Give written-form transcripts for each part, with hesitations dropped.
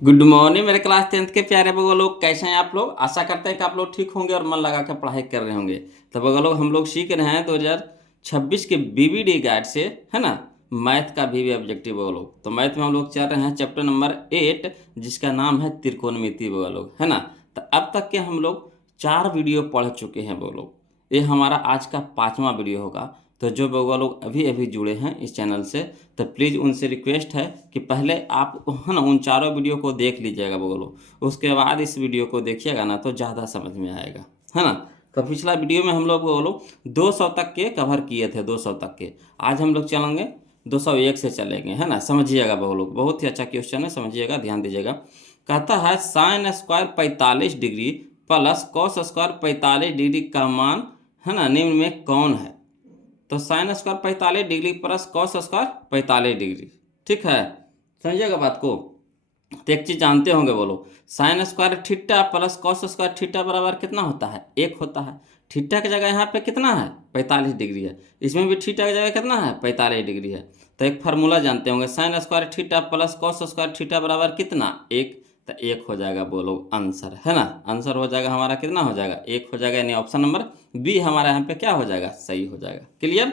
Good morning मेरे class 10th के प्यारे बगो लोग, कैसे हैं आप लोग। आशा करते हैं कि आप लोग ठीक होंगे और मन लगा कर पढ़ाई कर रहे होंगे। तो बगो लोग हम लोग सीख रहे हैं 2026 के बीबीडी गाइड से, है ना, मैथ का भी ऑब्जेक्टिव बगो लोग। तो मैथ में हम लोग चल रहे हैं चैप्टर नंबर 8, जिसका नाम है त्रिकोणमिति बगो लोग, है ना। तो अब तक के हम लोग 4 वीडियो पढ़ चुके हैं बगो लोग। ये हमारा आज का 5वां वीडियो होगा। तो जो बउआ लोग अभी अभी जुड़े हैं इस चैनल से, तो प्लीज़ उनसे रिक्वेस्ट है कि पहले आप, है ना, उन चारों वीडियो को देख लीजिएगा बउआ लोग। उसके बाद इस वीडियो को देखिएगा ना तो ज़्यादा समझ में आएगा, है ना। तो पिछला वीडियो में हम लोग बउआ लोग 200 तक के कवर किए थे, 200 तक के। आज हम लोग चलेंगे 201 से चलेंगे, है ना। समझिएगा बउआ लोग, बहुत ही अच्छा क्वेश्चन है, समझिएगा, ध्यान दीजिएगा। कहता है sine square 45 degree plus cos square 45 degree का मान, है ना, निम्न में कौन है। तो sine square 45 degree plus cos square 45 degree, ठीक है। समझिएगा बात को। तो एक चीज जानते होंगे, बोलो, sign square theta plus cos square theta बराबर कितना होता है, 1 होता है। थीटा की जगह यहाँ पे कितना है, 45 डिग्री है। इसमें भी थीटा की जगह कितना है, 45 डिग्री है। तो एक फार्मूला जानते होंगे, sign square theta plus cos square theta बराबर कितना, 1। तो 1 हो जाएगा, बोलो आंसर, है ना। आंसर हो जाएगा हमारा, कितना हो जाएगा, 1 हो जाएगा। यानी ऑप्शन नंबर बी हमारा यहाँ पे क्या हो जाएगा, सही हो जाएगा। क्लियर।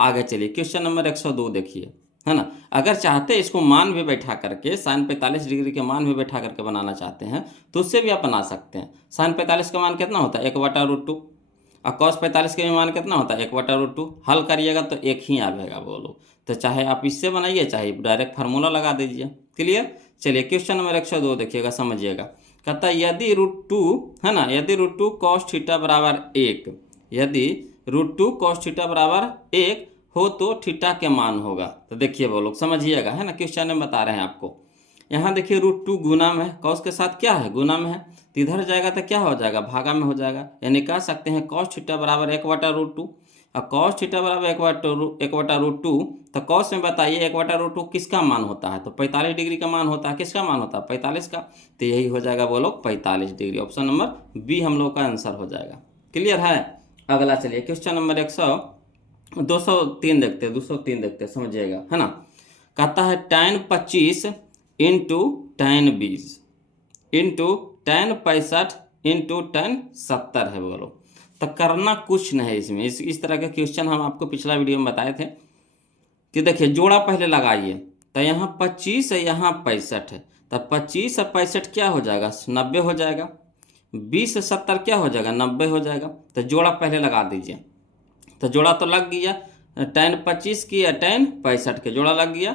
आगे चलिए, क्वेश्चन नंबर 102 देखिए, है ना। अगर चाहते इसको मान भी बैठा करके, साइन 45 डिग्री के मान भी बैठा करके बनाना चाहते हैं तो उससे भी आप बना सकते हैं। साइन 45 का मान कितना होता है, 1/√2। और कॉस 45 के भी मान कितना होता है, 1/√2। हल करिएगा तो 1 ही आएगा, बोलो। तो चाहे आप इससे बनाइए, चाहे डायरेक्ट फार्मूला लगा दीजिए। क्लियर। चलिए क्वेश्चन नंबर 102 देखिएगा, समझिएगा। कहता है यदि √2, है ना, यदि √2 कॉस थीटा बराबर 1, यदि √2 कॉस थीटा बराबर 1 हो तो थीटा के मान होगा। तो देखिए वो लोग, समझिएगा, है ना, क्वेश्चन में बता रहे हैं आपको। यहाँ देखिए √2 गुना में है, कॉस के साथ क्या है, गुना में है। तो इधर जाएगा तो क्या हो जाएगा, भागा में हो जाएगा। यानी कह सकते हैं कॉस थीटा बराबर 1/√2। और कॉस थीटा बराबर 1/√2। तो कॉस में बताइए 1/√2 किसका मान होता है, तो 45 डिग्री का मान होता है। किसका मान होता है, 45 का। तो यही हो जाएगा वो लोग 45 डिग्री। ऑप्शन नंबर बी हम लोग का आंसर हो जाएगा। क्लियर है। अगला चलिए, क्वेश्चन नंबर 203 देखते हैं, 203 देखते हैं, समझिएगा, है ना। कहता है tan 25 into tan 20 into tan 65 into tan 70 है, बोलो। तो करना कुछ नहीं है इसमें। इस तरह के क्वेश्चन हम आपको पिछला वीडियो में बताए थे कि देखिए जोड़ा पहले लगाइए। तो यहाँ 25 है, यहाँ 65 है। तो 25 और 65 क्या हो जाएगा, 90 हो जाएगा। 20 से 70 क्या हो जाएगा, 90 हो जाएगा। तो जोड़ा पहले लगा दीजिए। तो जोड़ा तो लग गया, tan 25 की या tan 65 के जोड़ा लग गया,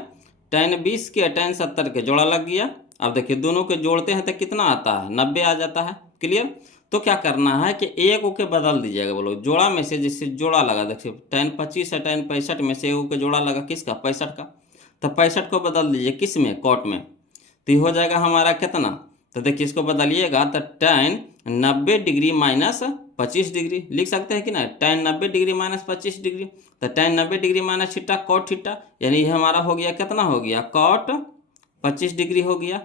tan 20 की या tan 70 के जोड़ा लग गया। अब देखिए दोनों के जोड़ते हैं तो कितना आता है, 90 आ जाता है। क्लियर। तो क्या करना है कि एक के बदल दीजिएगा, बोलो जोड़ा में से, जिससे जोड़ा लगा, देखिए tan 25 या tan 65 में से एक के जोड़ा लगा किसका, 65 का। तो 65 को बदल दीजिए किस में, कॉट में। तो ये हो जाएगा हमारा कितना। तो देखिए इसको बदलिएगा तो tan 90 डिग्री माइनस 25 डिग्री लिख सकते हैं कि ना, tan 90 डिग्री माइनस 25 डिग्री। तो tan 90 degree minus theta cot theta, यानी ये हमारा हो गया, कितना हो गया, कॉट 25 डिग्री हो गया।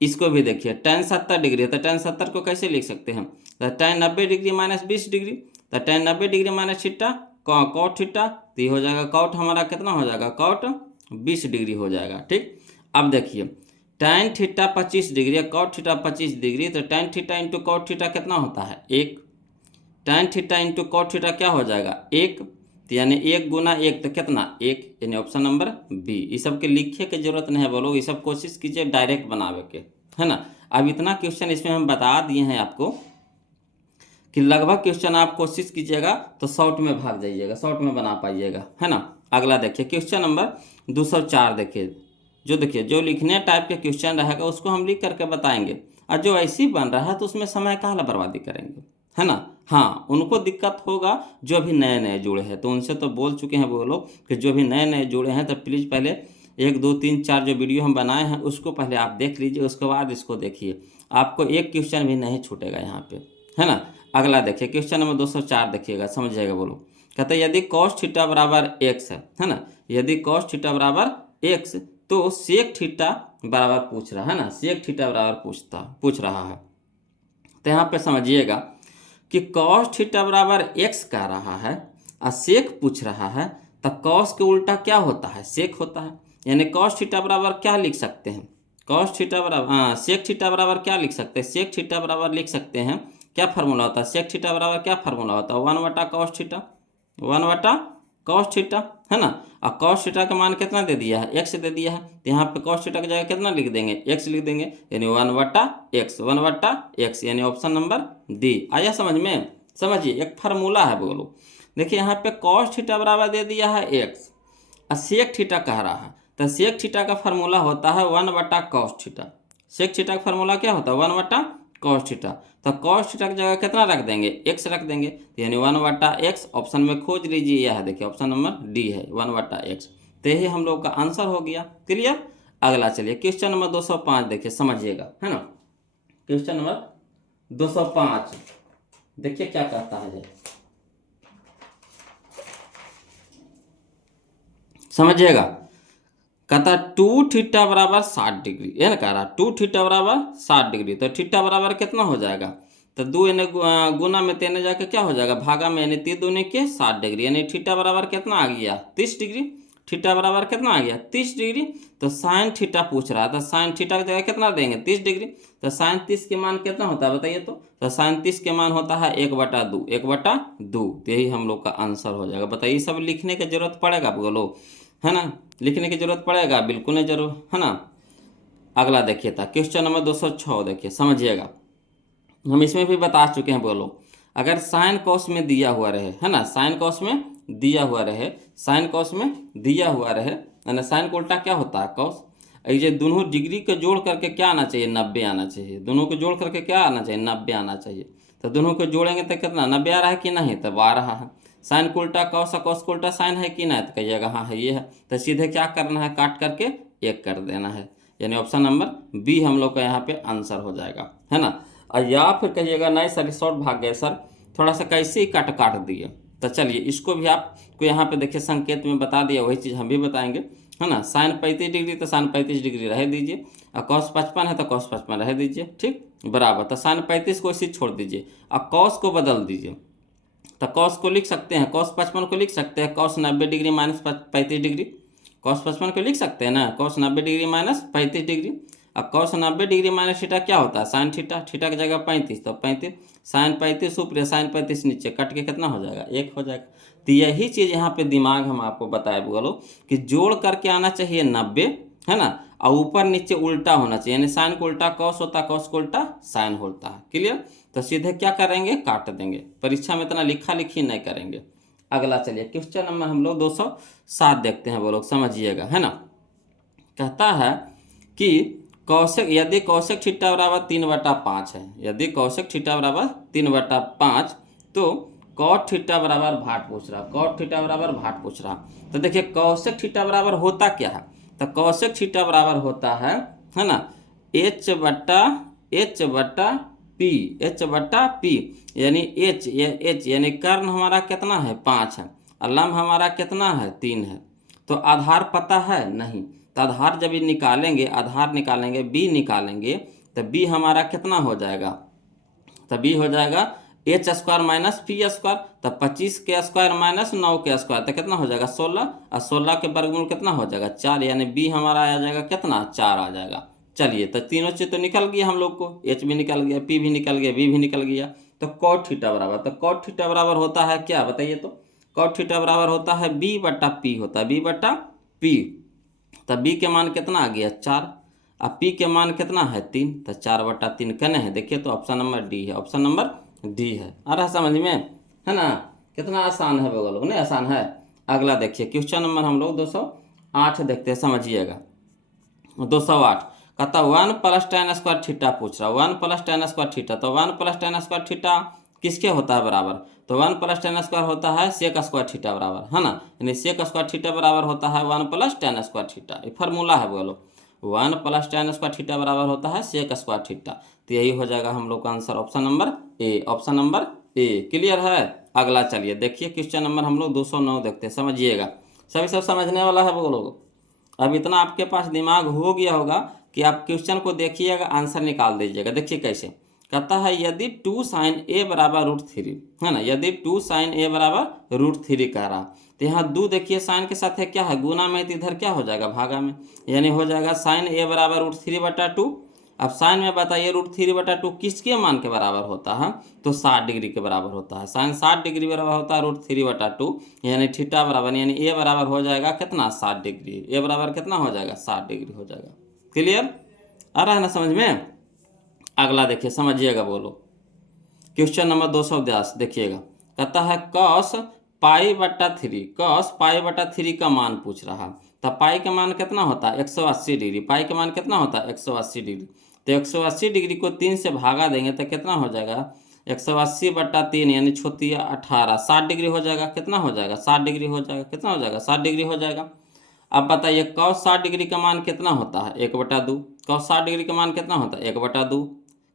इसको भी देखिए tan 70 डिग्री है, तो tan 70 को कैसे लिख सकते हैं, तो tan 90 डिग्री माइनस 20 डिग्री। तो tan 90 degree minus theta cot theta, तो ये हो जाएगा कॉट हमारा कितना हो जाएगा, कॉट 20 डिग्री हो जाएगा। ठीक। अब देखिए tan theta 25 degree, cot theta 25 degree, तो tan theta into cot theta कितना होता है, 1। tan theta into cot theta क्या हो जाएगा, 1। तो यानी 1 गुना 1 तो कितना, 1। यानी ऑप्शन नंबर बी। ये सब के लिखे की जरूरत नहीं है, बोलो ये सब कोशिश कीजिए डायरेक्ट बनावे के, है ना। अब इतना क्वेश्चन इसमें हम बता दिए हैं आपको कि लगभग क्वेश्चन आप कोशिश कीजिएगा तो शॉर्ट में भाग जाइएगा, शॉर्ट में बना पाइएगा, है ना। अगला देखिए क्वेश्चन नंबर 204 देखिए। जो देखिए जो लिखने टाइप के क्वेश्चन रहेगा उसको हम लिख करके बताएंगे, और जो ऐसे ही बन रहा है तो उसमें समय कहाँ बर्बादी करेंगे, है ना। हाँ, उनको दिक्कत होगा जो अभी नए नए जुड़े हैं, तो उनसे तो बोल चुके हैं वो लोग कि जो भी नए नए जुड़े हैं तो प्लीज़ पहले 1 2 3 4 जो वीडियो हम बनाए हैं उसको पहले आप देख लीजिए, उसके बाद इसको देखिए। आपको एक क्वेश्चन भी नहीं छूटेगा यहाँ पे, है ना। अगला देखिए क्वेश्चन नंबर 204 देखिएगा, समझ जाएगा, बोलो। कहते हैं यदि cos थीटा बराबर x है ना, यदि cos थीटा बराबर x, तो सेक थीटा बराबर पूछ रहा है ना, सेक थीटा बराबर पूछ रहा है। तो यहाँ पे समझिएगा कि cos थीटा बराबर x कह रहा है और सेक पूछ रहा है, तो cos के उल्टा क्या होता है, सेक होता है। यानी cos थीटा बराबर क्या लिख सकते हैं, कॉस थीटा बराबर, हाँ सेक थीटा बराबर क्या लिख सकते हैं, सेक थीटा बराबर लिख सकते हैं, क्या फार्मूला होता है, सेक थीटा बराबर क्या फार्मूला होता है, 1/cos थीटा, 1/cos थीटा, है ना। और cos थीटा का मान कितना दे दिया है, x दे दिया है, तो यहाँ पे cos थीटा की जगह कितना लिख देंगे, x लिख देंगे, यानी 1/x, 1/x, यानी ऑप्शन नंबर डी। आया समझ में, समझिए एक फार्मूला है बोलो। देखिए यहाँ पे cos थीटा बराबर दे दिया है x, और सेक थीटा कह रहा है, तो सेक थीटा का फार्मूला होता है 1/cos थीटा। सेक थीटा का फार्मूला क्या होता है, 1/cos थीटा। तो cos थीटा की जगह कितना रख देंगे, x रख देंगे, तो यानी 1/x। ऑप्शन में खोज लीजिए, यह है देखिए ऑप्शन नंबर डी है 1/x। तो यही हम लोग का आंसर हो गया। क्लियर। अगला चलिए क्वेश्चन नंबर 205 देखिए, समझिएगा, है ना। क्वेश्चन नंबर 205 देखिए क्या कहता है, समझिएगा। कहता 2 थीटा बराबर 60 डिग्री, ये ना कह रहा 2 थीटा बराबर 60 डिग्री। तो थीटा बराबर कितना हो जाएगा, तो 2 यानी गुना में 3 जाके क्या हो जाएगा, भागा में, यानी 3 दूनी के 60 डिग्री, यानी थीटा बराबर कितना आ गया, 30 डिग्री। थीटा बराबर कितना आ गया, 30 डिग्री। तो साइन थीटा पूछ रहा था, साइन थीटा की जगह कितना देंगे, 30 डिग्री। तो साइन 30 के मान कितना होता है बताइए तो साइन 30 के मान होता है 1/2, 1/2। तो यही हम लोग का आंसर हो जाएगा। बताइए सब लिखने की जरूरत पड़ेगा बोलो, है ना, लिखने की जरूरत पड़ेगा, बिल्कुल नहीं जरूर, है ना। अगला देखिए था क्वेश्चन नंबर 206 देखिए, समझिएगा। हम इसमें भी बता चुके हैं बोलो, अगर साइन कॉस में दिया हुआ रहे, है ना, साइन कॉस में दिया हुआ रहे, साइन कॉस में दिया हुआ रहे, है ना, साइन को उल्टा क्या होता है, कॉस। ये दोनों डिग्री को जोड़ करके क्या आना चाहिए, 90 आना चाहिए। दोनों को जोड़ करके क्या आना चाहिए, 90 आना चाहिए। तो दोनों को जोड़ेंगे तो कितना 90 आ रहा है कि नहीं, तब आ रहा है। साइन को उल्टा कॉस, कॉस को उल्टा साइन है कि नहीं, तो कहिएगा हाँ है, ये है। तो सीधे क्या करना है, काट करके एक कर देना है, यानी ऑप्शन नंबर बी हम लोग का यहाँ पे आंसर हो जाएगा, है ना। और या फिर कहिएगा नहीं सर शॉर्ट भाग गए सर, थोड़ा सा कैसे ही काट दिए। तो चलिए इसको भी आपको यहाँ पे देखिए संकेत में बता दिया, वही चीज़ हम भी बताएंगे, है ना। साइन 35 डिग्री तो साइन 35 डिग्री रह दीजिए, और कॉस 55 है तो कॉस 55 रह दीजिए, ठीक बराबर। तो साइन 35 को इसी छोड़ दीजिए और कॉस को बदल दीजिए। तो कॉस को लिख सकते हैं, कॉस 55 को लिख सकते हैं cos 90 degree minus 35 degree. Cos 55 को लिख सकते हैं ना, कॉस 90 डिग्री माइनस 35 डिग्री। अब कॉस 90 डिग्री माइनस थीटा क्या होता है, साइन थीटा। थीटा की जगह 35, तो 35, साइन 35 ऊपर, साइन 35 नीचे, कट के कितना हो जाएगा, 1 हो जाएगा। तो यही चीज़ यहाँ पे दिमाग हम आपको बताए बोलो कि जोड़ करके आना चाहिए 90, है ना, और ऊपर नीचे उल्टा होना चाहिए, यानी साइन को उल्टा कॉस होता, कॉस को उल्टा साइन होता है। क्लियर। तो सीधे क्या करेंगे, काट देंगे। परीक्षा में इतना लिखा लिखी नहीं करेंगे। अगला चलिए क्वेश्चन नंबर हम लोग 207 देखते हैं, वो लोग समझिएगा, है ना। कहता है कि कौशिक, यदि कौशिक थीटा बराबर 3/5 है, यदि कौशिक थीटा बराबर 3/5, तो कॉट थीटा बराबर भाट पूछ रहा, कॉट थीटा बराबर भाट पूछ रहा। तो देखिए कौशिक थीटा बराबर होता क्या है, तो कौशिक थीटा बराबर होता है ना, H/P, यानी H यानी कर्ण हमारा कितना है 5 है, और लंब हमारा कितना है 3 है। तो आधार पता है नहीं, तो आधार जब निकालेंगे, आधार निकालेंगे, बी निकालेंगे, तो बी हमारा कितना हो जाएगा, तो बी हो जाएगा H² माइनस P²। तो 25 के स्क्वायर माइनस 9 के स्क्वायर, तो कितना हो जाएगा 16, और 16 के वर्गमूल कितना हो जाएगा 4, यानी बी हमारा आ जाएगा कितना 4 आ जाएगा। चलिए तो तीनों चीज़ तो निकल गया हम लोग को, H भी निकल गया, P भी निकल गया, B भी निकल गया। तो कॉट थीटा बराबर, तो कॉट थीटा बराबर होता है क्या बताइए, तो कॉट थीटा बराबर होता है B/P होता है, B/P। तो B के मान कितना आ गया 4, अब P के मान कितना है 3, तो 4/3 कने है, देखिए तो ऑप्शन नंबर डी है, ऑप्शन नंबर डी है। आ रहा समझ में, है ना, कितना आसान है वो लोग, नहीं आसान है। अगला देखिए क्वेश्चन नंबर हम लोग 208 देखते हैं, समझिएगा। 208 कहता 1+tan² थीटा पूछ रहा, 1+tan² थीटा। तो 1+tan² थीटा किसके होता है बराबर, तो 1+tan² होता है sec² थीटा बराबर, है ना, यानी sec² थीटा बराबर होता है 1+tan² थीटा। ये फार्मूला है बोलो, 1+tan² थीटा बराबर होता है sec² थीटा। तो यही हो जाएगा हम लोग का answer, option number A, option number A. Clear है। अगला चलिए देखिए क्वेश्चन नंबर हम लोग 209 देखते हैं, समझिएगा। सभी सब समझने वाला है वो लोग। अब इतना आपके पास दिमाग हो गया होगा कि आप क्वेश्चन को देखिएगा, आंसर निकाल दीजिएगा। देखिए कैसे कहता है, यदि 2 sin A बराबर √3, है ना, यदि 2 sin A बराबर √3 कह रहा, तो यहाँ 2 देखिए साइन के साथ है क्या है, गुना में, तो इधर क्या हो जाएगा, भागा में, यानी हो जाएगा साइन ए बराबर √3/2। अब साइन में बताइए √3/2 किसके मान के बराबर होता है, तो 60 डिग्री के बराबर होता है। साइन 60 डिग्री बराबर होता है √3/2, यानी थीटा बराबर, यानी ए बराबर हो जाएगा कितना, 60 डिग्री। ए बराबर कितना हो जाएगा, 60 डिग्री हो जाएगा। क्लियर, आ रहा है ना समझ में। अगला देखिए, समझिएगा, बोलो क्वेश्चन नंबर 210 देखिएगा, कहता है cos π/3, cos π/3 का मान पूछ रहा। तो पाई का मान कितना होता है, 180 डिग्री। पाई का मान कितना होता है, 180 डिग्री। तो 180 डिग्री को 3 से भागा देंगे तो कितना हो जाएगा, 180/3 यानी 18, 60 डिग्री हो जाएगा। कितना हो जाएगा, 60 डिग्री हो जाएगा। कितना हो जाएगा, 60 डिग्री हो जाएगा। अब बताइए cos 60 डिग्री का मान कितना होता है, 1/2। cos 60 डिग्री का मान कितना होता है, 1/2।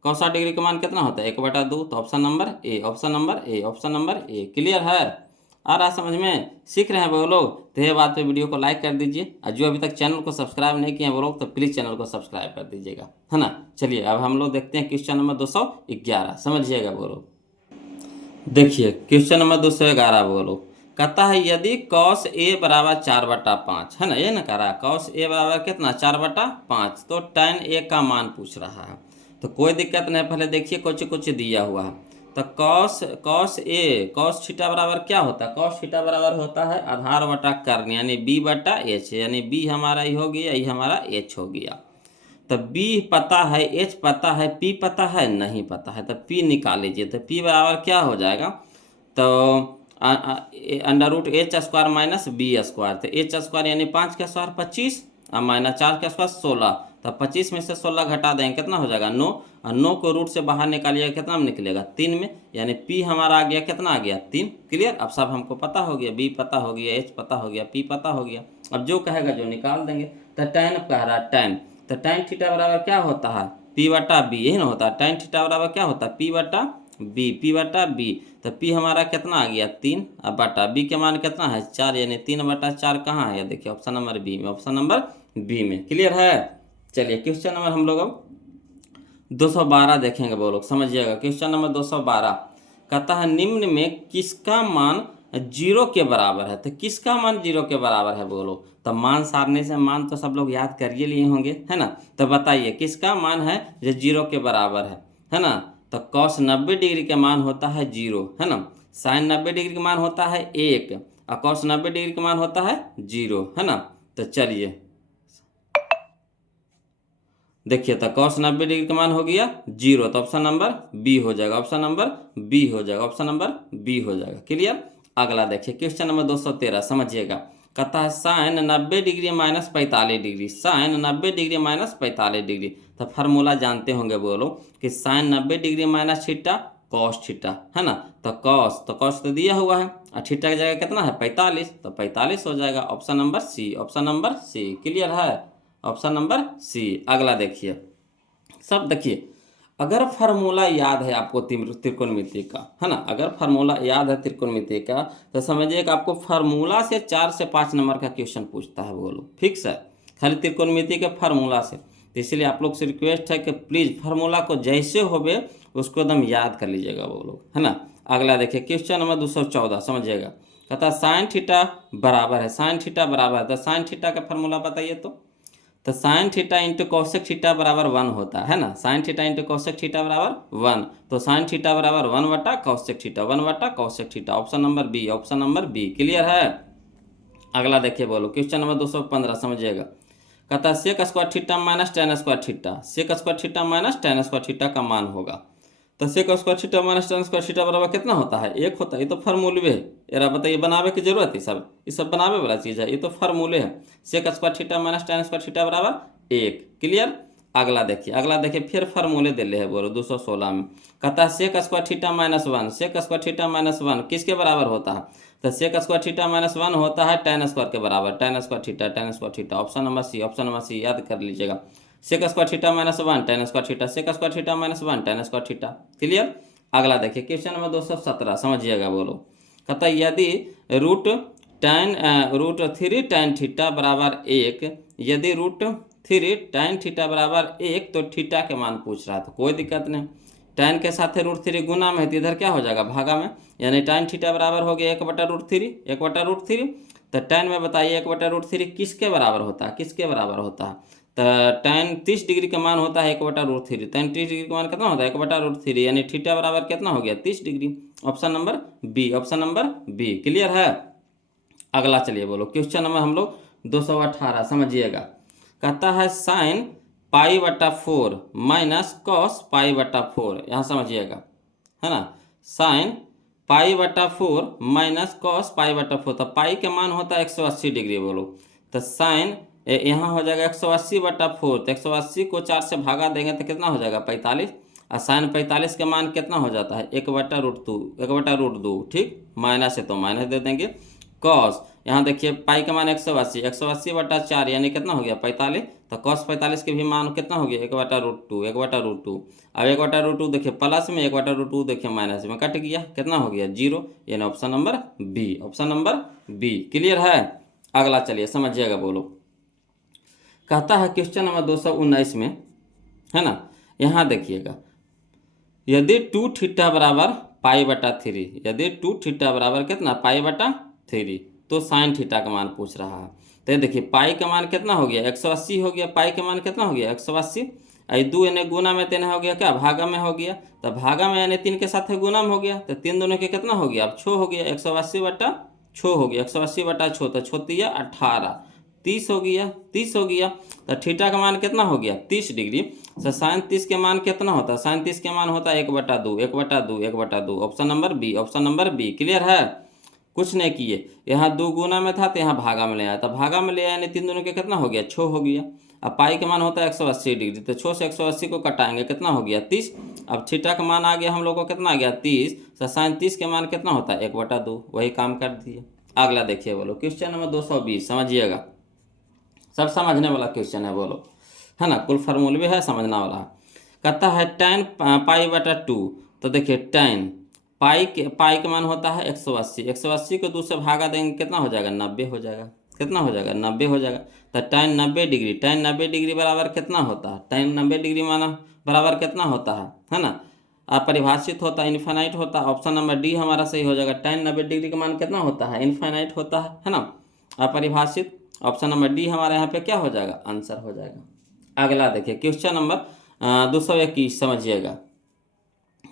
cos 60 डिग्री का मान कितना होता है, 1/2। तो option number A, option number A, option number A. Clear है, आ रहा समझ में, सीख रहे हैं वो लोग। तो ये बात पे वीडियो को लाइक कर दीजिए, और जो अभी तक चैनल को सब्सक्राइब नहीं किए हैं वो लोग, तो प्लीज़ चैनल को सब्सक्राइब कर दीजिएगा, है ना। चलिए अब हम लोग देखते हैं क्वेश्चन नंबर 211, समझिएगा वो लोग। देखिए क्वेश्चन नंबर 211 वो लोग, कहता है यदि cos a बराबर 4/5, है ना, ये ना कह रहा है cos a बराबर कितना, 4/5, तो tan a का मान पूछ रहा है। तो कोई दिक्कत नहीं, पहले देखिए कुछ दिया हुआ है। तो cos थीटा बराबर क्या होता है, cos थीटा बराबर होता है आधार बटा कर्ण, यानी b/h, यानी b हमारा ये हो गया, ये हमारा h हो गया। तो b पता है, h पता है, p पता है, नहीं पता है, तो p निकाल लीजिए। तो p बराबर क्या हो जाएगा, तो √h² माइनस b²। तो h² यानी 5 का स्क्वायर 25, और माइनस 4 का स्क्वायर 16। तो 25 में से 16 घटा देंगे कितना हो जाएगा, 9। और 9 को रूट से बाहर निकालिएगा, कितना में निकलेगा, 3 में, यानी p हमारा आ गया कितना, आ गया 3। क्लियर, अब सब हमको पता हो गया, b पता हो गया, h पता हो गया, p पता हो गया। अब जो कहेगा जो निकाल देंगे। तो tan कह रहा है, tan, तो tan थीटा बराबर क्या होता है, p/b, यही ना होता है। tan थीटा बराबर क्या होता है, p/b, p/b। तो p हमारा कितना आ गया, 3, अब बटा b के मान कितना है, 4, यानी 3/4 कहाँ है, देखिए ऑप्शन नंबर बी में, ऑप्शन नंबर बी में। क्लियर है। चलिए क्वेश्चन नंबर हम लोग अब 212 देखेंगे वो लोग, समझिएगा। क्वेश्चन नंबर 212 कहता है निम्न में किसका मान 0 के बराबर है। तो किसका मान 0 के बराबर है वो लोग, तो मान सारने से मान तो सब लोग याद करिए लिए होंगे, है ना। तो बताइए किसका मान है जो 0 के बराबर है ना। तो cos 90 डिग्री का मान होता है 0, है ना। sin 90 डिग्री का मान होता है 1, और cos 90 डिग्री का मान होता है 0, है ना। तो चलिए देखिए, तो cos 90 डिग्री का मान हो गया 0, तो ऑप्शन नंबर बी हो जाएगा, ऑप्शन नंबर बी हो जाएगा, ऑप्शन नंबर बी हो जाएगा। क्लियर। अगला देखिए क्वेश्चन नंबर 213, समझिएगा। कहता है sin 90 degree minus 45 degree, sin 90 degree minus 45 degree. तो फार्मूला जानते होंगे वो लोग कि sin 90 degree minus theta cos theta, है ना। तो cos तो दिया हुआ है, और थीटा की जगह कितना है 45, तो 45 हो जाएगा, option number C, option number C. Clear है, ऑप्शन नंबर सी। अगला देखिए, सब देखिए, अगर फार्मूला याद है आपको त्रिकोणमिति का, है ना, अगर फार्मूला याद है त्रिकोणमिति का, तो समझिए कि आपको फार्मूला से 4 से 5 नंबर का क्वेश्चन पूछता है वो लोग, फिक्स है, खाली त्रिकोणमिति के फार्मूला से। तो इसलिए आप लोग से रिक्वेस्ट है कि प्लीज़ फार्मूला को जैसे होवे उसको एकदम याद कर लीजिएगा वो लोग, है ना। अगला देखिए क्वेश्चन नंबर 214, समझिएगा। कहता है साइन थीटा बराबर है, साइन थीटा बराबर है, तो साइन थीटा का फार्मूला बताइए। तो sine theta into cosec theta बराबर 1 होता है ना। Sine theta into cosec theta बराबर 1, तो साइन थीटा बराबर 1/cosec theta, 1/cosec theta, option number B, option number B. Clear है। अगला देखिए बोलो क्वेश्चन नंबर 215, समझिएगा। कहता है sec square theta minus tan square theta, sec square theta minus tan square theta का मान होगा। तो sec square theta minus tan square theta बराबर कितना होता है, 1 होता है। ये तो फार्मूले है यार, बताइए बनावे की जरूरत है, सब ये सब बनावे वाला चीज़ है, ये तो फार्मूले है। Sec square theta minus tan square theta बराबर 1। क्लियर। अगला देखिए फिर फार्मूले दे रहे हैं बोलो 216 में। कहता है sec square theta minus 1, sec square theta minus 1 किसके बराबर होता है, तो सेक स्क्वायर थीटा माइनस 1 होता है tan स्क्वायर के बराबर, tan square theta, option number C, option number C याद कर लीजिएगा। Sec square theta minus 1 tan square theta, sec square theta minus 1 tan square theta. Clear. अगला देखिए क्वेश्चन नंबर 217, समझिएगा बोलो। कहता है यदि √3 tan थीटा बराबर 1, यदि √3 tan थीटा बराबर 1, तो थीटा के मान पूछ रहा है। तो कोई दिक्कत नहीं, tan के साथ √3 गुना में है तो इधर क्या हो जाएगा भागा में, यानी tan थीटा बराबर हो गया 1/√3, 1/√3। तो tan में बताइए 1/√3 किसके बराबर होता है, किसके बराबर होता है? तो tan 30 डिग्री का मान होता है 1/√3। tan 30 डिग्री का मान कितना होता है 1/√3, यानी थीटा बराबर कितना हो गया 30 degree. Option number B, option number B. Clear है? अगला चलिए बोलो, क्वेश्चन नंबर हम लोग 218 समझिएगा। कहता है साइन π/4 माइनस कॉस π/4, यहाँ समझिएगा, है ना। साइन π/4 माइनस कॉस π/4, तो पाई के मान होता है 180 डिग्री बोलो। तो साइन यहाँ हो जाएगा 180/4, तो 180 को 4 से भागा देंगे तो कितना हो जाएगा 45, और साइन 45 का मान कितना हो जाता है 1/√2, 1/√2, ठीक। माइनस है तो माइनस दे देंगे। कॉस यहाँ देखिए पाई का मान 180, 180/4 यानी कितना हो गया 45, तो कॉस 45 के भी मान कितना हो गया 1/√2, 1/√2। अब 1/√2 देखिए प्लस में, 1/√2 देखिए माइनस में, कट गया, कितना हो गया 0, यानी option number B, option number B. Clear है? अगला चलिए समझिएगा बोलो। कहता है क्वेश्चन नंबर 219 में, है ना, यहाँ देखिएगा, यदि 2 थीटा बराबर π/3, यदि 2 थीटा बराबर कितना π/3, तो साइन थीटा का मान पूछ रहा है। तो ये देखिए पाई का मान कितना हो गया 180 हो गया, पाई का मान कितना हो गया 180, आई 2 यानी गुना में 3 हो गया, क्या भागा में हो गया, तो भागा में यानी 3 के साथ गुना में हो गया, तो 3 दोनों के कितना हो गया अब 6 हो गया, 180/6 हो गया, 180/6, तो 6 18, 30 हो गया, 30 हो गया। तो थीटा का मान कितना हो गया 30 डिग्री। तो साइन 30 के मान कितना होता है, साइन 30 के मान होता है 1/2, 1/2, 1/2, option number B, option number B. Clear है? कुछ नहीं किए, यहाँ 2 गुना में था तो यहाँ भागा में ले आया, तो भागा में ले आया यानी 3 दोनों के कितना हो गया 6 हो गया। अब पाई का मान होता है 180 डिग्री, तो 6 से 180 को कटाएंगे कितना हो गया 30। अब थीटा का मान आ गया हम लोग को कितना आ गया 30, तो साइन 30 के मान कितना होता है 1/2, वही काम कर दिए। अगला देखिए बोलो, क्वेश्चन नंबर 220 समझिएगा, सब समझने वाला क्वेश्चन है बोलो, है ना, कुल फार्मूला भी है समझने वाला। कहता है tan π/2, तो देखिए tan पाई का मान होता है 180, 180 को 2 से भागा देंगे कितना हो जाएगा 90 हो जाएगा, कितना हो जाएगा 90 हो जाएगा। तो tan 90 डिग्री, tan 90 डिग्री बराबर कितना होता है, tan 90 डिग्री माना बराबर कितना होता है ना, अपरिभाषित होता है, इनफाइनाइट होता है। ऑप्शन नंबर डी हमारा सही हो जाएगा। tan 90 डिग्री का मान कितना होता है इनफाइनाइट होता है ना, अपरिभाषित। ऑप्शन नंबर डी हमारे यहाँ पे क्या हो जाएगा आंसर हो जाएगा। अगला देखिए क्वेश्चन नंबर 221 समझिएगा।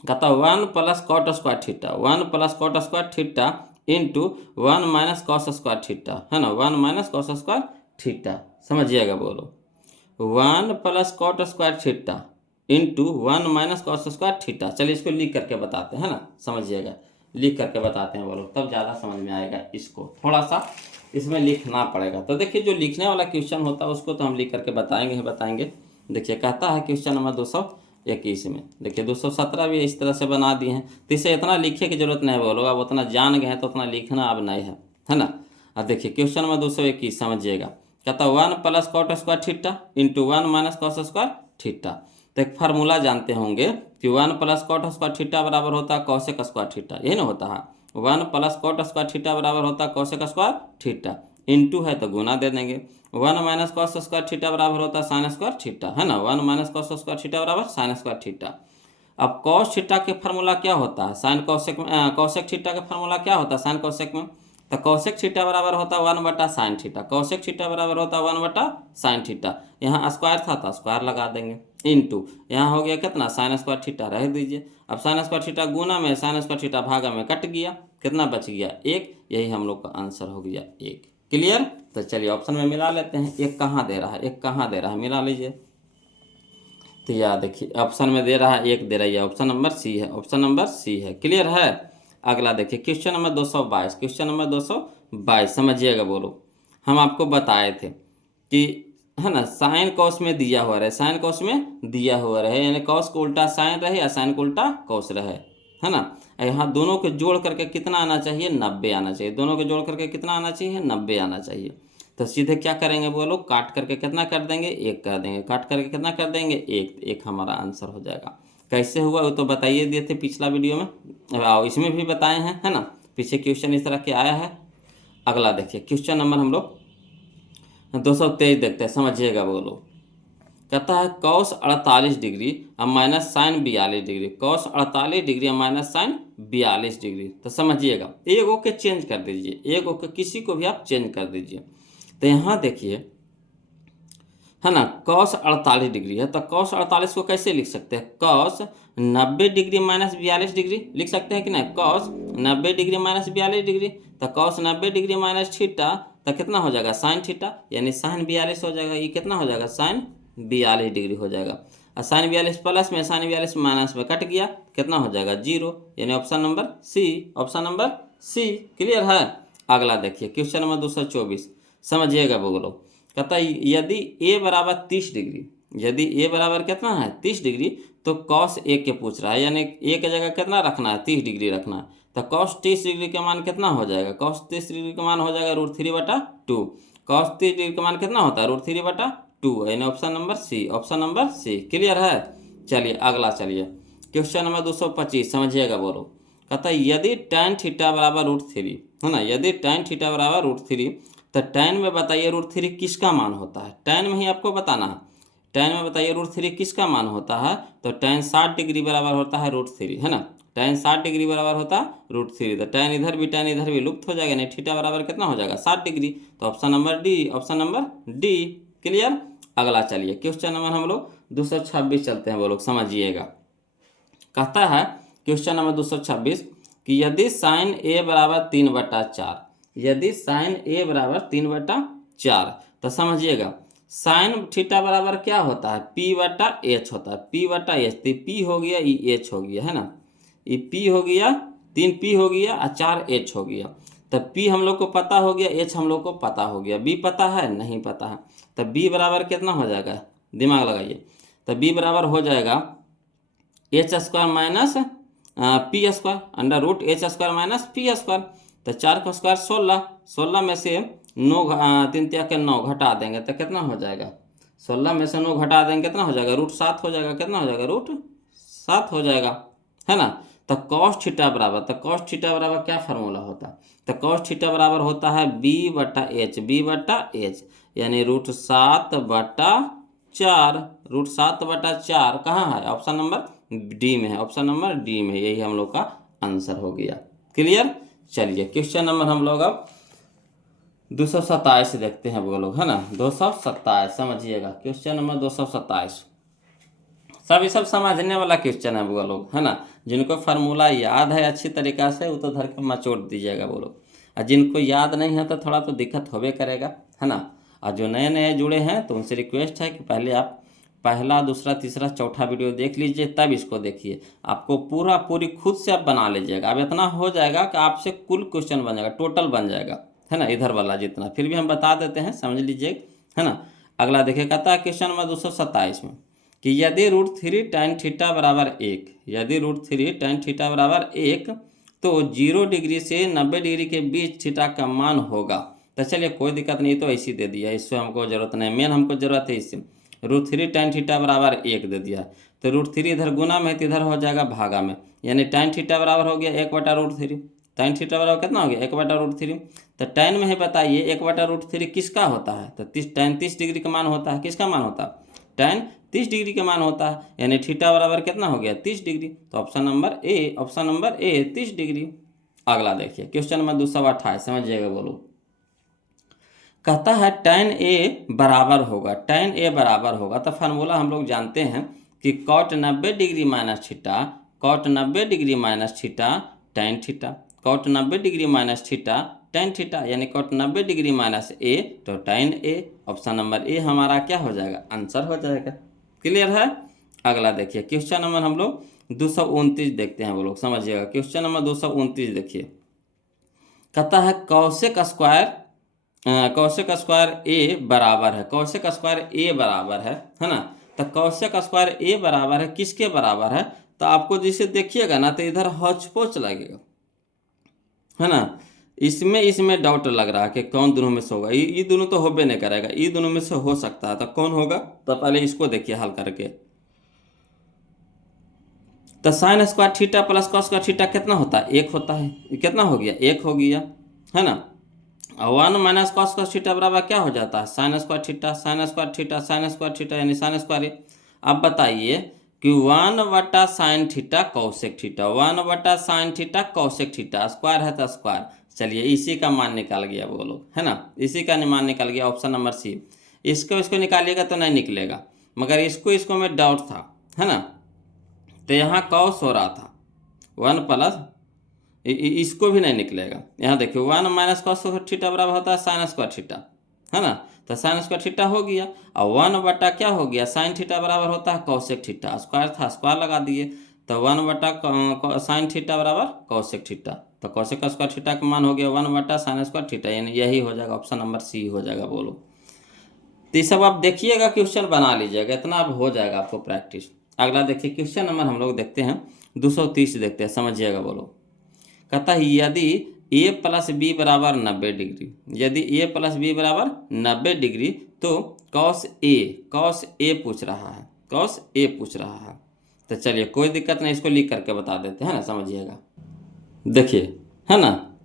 कहता 1 + cot² theta, 1 + cot² theta into 1 - cos² theta, है ना, 1 - cos² थीटा। समझिएगा बोलो, 1 + cot² theta into 1 - cos² theta. चलिए इसको लिख करके बताते हैं, है ना, समझिएगा, लिख करके बताते हैं बोलो, तब ज़्यादा समझ में आएगा। इसको थोड़ा सा इसमें लिखना पड़ेगा। तो देखिए जो लिखने वाला क्वेश्चन होता है उसको तो हम लिख करके बताएंगे ही बताएंगे। देखिए कहता है क्वेश्चन नंबर 221 में, देखिए 217 भी इस तरह से बना दिए हैं, तो इसे इतना लिखने की जरूरत नहीं बोलो, अब उतना जान गए हैं तो उतना लिखना अब नहीं है ना। अब देखिए क्वेश्चन नंबर 221 समझिएगा। कहता 1 + cot² theta into 1 - cos² theta. तो एक फार्मूला जानते होंगे कि 1 + cot² थीटा बराबर होता है cos² थीटा, यही ना होता है। 1 + cot² थीटा बराबर होता है cos² थीटा, इंटू है तो गुना दे देंगे। 1 - cos² थीटा बराबर होता है sin² थीटा, है ना, 1 - cos² थीटा बराबर sin² थीटा। अब cos थीटा के फार्मूला क्या होता है साइन कॉसेक में, कॉसेक थीटा का फार्मूला क्या होता है साइन कॉसेक में, तो कॉसेक थीटा बराबर होता है 1/sin थीटा, कॉसेक थीटा बराबर होता है 1/sin थीटा। यहाँ स्क्वायर था तो स्क्वायर लगा देंगे, इंटू यहाँ हो गया कितना sin² थीटा रह दीजिए। अब sin² थीटा गुना में sin² थीटा भागा में कट गया, कितना बच गया 1, यही हम लोग का आंसर हो गया 1। क्लियर? तो चलिए ऑप्शन में मिला लेते हैं, एक कहाँ दे रहा है, एक कहाँ दे रहा है, मिला लीजिए। तो यह देखिए ऑप्शन में दे रहा है 1 दे रही है, ऑप्शन नंबर सी है, ऑप्शन नंबर सी है। क्लियर है? अगला देखिए क्वेश्चन नंबर 222, क्वेश्चन नंबर 222 समझिएगा बोलो। हम आपको बताए थे कि, है ना, साइन कॉस में दिया हुआ रहे, साइन कॉस में दिया हुआ रहे, यानी कॉस को उल्टा साइन रहे या साइन को उल्टा कॉस रहे, है ना। यहाँ दोनों को जोड़ करके कितना आना चाहिए 90 आना चाहिए, दोनों को जोड़ करके कितना आना चाहिए 90 आना चाहिए। तो सीधे क्या करेंगे बोलो, काट करके कितना कर देंगे 1 कर देंगे, काट करके कितना कर देंगे 1 हमारा आंसर हो जाएगा। कैसे हुआ वो तो बताइए दिए थे पिछला वीडियो में, आओ इसमें भी बताए हैं, है ना, पीछे क्वेश्चन इस तरह के आया है। अगला देखिए क्वेश्चन नंबर हम लोग 223 देखते हैं, समझिएगा बोलो। कहता है cos 48 डिग्री और minus sine 42 degree, cos 48 degree और माइनस साइन 42 डिग्री। तो समझिएगा, एक ओके चेंज कर दीजिए, एक ओके किसी को भी आप चेंज कर दीजिए। तो यहाँ देखिए है ना, cos 48 डिग्री है, तो cos 48 को कैसे लिख सकते हैं? cos 90 डिग्री माइनस 42 डिग्री लिख सकते हैं कि नहीं? cos 90 डिग्री माइनस 42 डिग्री, तो cos 90 डिग्री माइनस थीटा तो कितना हो जाएगा? साइन थीटा, यानी साइन 42 हो जाएगा। ये कितना हो जाएगा? साइन 42 डिग्री हो जाएगा। और साइन 42 प्लस में साइन 42 माइनस में कट गया, कितना हो जाएगा? 0, यानी option number C, option number C. Clear है? अगला देखिए क्वेश्चन नंबर 224, समझिएगा बोलो। कहता है यदि a बराबर 30 डिग्री, यदि a बराबर कितना है? 30 डिग्री, तो cos a के पूछ रहा है, यानी a की जगह कितना रखना है? 30 डिग्री रखना है। तो cos 30 डिग्री का मान कितना हो जाएगा? cos 30 डिग्री का मान हो जाएगा √3/2। cos 30 डिग्री का मान कितना होता है? √3/2, यानी option number C, option number C. Clear है? चलिए अगला, चलिए क्वेश्चन नंबर 225, समझिएगा बोलो। कहता है यदि tan थीटा बराबर √3 है ना, यदि tan थीटा बराबर √3, तो tan में बताइए √3 किसका मान होता है? tan में ही आपको बताना है। tan में बताइए √3 किसका मान होता है? तो tan 60 डिग्री बराबर होता है √3, है ना। tan 60 डिग्री बराबर होता है √3, तो tan इधर भी लुप्त हो जाएगा, नहीं थीटा बराबर कितना हो जाएगा? 60 डिग्री। तो option number D, option number D. Clear? अगला चलिए क्वेश्चन नंबर हम लोग 226 चलते हैं, वो लोग समझिएगा। कहता है क्वेश्चन नंबर 226 कि यदि साइन a बराबर 3/4, यदि साइन a बराबर 3/4, तो समझिएगा साइन थीटा बराबर क्या होता है? p/h होता है, p/h। तो p हो गया, ये h हो गया, है ना। ये p हो गया, 3p हो गया और 4h हो गया। तो p हम लोग को पता हो गया, h हम लोग को पता हो गया। b पता है? नहीं पता है। तो b बराबर कितना हो जाएगा? दिमाग लगाइए। तो b बराबर हो जाएगा h² minus p², √h² minus p²। तो 4 का स्क्वायर 16, 16 में से 9 3 तिया के 9 घटा देंगे तो कितना हो जाएगा? 16 में से 9 घटा देंगे कितना हो जाएगा? √7 हो जाएगा। कितना हो जाएगा? √7 हो जाएगा, है ना। तो cos थीटा बराबर, तो cos थीटा बराबर क्या फार्मूला होता है? तो cos थीटा बराबर होता है b/h, b/h, यानी √7/4, √7/4 कहाँ है? ऑप्शन नंबर डी में है, ऑप्शन नंबर डी में। यही हम लोग का आंसर हो गया। क्लियर? चलिए क्वेश्चन नंबर हम लोग अब 227 देखते हैं वो लोग, है ना। 227 समझिएगा, क्वेश्चन नंबर 227 सब समझने वाला क्वेश्चन है वो लोग, है ना। जिनको फार्मूला याद है अच्छी तरीक़ा से वो तो धर के मचोड़ दीजिएगा वो लोग, और जिनको याद नहीं है तो थोड़ा तो दिक्कत होबे करेगा, है ना। और जो नए नए जुड़े हैं तो उनसे रिक्वेस्ट है कि पहले आप पहला, दूसरा, तीसरा, चौथा वीडियो देख लीजिए, तब इसको देखिए। आपको पूरी खुद से आप बना लीजिएगा। अब इतना हो जाएगा कि आपसे कुल क्वेश्चन बन जाएगा, टोटल बन जाएगा, है ना, इधर वाला जितना। फिर भी हम बता देते हैं, समझ लीजिए, है ना। अगला देखिए, कहता है क्वेश्चन नंबर 227 में कि यदि √3 tan थीटा बराबर 1, यदि √3 tan थीटा बराबर 1, तो 0 डिग्री से 90 डिग्री के बीच थीटा का मान होगा। तो चलिए कोई दिक्कत नहीं, तो ऐसी दे दिया, इससे हमको ज़रूरत नहीं, मेन हमको ज़रूरत है इससे। √3 tan थीटा बराबर 1 दे दिया, तो √3 इधर गुना में तो इधर हो जाएगा भागा में, यानी tan थीटा बराबर हो गया 1/√3। tan थीटा बराबर कितना हो गया? 1/√3। तो tan में ही बताइए 1/√3 किसका होता है? तो tan 30 डिग्री का मान होता है। किसका मान होता है? tan 30 डिग्री का मान होता है, यानी थीटा बराबर कितना हो गया? 30 डिग्री। तो option number A, option number A 30 degree. अगला देखिए क्वेश्चन नंबर 228, समझिएगा बोलो। कहता है tan a बराबर होगा, tan a बराबर होगा, तो फार्मूला हम लोग जानते हैं कि cot 90 degree minus theta, cot 90 degree minus theta tan theta, cot 90 degree minus theta tan theta, यानी cot 90 डिग्री माइनस a तो tan a। Option number A हमारा क्या हो जाएगा? आंसर हो जाएगा। क्लियर है? अगला देखिए क्वेश्चन नंबर हम लोग 229 देखते हैं वो लोग, समझिएगा। क्वेश्चन नंबर 229 देखिए, कहता है कौशिक स्क्वायर ए बराबर है, कौशिक स्क्वायर ए बराबर है ना। तो कौशिक स्क्वायर ए बराबर है किसके बराबर है? तो आपको जिसे देखिएगा ना तो इधर हौच पोच लगेगा, है ना। इसमें डाउट लग रहा है कि कौन दोनों में से होगा। ये दोनों तो होबे नहीं करेगा, ये दोनों में से हो सकता है, तो कौन होगा? तो पहले इसको देखिए हल करके। तो sign square theta plus cos square theta कितना होता है? 1 होता है। कितना हो गया? 1 हो गया, है ना। और 1 माइनस कॉस स्क्वायर थीटा बराबर क्या हो जाता है, sign square theta, sign square theta, sign square theta यानी साइन स्क्वायर ए। अब बताइए कि 1 बटा साइन थीटा कौसेक थीटा, 1 बटा साइन थीटा कौसेक थीटा, स्क्वायर है तो स्क्वायर। चलिए इसी का मान निकाल गया वो लोग, है ना, इसी का मान निकाल गया, ऑप्शन नंबर सी। इसको निकालिएगा तो नहीं निकलेगा, मगर इसको में डाउट था, है ना। तो यहाँ कॉस हो रहा था 1 प्लस, इसको भी नहीं निकलेगा। यहाँ देखिए 1 माइनस कॉस थीटा बराबर होता है साइन स्क्वायर थीटा, है ना, तो साइन स्क्वायर थीटा हो गया। और 1 बटा क्या हो गया, साइन थीटा बराबर होता है कौसेक थीटा, स्क्वायर था स्क्वायर लगा दिए, तो 1 बटा साइन थीटा बराबर कौसेक थीटा, तो कौसेक का स्क्वायर थीटा का मान हो गया 1 बटा साइन स्क्वायर थीटा, यानी यही हो जाएगा, ऑप्शन नंबर सी हो जाएगा। बोलो, तो ये सब आप देखिएगा, क्वेश्चन बना लीजिएगा, इतना अब हो जाएगा आपको प्रैक्टिस। अगला देखिए क्वेश्चन नंबर हम लोग देखते हैं 230 देखते हैं, समझिएगा। बोलो, कहता है यदि a प्लस बी बराबर 90 डिग्री, यदि a प्लस बी बराबर 90 डिग्री तो कॉस ए पूछ रहा है, कॉस ए पूछ रहा है। तो चलिए कोई दिक्कत नहीं, इसको लिख करके बता देते हैं ना, समझिएगा। देखिए, है ना,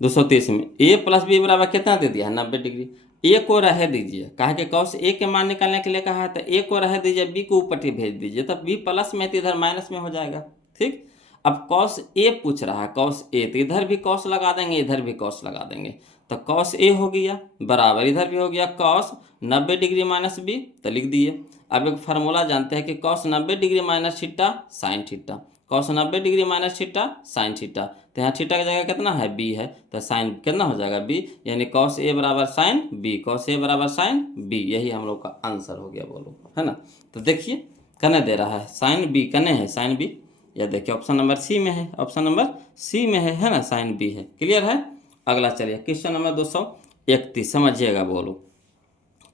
230 में a प्लस बी बराबर कितना दे दिया है, 90 डिग्री। ए को रह दीजिए, कहा कि कॉस ए के मान निकालने के लिए कहा है, तो ए को रह दीजिए, बी को ऊपर भेज दीजिए, तब बी प्लस में तो इधर माइनस में हो जाएगा। ठीक, अब कॉस ए पूछ रहा है, कॉस ए, तो इधर भी कॉस लगा देंगे, इधर भी कॉस लगा देंगे, तो कॉस ए हो गया बराबर, इधर भी हो गया कॉस 90 डिग्री माइनस बी, तो लिख दिए। अब एक फार्मूला जानते हैं कि cos 90 degree minus theta sine theta, cos 90 degree minus theta sine theta, तो यहाँ थीटा की जगह कितना है, बी है, तो साइन कितना हो जाएगा, बी, यानी कॉस ए बराबर साइन बी, कॉस ए बराबर साइन बी, यही हम लोग का आंसर हो गया। बोलो, है ना। तो देखिए कने दे रहा है, साइन बी कने है, साइन बी, या देखिए ऑप्शन नंबर सी में है, ऑप्शन नंबर सी में है ना, साइन बी है। क्लियर है। अगला चलिए क्वेश्चन नंबर 231, समझिएगा। बोलो,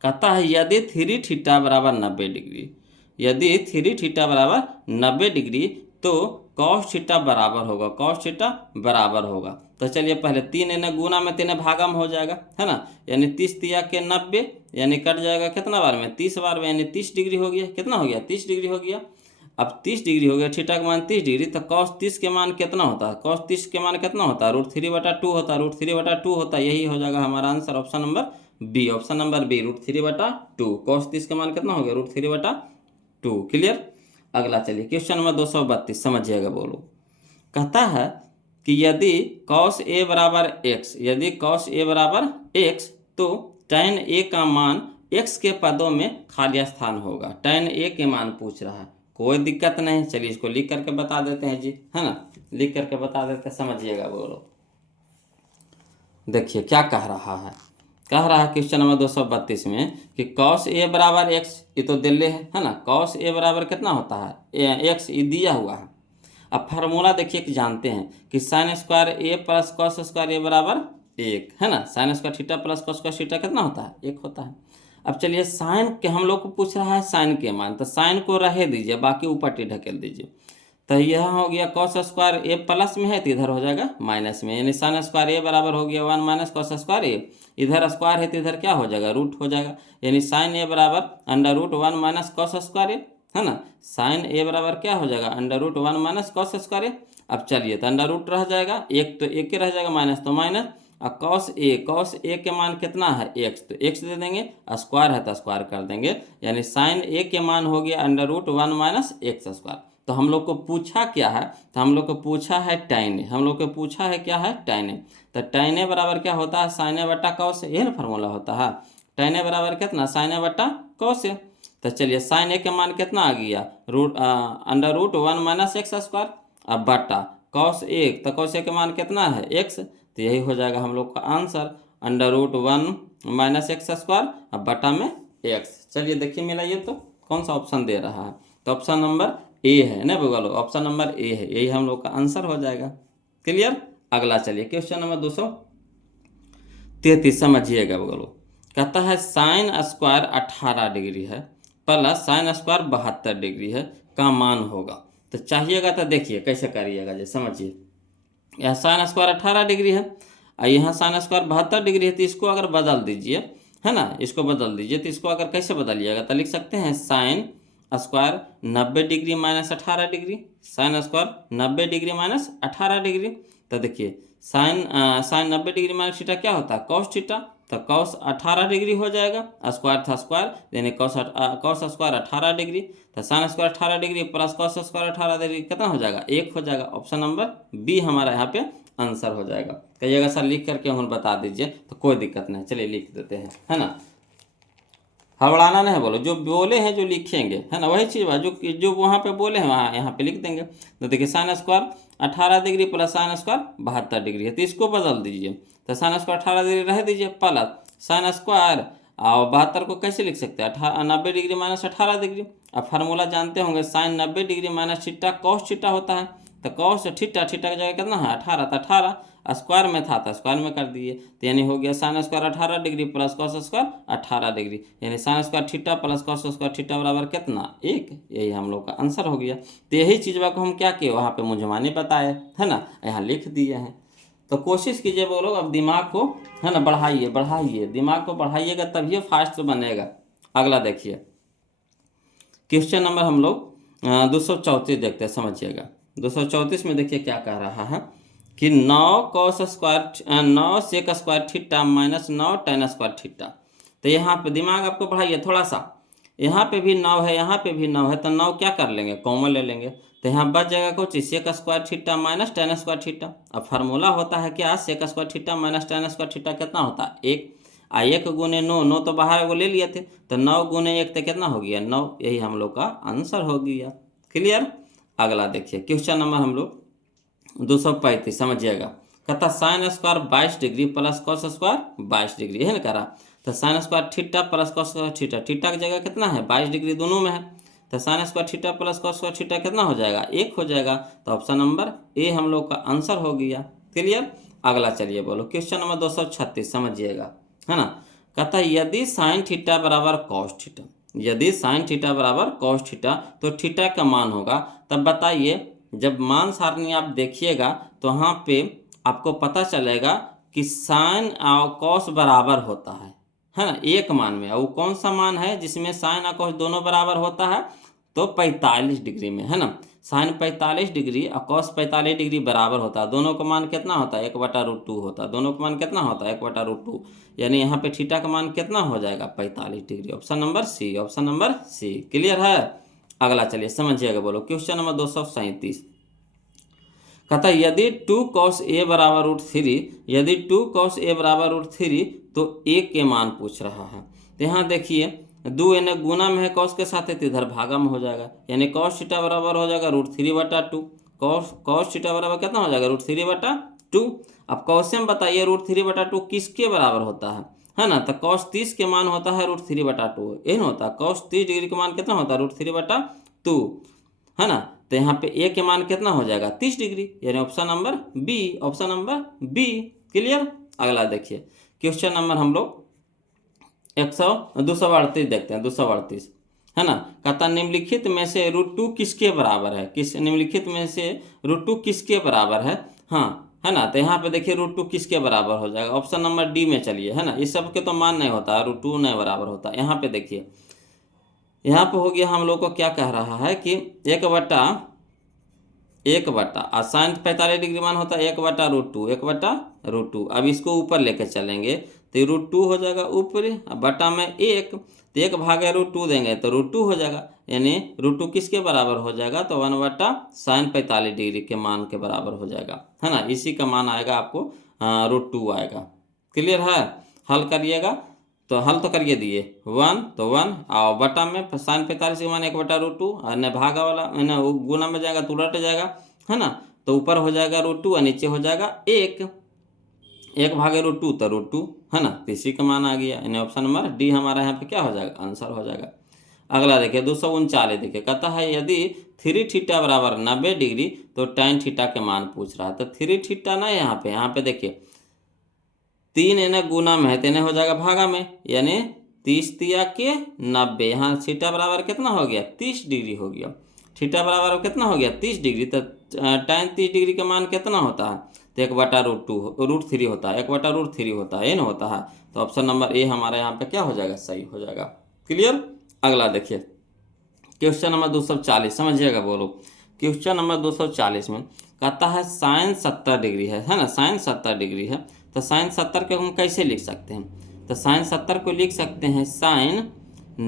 कहता है यदि 3 थीटा बराबर 90 डिग्री, यदि 3 थीटा बराबर 90 डिग्री तो कॉस थीटा बराबर होगा, कॉस थीटा बराबर होगा। तो चलिए पहले 3 इन्हें गुना में 3 भागा में हो जाएगा, है ना, यानी 30 तिया के 90, यानी कट जाएगा कितना बार में, 30 बार में, यानी 30 डिग्री हो गया, कितना हो गया, 30 डिग्री हो गया। अब 30 डिग्री हो गया, थीटा का मान 30 डिग्री, तो कॉस 30 के मान कितना होता है, कॉस 30 के मान कितना होता है, √3/2 होता है, √3/2 होता है, यही हो जाएगा हमारा answer, option number B, option number B, √3/2, cos 30 का मान कितना हो गया, √3/2। क्लियर। अगला चलिए क्वेश्चन नंबर 232, समझिएगा। बोलो, कहता है कि यदि कॉस ए बराबर एक्स, यदि कॉस ए बराबर एक्स तो tan ए का मान x के पदों में खाली स्थान होगा, tan ए के मान पूछ रहा है। कोई दिक्कत नहीं, चलिए इसको लिख करके बता देते हैं जी, है ना, लिख करके बता देते हैं, समझिएगा। बोलो, देखिए क्या कह रहा है, कह रहा है क्वेश्चन नंबर 232 में कि कॉस ए बराबर एक्स, ये तो दिल्ली है ना, कॉस ए बराबर कितना होता है, एक्स, ये दिया हुआ है। अब फार्मूला देखिए कि जानते हैं कि साइन स्क्वायर ए प्लस कॉस स्क्वायर ए बराबर 1, है ना, sign square theta plus cos square theta कितना होता है, 1 होता है। अब चलिए साइन के हम लोग को पूछ रहा है साइन के मान, तो साइन को रहे दीजिए, बाकी ऊपर ढकेल दीजिए, तो यह हो गया कॉस स्क्वायर ए प्लस में है तो इधर हो जाएगा माइनस में, यानी साइन स्क्वायर ए बराबर हो गया 1 माइनस कॉस स्क्वायर ए, इधर स्क्वायर है तो इधर क्या हो जाएगा, रूट हो जाएगा, यानी साइन ए बराबर √1 माइनस कॉस स्क्वायर ए, है ना, साइन ए बराबर क्या हो जाएगा, √1 माइनस कॉस स्क्वायर ए। अब चलिए तो अंडर रूट रह जाएगा, एक तो एक ही रह जाएगा, माइनस तो माइनस, और कॉस ए के मान कितना है, एक्स, तो एक्स दे देंगे, स्क्वायर है तो स्क्वायर कर देंगे, यानी साइन ए के मान हो गया √1 माइनस एक्स स्क्वायर। तो हम लोग को पूछा क्या है, तो हम लोग को पूछा है tan ए, हम लोग को पूछा है क्या है, tan ए, तो tan ए बराबर क्या होता है, साइन ए बट्टा कॉस ए, यही ना फार्मूला होता है, tan ए बराबर कितना, साइन ए बट्टा कॉस ए। तो चलिए साइन ए के मान कितना आ गया, √1 माइनस एक्स स्क्वायर, अब बट्टा कॉस ए, तो कॉस ए के मान कितना है, एक्स, तो यही हो जाएगा हम लोग का आंसर, √1 माइनस एक्स स्क्वायर, अब बटा में एक्स। चलिए देखिए मिलाइए तो कौन सा ऑप्शन दे रहा है, तो ऑप्शन नंबर ए है ना, बोलो ऑप्शन नंबर ए है, यही हम लोग का आंसर हो जाएगा। क्लियर। अगला चलिए क्वेश्चन नंबर 233, समझिएगा। बोलो, कहता है साइन स्क्वायर 18 डिग्री है प्लस साइन स्क्वायर 72 डिग्री है का मान होगा। तो चाहिएगा तो देखिए कैसे करिएगा, जैसे समझिए, यह साइन स्क्वायर 18 डिग्री है और यहाँ साइन स्क्वायर 72 डिग्री है, तो इसको अगर बदल दीजिए, है ना, इसको बदल दीजिए, तो इसको अगर कैसे बदलिएगा, तो लिख सकते हैं sine square 90 degree minus 18 degree, sine square 90 degree minus 18 degree. तो देखिए साइन 90 डिग्री माइनस थीटा क्या होता है, कॉस थीटा। तो कॉस 18 डिग्री हो जाएगा, स्क्वायर था स्क्वायर, यानी कॉस स्क्वायर 18 डिग्री। तो sign square 18 degree plus cos square 18 degree कितना हो जाएगा, 1 हो जाएगा। ऑप्शन नंबर बी हमारा यहाँ पे आंसर हो जाएगा। कहिएगा सर लिख करके हम बता दीजिए, तो कोई दिक्कत नहीं, चलिए लिख देते हैं, है ना। हड़बड़ाना नहीं, बोलो जो बोले हैं जो लिखेंगे, है ना, वही चीज़ जो वहाँ पे बोले हैं वहाँ यहाँ पे लिख देंगे। तो देखिए sign square 18 degree plus sine square 72 degree है, तो इसको बदल दीजिए। तो साइन स्क्वायर 18 डिग्री रह दीजिए प्लस साइन स्क्वायर और 72 को कैसे लिख सकते हैं, 90 डिग्री माइनस 18 डिग्री। अब फार्मूला जानते होंगे, sine 90 degree minus theta cos theta होता है। तो कॉस थीटा की जगह कितना है 18, तो 18 स्क्वायर में था तो स्क्वायर में कर दिए। तो यानी हो गया sine square 18 degree plus cos square 18 degree, यानी sine square theta plus cos square theta बराबर कितना 1। यही हम लोग का आंसर हो गया। तो यही चीज़ को हम क्या किए, वहाँ पे मुझमानी बताए, है ना, यहाँ लिख दिए हैं। तो कोशिश कीजिए वो लोग, अब दिमाग को, है ना, बढ़ाइए दिमाग को बढ़ाइएगा, तभी फास्ट बनेगा। अगला देखिए क्वेश्चन नंबर हम लोग 234 देखते हैं, समझिएगा। 234 में देखिए क्या कह रहा है कि 9 cos square 9 sec square theta minus 9 tan square theta. तो यहाँ पे दिमाग आपको बढ़ाइए थोड़ा सा, यहाँ पे भी 9 है, यहाँ पे भी 9 है, तो 9 क्या कर लेंगे, कॉमन ले लेंगे। तो यहाँ बच जाएगा कुछ sec square theta minus tan square theta. अब फार्मूला होता है क्या, sec square theta minus tan square theta कितना होता है 1। 1 गुने 9, 9 तो बाहर वो ले लिए थे, तो 9 गुने 1 तो कितना हो गया 9। यही हम लोग का आंसर हो गया। क्लियर। अगला देखिए क्वेश्चन नंबर हम लोग 235 समझिएगा। कहता sine square 22 degree plus cos square 22 degree, है ना कह रहा। तो sign square theta plus cos square theta, theta की जगह कितना है 22 डिग्री दोनों में है। तो sign square theta plus cos square theta कितना हो जाएगा 1 हो जाएगा। तो ऑप्शन नंबर ए हम लोग का आंसर हो गया। क्लियर। अगला चलिए बोलो क्वेश्चन नंबर 236 समझिएगा, है ना। कहता यदि साइन थीटा बराबर कॉस थीटा, यदि साइन थीटा बराबर कॉस थीटा तो थीटा का मान होगा। तब बताइए, जब मान सारणी आप देखिएगा तो वहाँ पे आपको पता चलेगा कि साइन और कॉस बराबर होता है ना, एक मान में। और वो कौन सा मान है जिसमें साइन और कॉस दोनों बराबर होता है, तो 45 डिग्री में, है ना। साइन 45 डिग्री और कॉस 45 डिग्री बराबर होता है, दोनों का मान कितना होता है 1/√2 होता है, दोनों का मान कितना होता है 1/√2। यानी यहाँ पे थीटा का मान कितना हो जाएगा 45 degree. Option number C, option number C. Clear है। अगला चलिए समझिएगा, बोलो क्वेश्चन नंबर 237। कहता यदि 2 cos a बराबर √3, यदि 2 cos a बराबर √3 तो a के मान पूछ रहा है। तो यहाँ देखिए 2 यानी गुना में है कॉस के साथ है, तो इधर भागा में हो जाएगा, यानी कॉस थीटा बराबर हो जाएगा √3/2। कॉस थीटा बराबर कितना हो जाएगा √3/2। अब क्वेश्चन बताइए √3/2 किसके बराबर होता है ना। तो कॉस 30 के मान होता है √3/2, यही ना होता है। कॉस 30 डिग्री के मान कितना होता है √3/2, है ना। तो यहाँ पे ए के मान कितना हो जाएगा 30 डिग्री, यानी option number B, option number B. Clear. अगला देखिए क्वेश्चन नंबर हम लोग 238 देखते हैं, 238, है ना। कहता निम्नलिखित में से √2 किसके बराबर है, निम्नलिखित में से √2 किसके बराबर है, हाँ, है ना। तो यहाँ पे देखिए √2 किसके बराबर हो जाएगा, ऑप्शन नंबर डी में चलिए, है ना। इस सब के तो मान नहीं होता, √2 नहीं बराबर होता। यहाँ पे देखिए, यहाँ पे हो गया हम लोग को क्या कह रहा है कि 1/1 और साइन 45 डिग्री मान होता है 1/√2, 1/√2। अब इसको ऊपर लेके चलेंगे तो √2 हो जाएगा ऊपर, बटा में 1, तो 1/√2 देंगे तो √2 हो जाएगा, यानी √2 किसके बराबर हो जाएगा, तो 1/sin 45 डिग्री के मान के बराबर हो जाएगा, है ना। इसी का मान आएगा आपको √2 आएगा। क्लियर है। हल करिएगा, तो हल तो करिए दिए 1 तो 1 और बटा में साइन 45 के मान 1/√2 और न भागा वाला न गुना में जाएगा तो उलट जाएगा, है ना। तो ऊपर हो जाएगा √2 और नीचे हो जाएगा 1/√2 तो √2, है ना। तो इसी का मान आ गया, यानी ऑप्शन नंबर डी हमारा यहाँ पे क्या हो जाएगा आंसर हो जाएगा। अगला देखिए 239 देखिए। कहता है यदि 3 थीटा बराबर 90 डिग्री तो tan थीटा के मान पूछ रहा है। तो 3 थीटा ना यहाँ पे देखिए 3 एना गुना में है, तो हो जाएगा भागा में, यानी 30 तिया के 90। यहाँ थीटा बराबर कितना हो गया 30 डिग्री हो गया, थीटा बराबर कितना हो गया 30 डिग्री। तो tan 30 डिग्री का मान कितना होता है, तो 1/√3 होता है, 1/√3 होता है, ये ना होता है। तो ऑप्शन नंबर ए हमारे यहाँ पे क्या हो जाएगा सही हो जाएगा। क्लियर। अगला देखिए क्वेश्चन नंबर 240 समझिएगा बोलो। क्वेश्चन नंबर 240 में कहता है साइन 70 डिग्री है ना, साइन 70 डिग्री है। तो साइन 70 को हम कैसे लिख सकते हैं? तो साइन 70 को लिख सकते हैं sine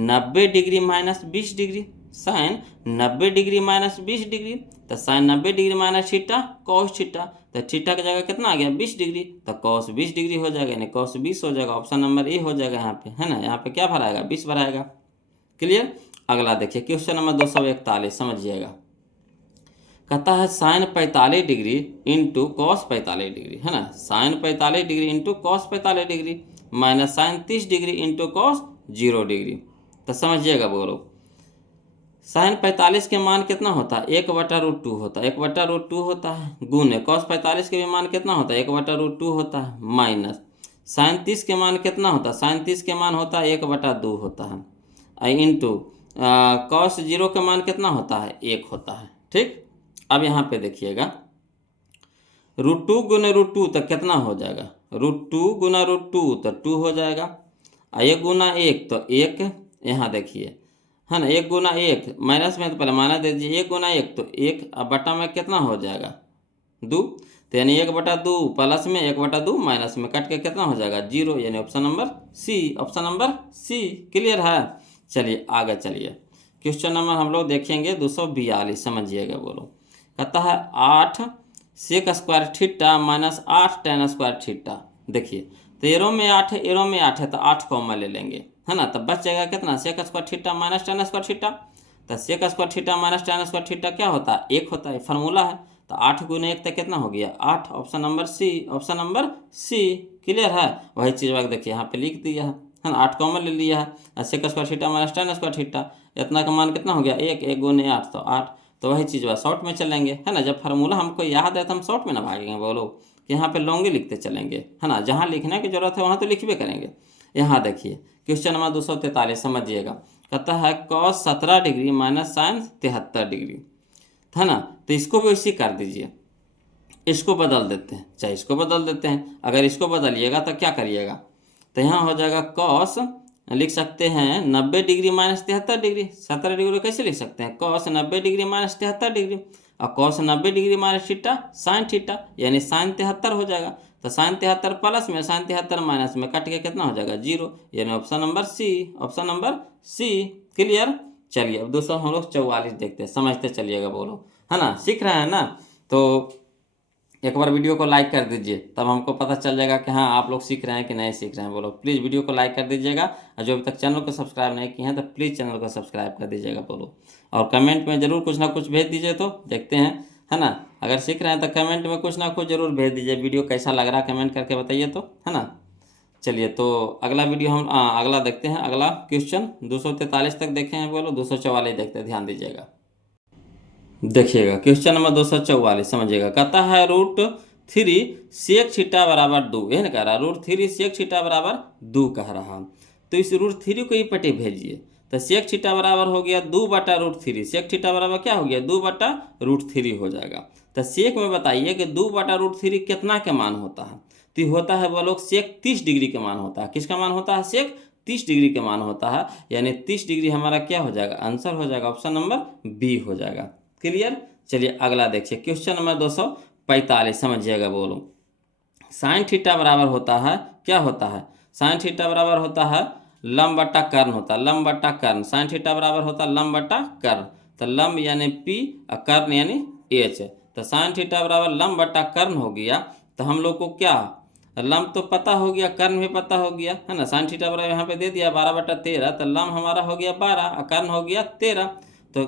90 degree minus 20 degree, sine 90 degree minus 20 degree. तो sine 90 degree minus theta cos theta, तो थीटा की जगह कितना आ गया 20 डिग्री, तो कॉस 20 डिग्री हो जाएगा, यानी कॉस 20 हो जाएगा। ऑप्शन नंबर ए हो जाएगा यहाँ पे, है ना। यहाँ पे क्या भराएगा 20 भराएगा। क्लियर। अगला देखिए क्वेश्चन नंबर 241 समझिएगा। कहता है sine 45 degree into cos 45 degree, है ना, sine 45 degree into cos 45 degree minus sine 30 degree into cos 0 degree. तो समझिएगा बोलो, साइन 45 के मान कितना होता है 1/√2 होता है, 1/√2 होता है, गुने कॉस 45 के भी मान कितना होता है 1/√2 होता है, माइनस साइन 30 के मान कितना होता है, साइन 30 के मान होता है 1/2 होता है, इंटू कॉस 0 का मान कितना होता है 1 होता है। ठीक। अब यहाँ पे देखिएगा √2 गुने √2 तो कितना हो जाएगा, √2 गुना √2 तो 2 हो जाएगा, 1 गुना 1 तो 1, यहाँ देखिए है ना, 1 गुना 1 माइनस में तो पहले माइनस दे दीजिए, 1 गुना 1 तो 1, अब बटा में कितना हो जाएगा 2, तो यानी 1/2 प्लस में 1/2 माइनस में कट के कितना हो जाएगा 0, यानी option number C, option number C. Clear है। चलिए आगे चलिए, क्वेश्चन नंबर हम लोग देखेंगे 242 समझिएगा बोलो। कहता है 8 sec square theta minus 8 tan square theta. देखिए तो एरो में 8 है, एरो में 8 है, तो 8 कॉमन ले लेंगे, है ना, तब बच जाएगा कितना sec square theta minus tan square theta. तो sec square theta minus tan square theta क्या होता है 1 होता है, फार्मूला है। तो 8 गुने 1 तक कितना हो गया 8, option number C, option number C. Clear है। वही चीज़ देखिए यहाँ पे लिख दिया है ना, 8 कॉमन ले लिया है, sec square theta minus tan square theta, इतना का मान कितना हो गया 1, 1 गुने 8 तो 8। तो वही चीज़ शॉर्ट में चलेंगे, है ना, जब फार्मूला हमको याद है तो हम शॉर्ट में ना भागेंगे बोलो, कि यहाँ पे लॉन्ग ही लिखते चलेंगे, है ना, जहाँ लिखने की जरूरत है वहाँ तो लिखबे करेंगे। यहाँ देखिए क्वेश्चन नंबर 243 समझिएगा। कहता है cos 17 degree minus sine 73 degree, है ना, तो इसको भी वैसे कर दीजिए, इसको बदल देते हैं, चाहे इसको बदल देते हैं। अगर इसको बदलिएगा तो क्या करिएगा, तो यहाँ हो जाएगा कॉस, लिख सकते हैं 90 डिग्री माइनस 73 डिग्री, 17 डिग्री कैसे लिख सकते हैं कॉस 90 डिग्री माइनस 73 डिग्री, और cos 90 degree minus theta sine theta, यानी साइन 73 हो जाएगा। तो साइन 73 प्लस में साइन 73 माइनस में कट के कितना हो जाएगा 0, यानी option number C, option number C. Clear. चलिए अब दोस्तों हम लोग 44 देखते हैं, समझते चलिएगा बोलो, है ना, सीख रहे हैं ना। तो एक बार वीडियो को लाइक कर दीजिए, तब हमको पता चल जाएगा कि हाँ आप लोग सीख रहे हैं कि नहीं सीख रहे हैं बोलो। प्लीज़ वीडियो को लाइक कर दीजिएगा, और जो अभी तक चैनल को सब्सक्राइब नहीं किए हैं तो प्लीज़ चैनल को सब्सक्राइब कर दीजिएगा बोलो। और कमेंट में ज़रूर कुछ ना कुछ भेज दीजिए, तो देखते हैं, है ना, अगर सीख रहे हैं तो कमेंट में कुछ ना कुछ ज़रूर भेज दीजिए। वीडियो कैसा लग रहा है कमेंट करके बताइए, तो है ना। चलिए तो अगला वीडियो हम अगला देखते हैं, अगला क्वेश्चन 243 तक देखे हैं बोलो, 244 देखते हैं, ध्यान दीजिएगा। देखिएगा क्वेश्चन नंबर 244 समझिएगा। कहता है √3 सेक थीटा बराबर 2, यह ना कह रहा √3 सेक थीटा बराबर 2 कह रहा, तो इस √3 को ही पटे भेजिए। तो सेक थीटा बराबर हो गया 2/√3, सेक थीटा बराबर क्या हो गया 2/√3 हो जाएगा। तो सेक में बताइए कि 2/√3 कितना के मान होता है, तो होता है वो लोग सेक 30 डिग्री के मान होता है। किसका मान होता है सेक 30 डिग्री के मान होता है, यानी 30 डिग्री हमारा क्या हो जाएगा आंसर हो जाएगा, ऑप्शन नंबर बी हो जाएगा। क्लियर। चलिए अगला देखिए क्वेश्चन नंबर 245 समझिएगा बोलो। साइन थीटा बराबर होता है क्या होता है, साइन थीटा बराबर होता है लंब बट्टा कर्ण होता है, लंब बट्टा कर्ण, साइन थीटा बराबर होता है लंब बट्टा कर्ण। तो लंब यानी पी और कर्ण यानी एच, तो साइन थीटा बराबर लंब बट्टा कर्ण हो गया। तो हम लोग को क्या लंब तो पता हो गया, कर्ण भी पता हो गया, है ना। साइन थीटा बराबर यहाँ पे दे दिया 12/13, तो लंब हमारा हो गया 12 और कर्ण हो गया 13। तो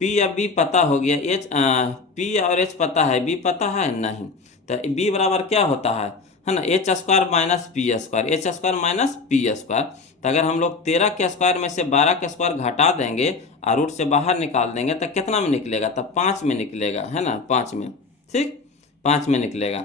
पी या बी पता हो गया, एच पी और एच पता है, बी पता है नहीं। तो बी बराबर क्या होता है ना H square minus P square, H square minus P square. तो अगर हम लोग 13 के स्क्वायर में से 12 के स्क्वायर घटा देंगे और रूट से बाहर निकाल देंगे तो कितना में निकलेगा, तो 5 में निकलेगा, है ना, 5 में, ठीक 5 में निकलेगा।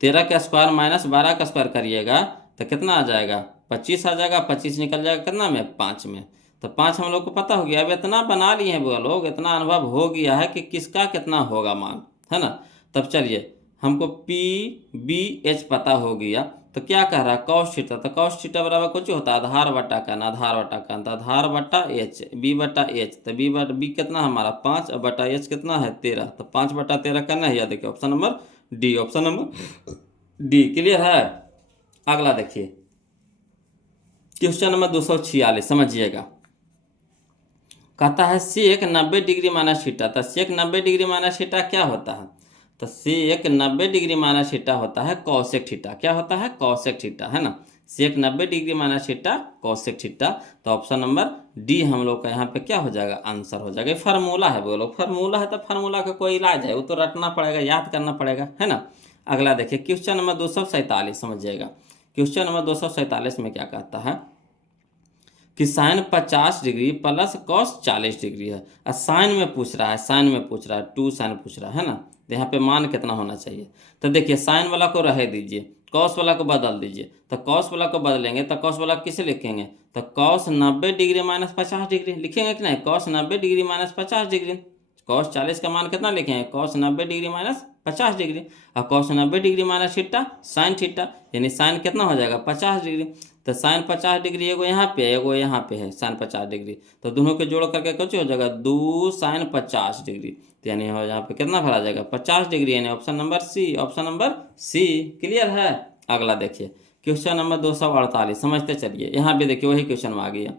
13 का स्क्वायर माइनस 12 का स्क्वायर करिएगा तो कितना आ जाएगा 25 आ जाएगा, 25 निकल जाएगा कितना में 5 में। तो 5 हम लोग को पता हो गया। अब इतना बना लिए हैं वो लोग, इतना अनुभव हो गया है कि किसका कितना होगा मान, है ना। तब चलिए हमको पी बी एच पता हो गया, तो क्या कह रहा है कॉस थीटा, तो कॉस थीटा बराबर कुछ होता है आधार बटा कन, आधार बटा कन, तो आधार बटा एच, बी बटा एच, तो बी कितना है हमारा 5 और बटा एच कितना है 13, तो 5 बटा 13 करना है, या देखिए option number D, option number D. Clear है। अगला देखिए क्वेश्चन नंबर 246 समझिएगा। कहता है सेक 90 डिग्री माइनस थीटा, तो सेक 90 डिग्री माइनस थीटा क्या होता है, तो सेक 90 डिग्री माइनस थीटा होता है कॉसेक थीटा, क्या होता है कॉसेक थीटा, है ना। सेक 90 degree minus theta cosec theta, तो ऑप्शन नंबर डी हम लोग का यहाँ पे क्या हो जाएगा आंसर हो जाएगा। फार्मूला है बोलो, फार्मूला है तो फार्मूला का कोई इलाज है, वो तो रटना पड़ेगा, याद करना पड़ेगा, है ना। अगला देखिए क्वेश्चन नंबर 247 समझिएगा। क्वेश्चन नंबर 247 में क्या कहता है कि sine 50 degree plus cos 40 degree है, और साइन में पूछ रहा है, साइन में पूछ रहा है, 2 साइन पूछ रहा है ना, तो यहाँ पे मान कितना होना चाहिए। तो देखिए साइन वाला को रह दीजिए, कॉस वाला को बदल दीजिए, तो कॉस वाला को बदलेंगे तो कॉस वाला किसे लिखेंगे, तो कॉस 90 डिग्री माइनस 50 डिग्री लिखेंगे कि नहीं, cos 90 degree minus 50 degree. Cos 40 का मान कितना लिखेंगे, कॉस 90 डिग्री माइनस 50 डिग्री, और cos 90 degree minus theta sine theta, यानी साइन कितना हो जाएगा 50 डिग्री। तो साइन 50 डिग्री एगो यहाँ पे एगो यहाँ पे है साइन 50 डिग्री, तो दोनों के जोड़ करके कुछ हो जाएगा 2 साइन 50 डिग्री, तो यानी हो यहाँ पे कितना भरा जाएगा 50 डिग्री, यानी option number C, option number C. Clear है। अगला देखिए क्वेश्चन नंबर 248 समझते चलिए। यहाँ पे देखिए वही क्वेश्चन में आ गया,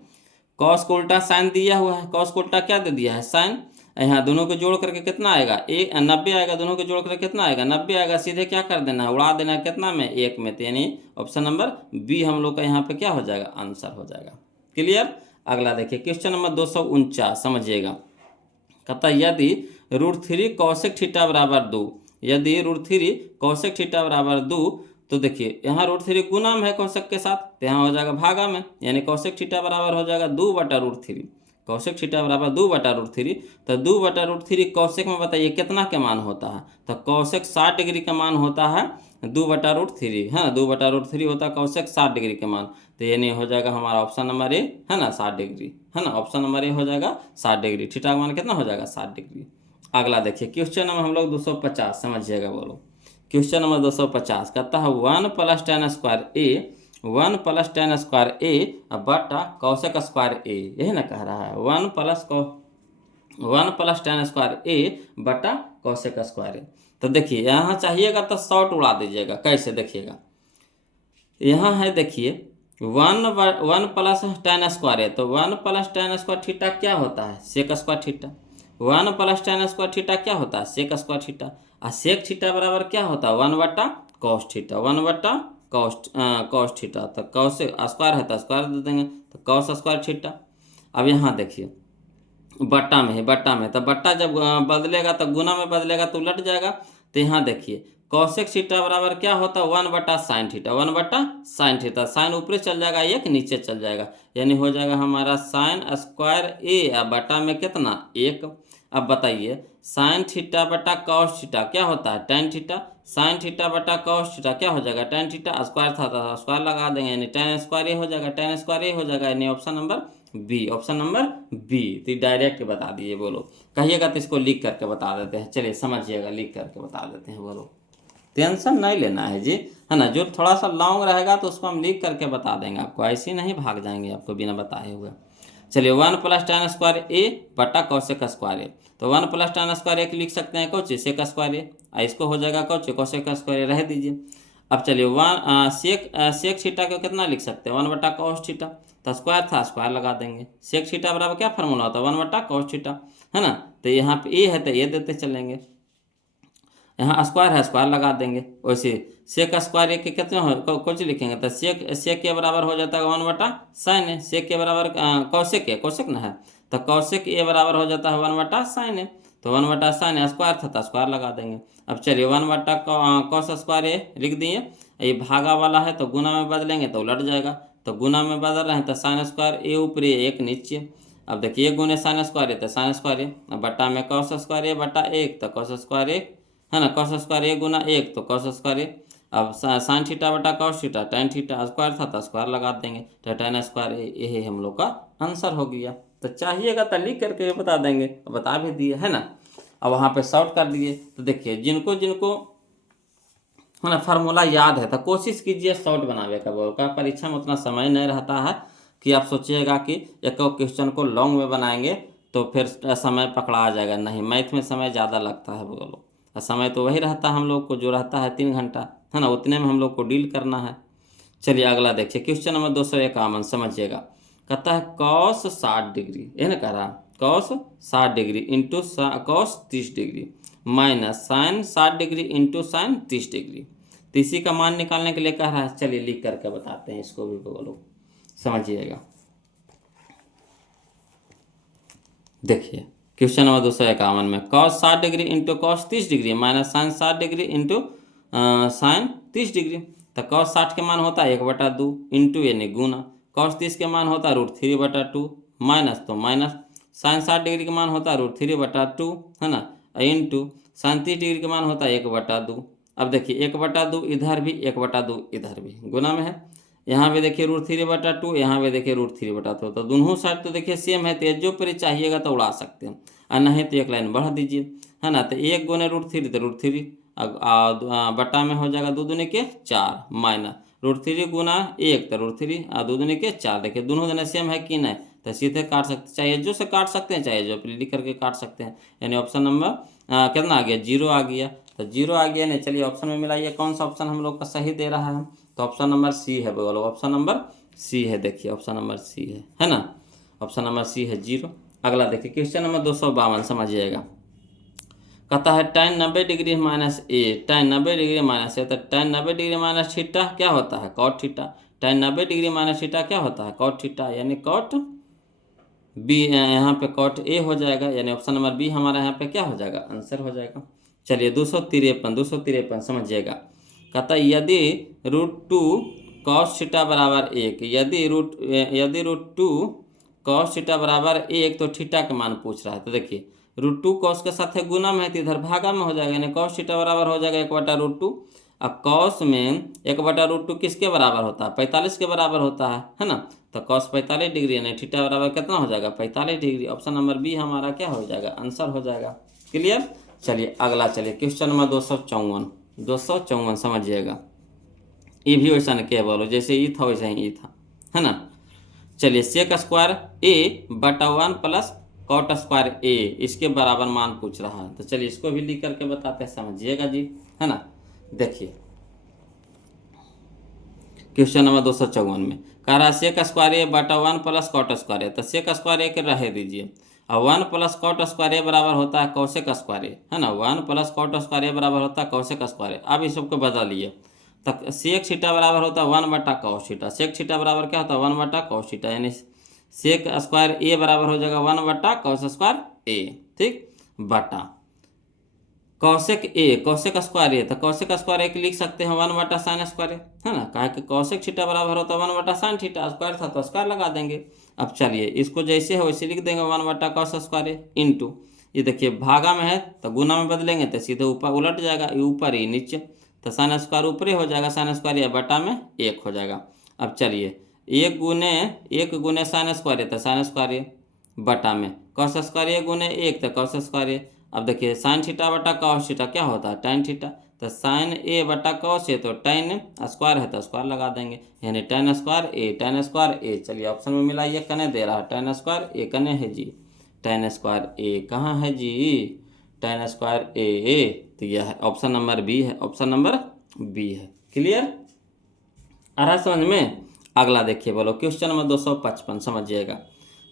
कॉस को उल्टा साइन दिया हुआ है, कॉस को उल्टा क्या दे दिया है साइन, यहाँ दोनों को जोड़ करके कितना आएगा 90 आएगा, दोनों को जोड़ करके कितना आएगा 90 आएगा, सीधे क्या कर देना है उड़ा देना है कितना में 1 में, तो यानी ऑप्शन नंबर बी हम लोग का यहाँ पे क्या हो जाएगा आंसर हो जाएगा। क्लियर। अगला देखिए क्वेश्चन नंबर 249 समझिएगा। कहता यदि √3 कॉसेक थीटा बराबर 2, यदि √3 कॉसेक थीटा बराबर 2, तो देखिए यहाँ √3 गुना में है कॉसेक के साथ, तो यहाँ हो जाएगा भागा में, यानी कॉसेक थीटा बराबर हो जाएगा 2 बटा √3, कॉसेक थीटा बराबर 2 बटा √3, तो 2 बटा √3 कॉसेक में बताइए कितना के मान होता है, तो कॉसेक 60 डिग्री का मान होता है 2 बटा √3, है ना, 2 बटा √3 होता है कॉसेक 60 डिग्री के मान, तो ये नहीं हो जाएगा हमारा ऑप्शन नंबर ए, है ना 60 डिग्री, है ना, ऑप्शन नंबर ए हो जाएगा 60 डिग्री, थीटा का मान कितना हो जाएगा 60 डिग्री। अगला देखिए क्वेश्चन नंबर हम लोग 250 समझिएगा बोलो। क्वेश्चन नंबर 250 कहता है 1 + tan स्क्वायर ए, 1 + tan स्क्वायर ए बटा कॉसेक स्क्वायर ए, यही ना कह रहा है 1 + tan स्क्वायर ए बटा कॉसेक स्क्वायर ए। तो देखिए यहाँ चाहिएगा तो शॉर्ट उड़ा दीजिएगा, कैसे देखिएगा, यहाँ है देखिए 1 + tan स्क्वायर है, तो 1 + tan स्क्वायर थीटा क्या होता है sec square theta, 1 + tan square theta क्या होता है सेक स्क्वायर थीटा, और सेक थीटा बराबर क्या होता है 1 बटा कॉस थीटा, 1 बटा कॉस थीटा, तो कॉस स्क्वायर है तो स्क्वायर दे देंगे, तो कॉस स्क्वायर थीटा। अब यहाँ देखिए बट्टा में है, बट्टा में, तो बट्टा जब बदलेगा तो गुना में बदलेगा तो उलट जाएगा, तो यहाँ देखिए कॉसेक थीटा बराबर क्या होता है 1 बटा साइन थीटा, 1 बटा साइन थीटा, साइन ऊपर चल जाएगा एक नीचे चल जाएगा, यानी हो जाएगा हमारा साइन स्क्वायर ए और बटा में कितना 1। अब बताइए साइन थीटा बटा कॉस थीटा क्या होता है tan थीटा, साइन थीटा बटा कॉस थीटा क्या हो जाएगा tan थीटा, स्क्वायर था तो स्क्वायर लगा देंगे, यानी tan स्क्वायर ए हो जाएगा, tan स्क्वायर ए हो जाएगा, यानी option number B, option number B. तो डायरेक्ट बता दिए बोलो, कहिएगा तो इसको लिख करके बता देते हैं, चलिए समझिएगा लिख करके बता देते हैं बोलो, टेंशन नहीं लेना है जी, है ना, जो थोड़ा सा लॉन्ग रहेगा तो उसको हम लिख करके बता देंगे आपको, ऐसे ही नहीं भाग जाएंगे आपको बिना बताए हुए। चलिए 1 + tan स्क्वायर ए बटा कॉसेक स्क्वायर ए, तो 1 + tan स्क्वायर ए लिख सकते हैं कौन सेक स्क्वायर ए, इसको हो जाएगा कौन कॉसेक स्क्वायर ए रह दीजिए। अब चलिए सेक थीटा को कितना लिख सकते हैं 1 बटा कॉस थीटा, तो स्क्वायर था स्क्वायर लगा देंगे, सेक थीटा बराबर क्या फार्मूला होता है 1 बटा कॉस थीटा, है ना, तो यहाँ पे ए है तो ए देते चलेंगे, यहाँ स्क्वायर है स्क्वायर लगा देंगे, वैसे सेक स्क्वायर ए के कितने हो कुछ लिखेंगे, तो सेक के बराबर हो जाता है 1 बटा साइन ए, सेक के बराबर कौशिक है कौशिक ना है, तो कौशिक ए बराबर हो जाता है 1 बटा साइन ए, तो 1 बटा साइन ए स्क्वायर था तो स्क्वायर लगा देंगे। अब चलिए 1 बटा कॉस स्क्वायर ए लिख दिए, ये भागा वाला है तो गुना में बदलेंगे तो उलट जाएगा, तो गुना में बदल रहे हैं तो साइन स्क्वायर ए ऊपरी एक नीचे। अब देखिए गुने साइन स्क्वायर ए तो साइन स्क्वायर ए, अब बटा में कॉस स्क्वायर ए बटा 1 तो कॉस स्क्वायर ए, है ना, कॉस स्क्वायर ए गुना 1 तो कॉस स्क्वायर ए। अब साइन थीटा बटा cos theta tan theta square था तो स्क्वायर लगा देंगे, तो tan स्क्वायर ए, यही हम लोग का आंसर हो गया। तो चाहिएगा तो लिख करके बता देंगे, बता भी दिए, है ना। अब वहाँ पे शॉर्ट कर दिए, तो देखिए जिनको जिनको है ना, फार्मूला याद है तो कोशिश कीजिए शॉर्ट बनावे का। बोल का परीक्षा में उतना समय नहीं रहता है कि आप सोचिएगा कि एक क्वेश्चन को लॉन्ग में बनाएंगे तो फिर समय पकड़ा जाएगा। नहीं, मैथ में समय ज़्यादा लगता है बोलो, समय तो वही रहता है हम लोग को जो रहता है 3 घंटा, है ना, उतने में हम लोग को डील करना है। चलिए अगला देखिए, क्वेश्चन नंबर 251 समझिएगा। कहता है कॉस 60 डिग्री, यह ना कह रहा cos 60 degree into cos 30 degree minus sine 60 degree into sine 30 degree. तो इसी का मान निकालने के लिए कह रहा है। चलिए लिख करके बताते हैं इसको भी, बोलो समझिएगा। देखिए क्वेश्चन नंबर 251 में cos 60 degree into cos 30 degree minus sine 60 degree into sine 30 degree. तो कॉस 60 के मान होता है 1/2 इंटू यानी गुना, कॉस 30 के मान होता है √3/2 माइनस तो माइनस साइन 60 डिग्री के मान होता है √3/2, है ना, इंटू साइन 30 डिग्री के मान होता है 1/2। अब देखिए 1/2 इधर भी 1/2 इधर भी गुना में है। यहाँ पे देखिए √3/2, यहाँ पे देखिए √3/2, तो दोनों साइड तो देखिए सेम है, तो जो पर चाहिएगा तो उड़ा सकते हैं, और नहीं तो एक लाइन बढ़ा दीजिए, है ना। तो 1 गुने √3 तो √3 बटा में हो जाएगा 2 दूनी के 4 माइनस √3 गुना 1 तो √3 और 2 दूनी के 4। देखिए दोनों दोनों सेम है कि नहीं, तो सीधे काट सकते, चाहे जो से काट सकते हैं चाहे जो पर लिख करके काट सकते हैं। यानी ऑप्शन नंबर कितना आ गया, 0 आ गया। तो 0 आ गया नहीं, चलिए ऑप्शन में मिलाइए कौन सा ऑप्शन हम लोग का सही दे रहा है। तो ऑप्शन नंबर सी है, बोलो ऑप्शन नंबर सी है। देखिए ऑप्शन नंबर सी है ना, ऑप्शन नंबर सी है 0। अगला देखिए क्वेश्चन नंबर 252 समझिएगा। कहता है tan 90 degree minus A, tan 90 degree minus A, तो tan 90 डिग्री माइनस थीटा क्या होता है, cot theta. tan 90 degree minus theta क्या होता है, कॉट थीटा, यानी कॉट बी, यहाँ पे कॉट ए हो जाएगा, यानी ऑप्शन नंबर बी हमारा यहाँ पे क्या हो जाएगा, आंसर हो जाएगा। चलिए 253 समझिएगा। कहता है यदि √2 cos थीटा बराबर 1, यदि √2 cos थीटा बराबर 1 तो थीटा का मान पूछ रहा है। तो देखिए √2 cos के साथ है गुना में है तो इधर भागा में हो जाएगा, यानी cos थीटा बराबर हो जाएगा 1/√2। अब cos में 1/√2 किसके बराबर होता है, 45 के बराबर होता है ना। तो cos 45 डिग्री यानी थीटा बराबर कितना हो जाएगा, 45 डिग्री। ऑप्शन नंबर बी हमारा क्या हो जाएगा, आंसर हो जाएगा। क्लियर। चलिए अगला, चलिए क्वेश्चन नंबर 254 समझिएगा। ये भी वैसा नहीं, क्या बोलो जैसे ई था वैसे ही ई था, है ना। चलिए सेक स्क्वायर ए बटा 1 प्लस कॉट स्क्वायर ए, इसके बराबर मान पूछ रहा है। तो चलिए इसको भी लिख करके बताते हैं, समझिएगा जी, है ना। देखिए क्वेश्चन नंबर 254 में कह रहा है सेक स्क्वायर ए बटा 1 प्लस कॉट स्क्वायर ए। तो सेक स्क्वायर ए के रहे दीजिए, और 1 प्लस कॉट स्क्वायर ए बराबर होता है कौशिक स्क्वायर ए, है ना। 1 प्लस कॉट स्क्वायर ए बराबर होता है कौशिक स्क्वायर ए। अब इस सबको बदलिए, तो सेक थीटा बराबर होता है 1/cos थीटा। सेक थीटा बराबर क्या होता है 1/cos थीटा, यानी सेक स्क्वायर ए बराबर हो जाएगा 1/cos स्क्वायर ए, ठीक, बटा कौशिक ए, कौशिक स्क्वायर ए, तो कौशिक स्क्वायर ए लिख सकते हैं 1/sin स्क्वायर ए, है ना। कहा कि कौशिक थीटा बराबर होता है 1/sin थीटा, स्क्वायर था तो स्क्वायर लगा देंगे। अब चलिए इसको जैसे है वैसे लिख देंगे 1/cos स्क्वायर ए इंटू, ये देखिए भागा में है तो गुना में बदलेंगे तो सीधे ऊपर उलट जाएगा, ये ऊपर ही नीचे, तो साइन स्क्वायर ऊपर ही हो जाएगा, साइन स्क्वायर या बटा में 1 हो जाएगा। अब चलिए 1 गुने साइन स्क्वायर है तो साइन स्क्वायर ए बटा में कॉस स्क्वायर ए गुने 1 तो कॉस स्क्वायर ए। अब देखिए साइन थीटा बटा कॉस थीटा क्या होता है tan थीटा, तो साइन ए बटा कॉस ए, तो tan स्क्वायर है तो स्क्वायर लगा देंगे, यानी tan स्क्वायर ए। चलिए ऑप्शन में मिलाइए, कने दे रहा है tan स्क्वायर ए, कने है जी tan स्क्वायर ए, कहाँ है जी tan स्क्वायर ए, तो यह है ऑप्शन नंबर बी है, ऑप्शन नंबर बी है। क्लियर आ रहा समझ में। अगला देखिए, बोलो क्वेश्चन नंबर 255 समझिएगा।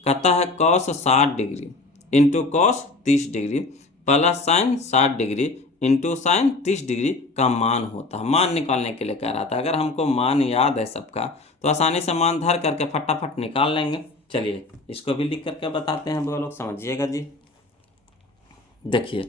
कहता है cos 60 degree into cos 30 degree plus sign 60 degree into sine 30 degree का मान होता है। मान निकालने के लिए कह रहा था, अगर हमको मान याद है सबका तो आसानी से मान धर करके फटाफट निकाल लेंगे। चलिए इसको भी लिख करके बताते हैं, वो लोग समझिएगा जी। देखिए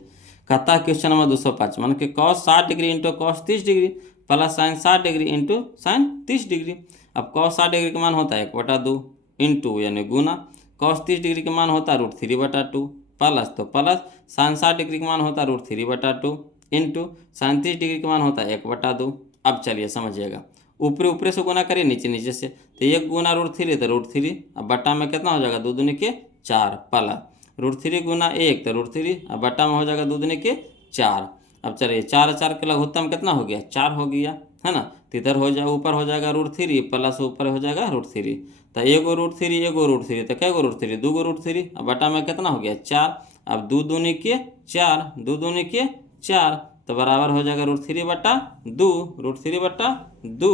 कहता है क्वेश्चन नंबर 255 कि cos 60 degree into cos 30 degree plus sign 60 degree into sine 30 degree. अब cos 60 डिग्री का मान होता है 1/2 इंटू यानी गुना, cos 30 डिग्री का मान होता है √3/2 प्लस तो प्लस साइन 60 डिग्री का मान होता है √3/2 इंटू साइन 30 डिग्री का मान होता है 1/2। अब चलिए समझिएगा, ऊपरी ऊपरी से गुना करिए, नीचे नीचे से, तो 1 गुना √3 तो √3, अब बटा में कितना हो जाएगा 2 दूनी के 4 प्लस √3 गुना 1 तो √3, अब बटा में हो जाएगा 2 दूनी के 4। अब चलिए 4 के लघुत्तम कितना हो गया, 4 हो गया, है ना। तो इधर हो जाए ऊपर हो जाएगा √3 प्लस ऊपर हो जाएगा √3, तो एगो √3 एगो √3, तो क्या गो √3 2 गो √3, अब बटा में कितना हो गया 4, अब 2 दूनी के 4, 2 दूनी के 4, तो बराबर हो जाएगा √3/2, √3/2,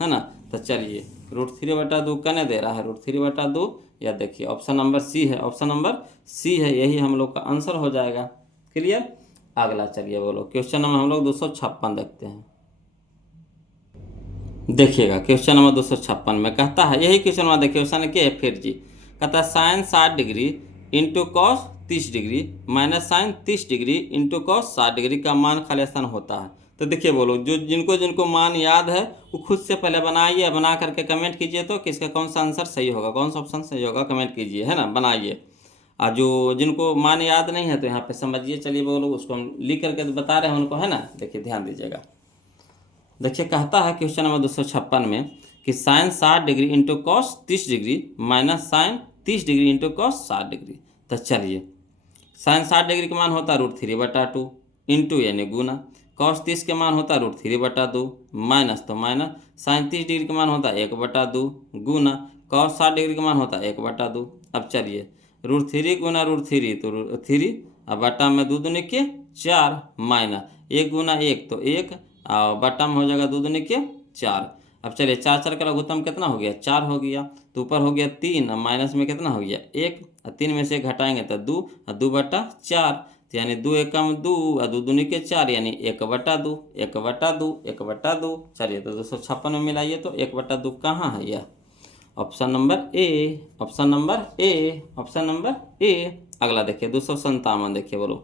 है ना। तो चलिए √3/2 कने दे रहा है, √3/2, या देखिए ऑप्शन नंबर सी है, ऑप्शन नंबर सी है, यही हम लोग का आंसर हो जाएगा। क्लियर। अगला चलिए बोलो क्वेश्चन नंबर हम लोग 256 देखते हैं। देखिएगा क्वेश्चन नंबर 256 में कहता है, यही क्वेश्चन नंबर देखिए, क्वेश्चन के फिर जी कहता है sine 60 degree into cos 30 degree minus sine 30 degree into cos 60 degree का मान खाली स्थान होता है। तो देखिए बोलो, जो जिनको जिनको मान याद है वो खुद से पहले बनाइए, बना करके कमेंट कीजिए तो किसका कौन सा आंसर सही होगा, कौन सा ऑप्शन सही होगा कमेंट कीजिए, है ना, बनाइए। और जो जिनको मान याद नहीं है तो यहाँ पे समझिए, चलिए बोलो उसको हम लिख करके बता रहे हैं उनको, है ना। देखिए ध्यान दीजिएगा, देखिए कहता है क्वेश्चन नंबर 256 में कि sine 60 degree into cos 30 degree minus sine 30 degree into cos 60 degree. तो चलिए साइन 60 डिग्री का मान होता है √3/2 इंटू यानी गुना, कॉस 30 के मान होता है √3/2 माइनस, तो माइनस साइन 30 डिग्री का मान होता है 1/2 गुना, कॉस 60 डिग्री का मान होता है 1/2। अब चलिए √3 गुना √3 तो √3, अब बटा में 2 दूनी के 4 माइनस 1 गुना 1 तो 1, और बटा में हो जाएगा 2 दूनी के 4। अब चलिए 4 का लघुत्तम कितना हो गया, 4 हो गया, तो ऊपर हो गया 3, अब माइनस में कितना हो गया 1, और 3 में से 1 घटाएंगे तो 2, और 2/4, तो यानी 2 एकम 2 और 2 दूनी के 4 यानी 1/2, 1/2, 1/2। चलिए तो 256 में मिलाइए तो 1/2 कहाँ है, यह option number A, option number A, option number A. अगला देखिए 257 देखिए बोलो,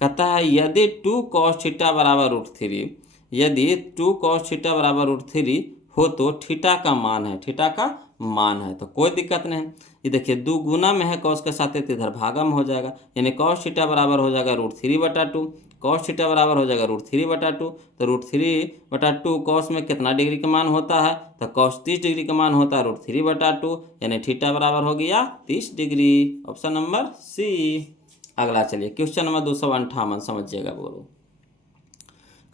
कहता है यदि 2 cos थीटा बराबर √3, यदि 2 cos थीटा बराबर √3 हो तो थीटा का मान है, थीटा का मान है, तो कोई दिक्कत नहीं। ये देखिए 2 गुना में है कॉस के साथ, तो इधर भागा में हो जाएगा, यानी cos थीटा बराबर हो जाएगा √3/2, cos थीटा बराबर हो जाएगा √3/2, तो √3/2 cos में कितना डिग्री का मान होता है, तो cos 30 डिग्री का मान होता है √3/2, यानी थीटा बराबर हो गया 30 डिग्री, ऑप्शन नंबर सी। अगला चलिए क्वेश्चन नंबर 258 समझिएगा बोलो,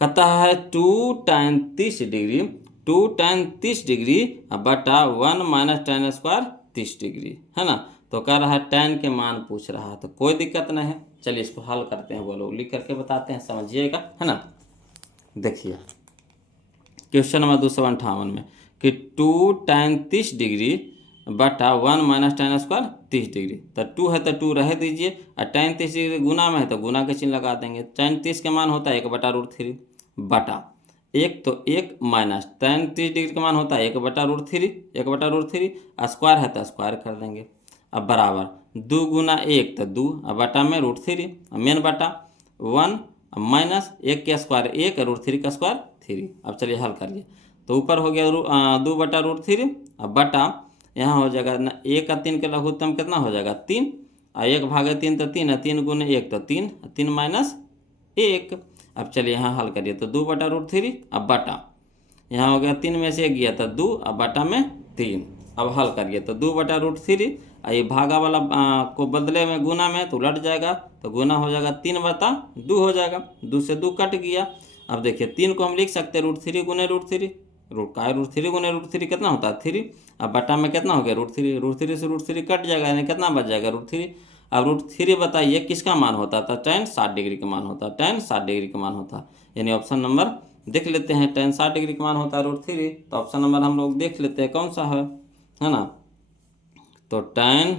कहता है 2 tan 30 डिग्री, 2 tan 30 डिग्री बटा 1 माइनस tan स्क्वायर 30 डिग्री, है ना। तो कह रहा है tan के मान पूछ रहा है, तो कोई दिक्कत नहीं है, चलिए इसको हल करते हैं, बोलो लिख करके बताते हैं, समझिएगा, है ना। देखिए क्वेश्चन नंबर 258 में कि 2 tan 30 डिग्री बटा 1 माइनस tan स्क्वायर 30 डिग्री, तो 2 है तो 2 रह दीजिए, और tan 30 डिग्री गुना में है तो गुना के चिन्ह लगा देंगे। tan 30 के मान होता है 1/√3 बटा 1 तो 1 माइनस tan 30 डिग्री का मान होता है 1/√3, 1/√3, स्क्वायर है तो स्क्वायर कर देंगे। अब बराबर 2 गुना 1 तो 2, अब बटा में √3, मेन बटा 1 माइनस 1 का स्क्वायर 1, √3 का स्क्वायर 3। अब चलिए हल करिए, तो ऊपर हो गया 2/√3, अब बटा यहाँ हो जाएगा ना 1 और 3 के लघुत्तम कितना हो जाएगा 3, और 1/3 तो 3 है, 3 गुने 1 तो 3, 3 माइनस 1। अब चलिए यहाँ हल करिए, तो 2/√3, अब बटा यहाँ हो गया 3 में से 1 गया तो 2, अब बटा में 3। अब हल करिए तो 2/√3, ये भागा वाला को बदले में गुना में तो उलट जाएगा, तो गुना हो जाएगा 3/2 हो जाएगा, 2 से 2 कट गया। अब देखिए 3 को हम लिख सकते हैं √3 गुने √3, √3 गुने √3 कितना होता है 3, अब बटा में कितना हो गया √3, √3 से √3 कट जाएगा, यानी कितना बच जाएगा √3। अब √3 बताइए किसका मान होता था, tan 60 डिग्री का मान होता है, tan 60 डिग्री का मान होता है, यानी ऑप्शन नंबर देख लेते हैं, tan 60 डिग्री का मान होता है √3, तो ऑप्शन नंबर हम लोग देख लेते हैं कौन सा है ना। तो tan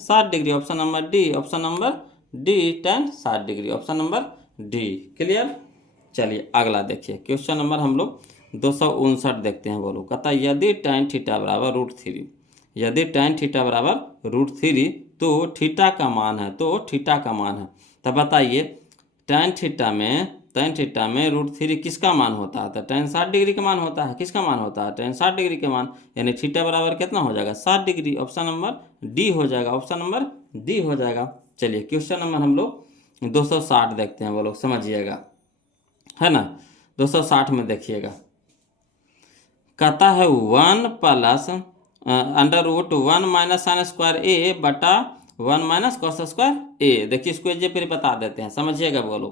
60 degree, option number D, option number D, tan 60 degree, option number D. Clear. चलिए अगला देखिए क्वेश्चन नंबर हम लोग 259 देखते हैं, बोलो कहता है यदि tan थीटा बराबर √3, यदि tan थीटा बराबर √3 तो थीटा का मान है, तो थीटा का मान है, तब बताइए tan थीटा में √3 किसका मान होता है, तो tan 60 डिग्री का मान होता है, किसका मान होता है tan 60 डिग्री का मान, यानी थीटा बराबर कितना हो जाएगा 60 डिग्री, ऑप्शन नंबर डी हो जाएगा, ऑप्शन नंबर डी हो जाएगा। चलिए क्वेश्चन नंबर हम लोग 260 देखते हैं, बोलो समझिएगा, है ना। 260 में देखिएगा, कहता है 1 प्लस √1 माइनस साइन स्क्वायर ए बटा 1 माइनस कॉस स्क्वायर ए। देखिए इसको जे फिर बता देते हैं, समझिएगा बोलो,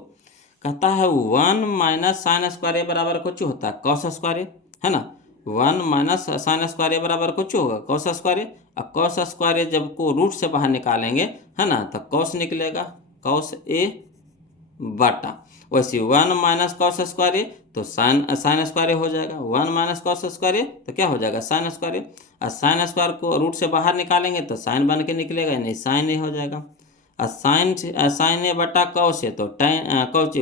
कहता है 1 माइनस साइन स्क्वायर ए बराबर कुछ होता है कॉस स्क्वायर ए, है ना। 1 माइनस साइन स्क्वायर ए बराबर कुछ होगा कॉस स्क्वायर ए, और कॉस स्क्वायर ए जब को रूट से बाहर निकालेंगे, है ना, तो कॉस निकलेगा, कॉस ए बटा वैसे 1 माइनस कॉस स्क्वायर ए तो साइन स्क्वायर ए हो जाएगा। 1 माइनस कॉस स्क्वायर ए तो क्या हो जाएगा साइन स्क्वायर ए, और साइन स्क्वायर को रूट से बाहर निकालेंगे तो साइन बन के निकलेगा, यानी साइन ए हो जाएगा। और साइन ए बटा कॉस ए तो कौच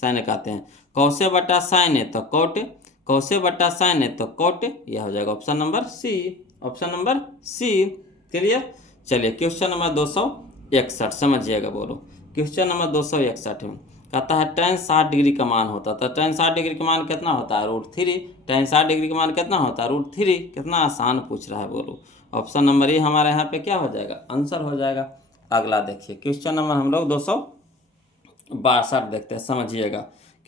साइन ए कहते हैं, कॉस ए बटा साइन ए तो कॉट ए, कॉस ए बटा साइन ए तो कॉट ए, यह हो जाएगा option number C, option number C. Clear. चलिए क्वेश्चन नंबर 261 समझिएगा, बोलो। क्वेश्चन नंबर 261 में कहता है tan 60 डिग्री का मान होता, तो tan 60 डिग्री का मान कितना होता है √3, tan 60 डिग्री का मान कितना होता है √3। कितना आसान पूछ रहा है, बोलो। ऑप्शन नंबर ए हमारे यहाँ पे क्या हो जाएगा, आंसर हो जाएगा। अगला देखिए क्वेश्चन नंबर हम लोग 262 देखते हैं, समझिएगा।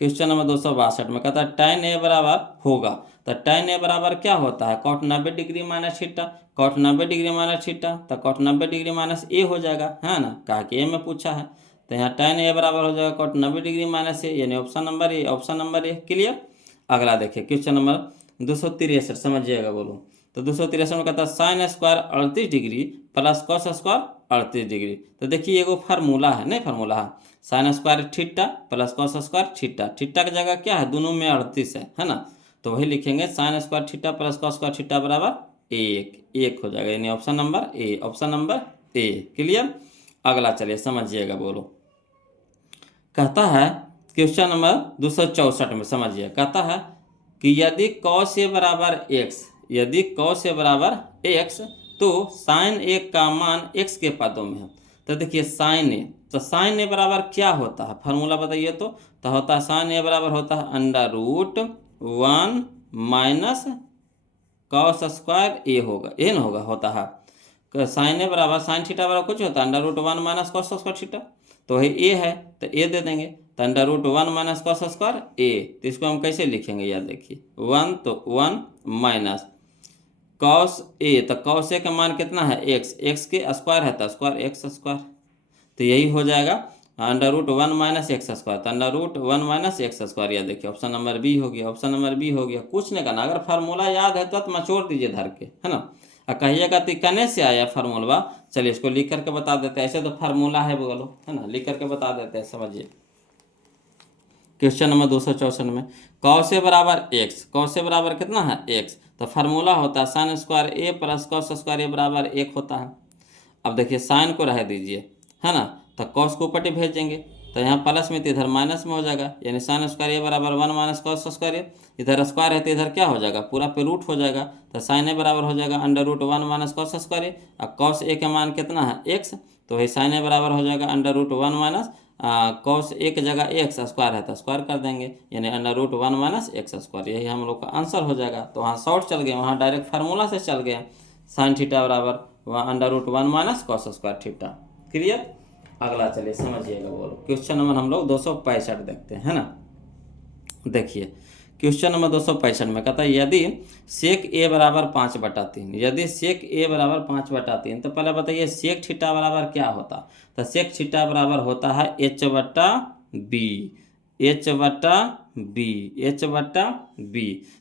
क्वेश्चन नंबर 262 में कहता है tan ए बराबर होगा, तो tan ए बराबर क्या होता है cot 90 degree minus theta, cot 90 degree minus theta, तो cot 90 डिग्री माइनस ए हो जाएगा, है ना, कहा कि ए में पूछा है, तो यहाँ tan ए बराबर हो जाएगा cot 90 डिग्री माइनस ए, यानी option number A, option number A. Clear. अगला देखिए क्वेश्चन नंबर 263 समझिएगा, बोलो। तो 263 में कहता है sine square 38 degree plus cos square 38 degree. तो देखिए एगो फार्मूला है, नहीं फार्मूला है, sign square theta plus cos square theta, theta की जगह क्या है, दोनों में 38 है ना, तो वही लिखेंगे sign square theta plus cos square theta बराबर 1 हो जाएगा, यानी option number A, option number A. Clear. अगला चलिए समझिएगा, बोलो। कहता है क्वेश्चन नंबर 264 में समझिए, कहता है कि यदि कॉस ए बराबर एक्स, यदि कॉस ए बराबर एक्स तो साइन ए का मान एक्स के पदों में है। तो देखिए साइन ए, तो साइन ए बराबर क्या होता है, फार्मूला बताइए तो होता है साइन ए बराबर होता है √1 माइनस कॉस स्क्वायर ए होगा, ए न होगा, होता है साइन ए बराबर साइन थीटा बराबर कुछ होता है √1 माइनस कॉस स्क्वायर थीटा, तो ये ए है तो ए दे देंगे, तो √1 माइनस कॉस स्क्वायर ए, तो इसको हम कैसे लिखेंगे, याद देखिए 1 तो 1 माइनस कॉस ए, तो कॉस ए का मान कितना है एक्स, एक्स के स्क्वायर है तो स्क्वायर एक्स स्क्वायर, तो यही हो जाएगा √1 माइनस एक्स स्क्वायर, तो √1 माइनस एक्स स्क्वायर, यह देखिए ऑप्शन नंबर बी हो गया, ऑप्शन नंबर बी हो गया। कुछ नहीं करना, अगर फार्मूला याद है तो मचोड़ दीजिए धर के, है ना, और कहिएगा तो कने से आया फार्मूला, चलिए इसको लिख करके बता देते हैं, ऐसे तो फार्मूला है बोलो, है ना, लिख करके बता देते हैं, समझिए। क्वेश्चन नंबर 264 में कॉस ए बराबर एक्स, कॉस ए बराबर कितना है एक्स, तो फार्मूला होता है साइन स्क्वायर ए प्लस कॉस स्क्वायर ए बराबर 1 होता है। अब देखिए साइन को रह दीजिए, है ना, तो कॉस को ऊपर भेजेंगे, तो यहाँ प्लस में तो इधर माइनस में हो जाएगा, यानी साइन स्क्वायर ए बराबर 1 माइनस कॉस स्क्वायर ए, इधर स्क्वायर है तो इधर क्या हो जाएगा, पूरा पे रूट हो जाएगा, तो साइन ए बराबर हो जाएगा √1 माइनस कॉस स्क्वायर ए, और कॉस ए का मान कितना है एक्स, तो वही साइन ए बराबर हो जाएगा √1 माइनस कॉस ए की जगह एक्स स्क्वायर है तो स्क्वायर कर देंगे, यानी √1 माइनस एक्स स्क्वायर, यही हम लोग का आंसर हो जाएगा। तो वहाँ शॉर्ट चल गए, वहाँ डायरेक्ट फार्मूला से चल गए, साइन थीटा बराबर वहाँ √1 minus cos square theta. Clear. अगला चलिए समझिएगा, बोलो। क्वेश्चन नंबर हम लोग 265 देखते हैं, है ना। देखिए क्वेश्चन नंबर 265 में कहता है यदि सेक ए बराबर 5/3, यदि सेक ए बराबर 5/3, तो पहले बताइए सेक थीटा बराबर क्या होता, तो सेक थीटा बराबर होता है h/b, h/b,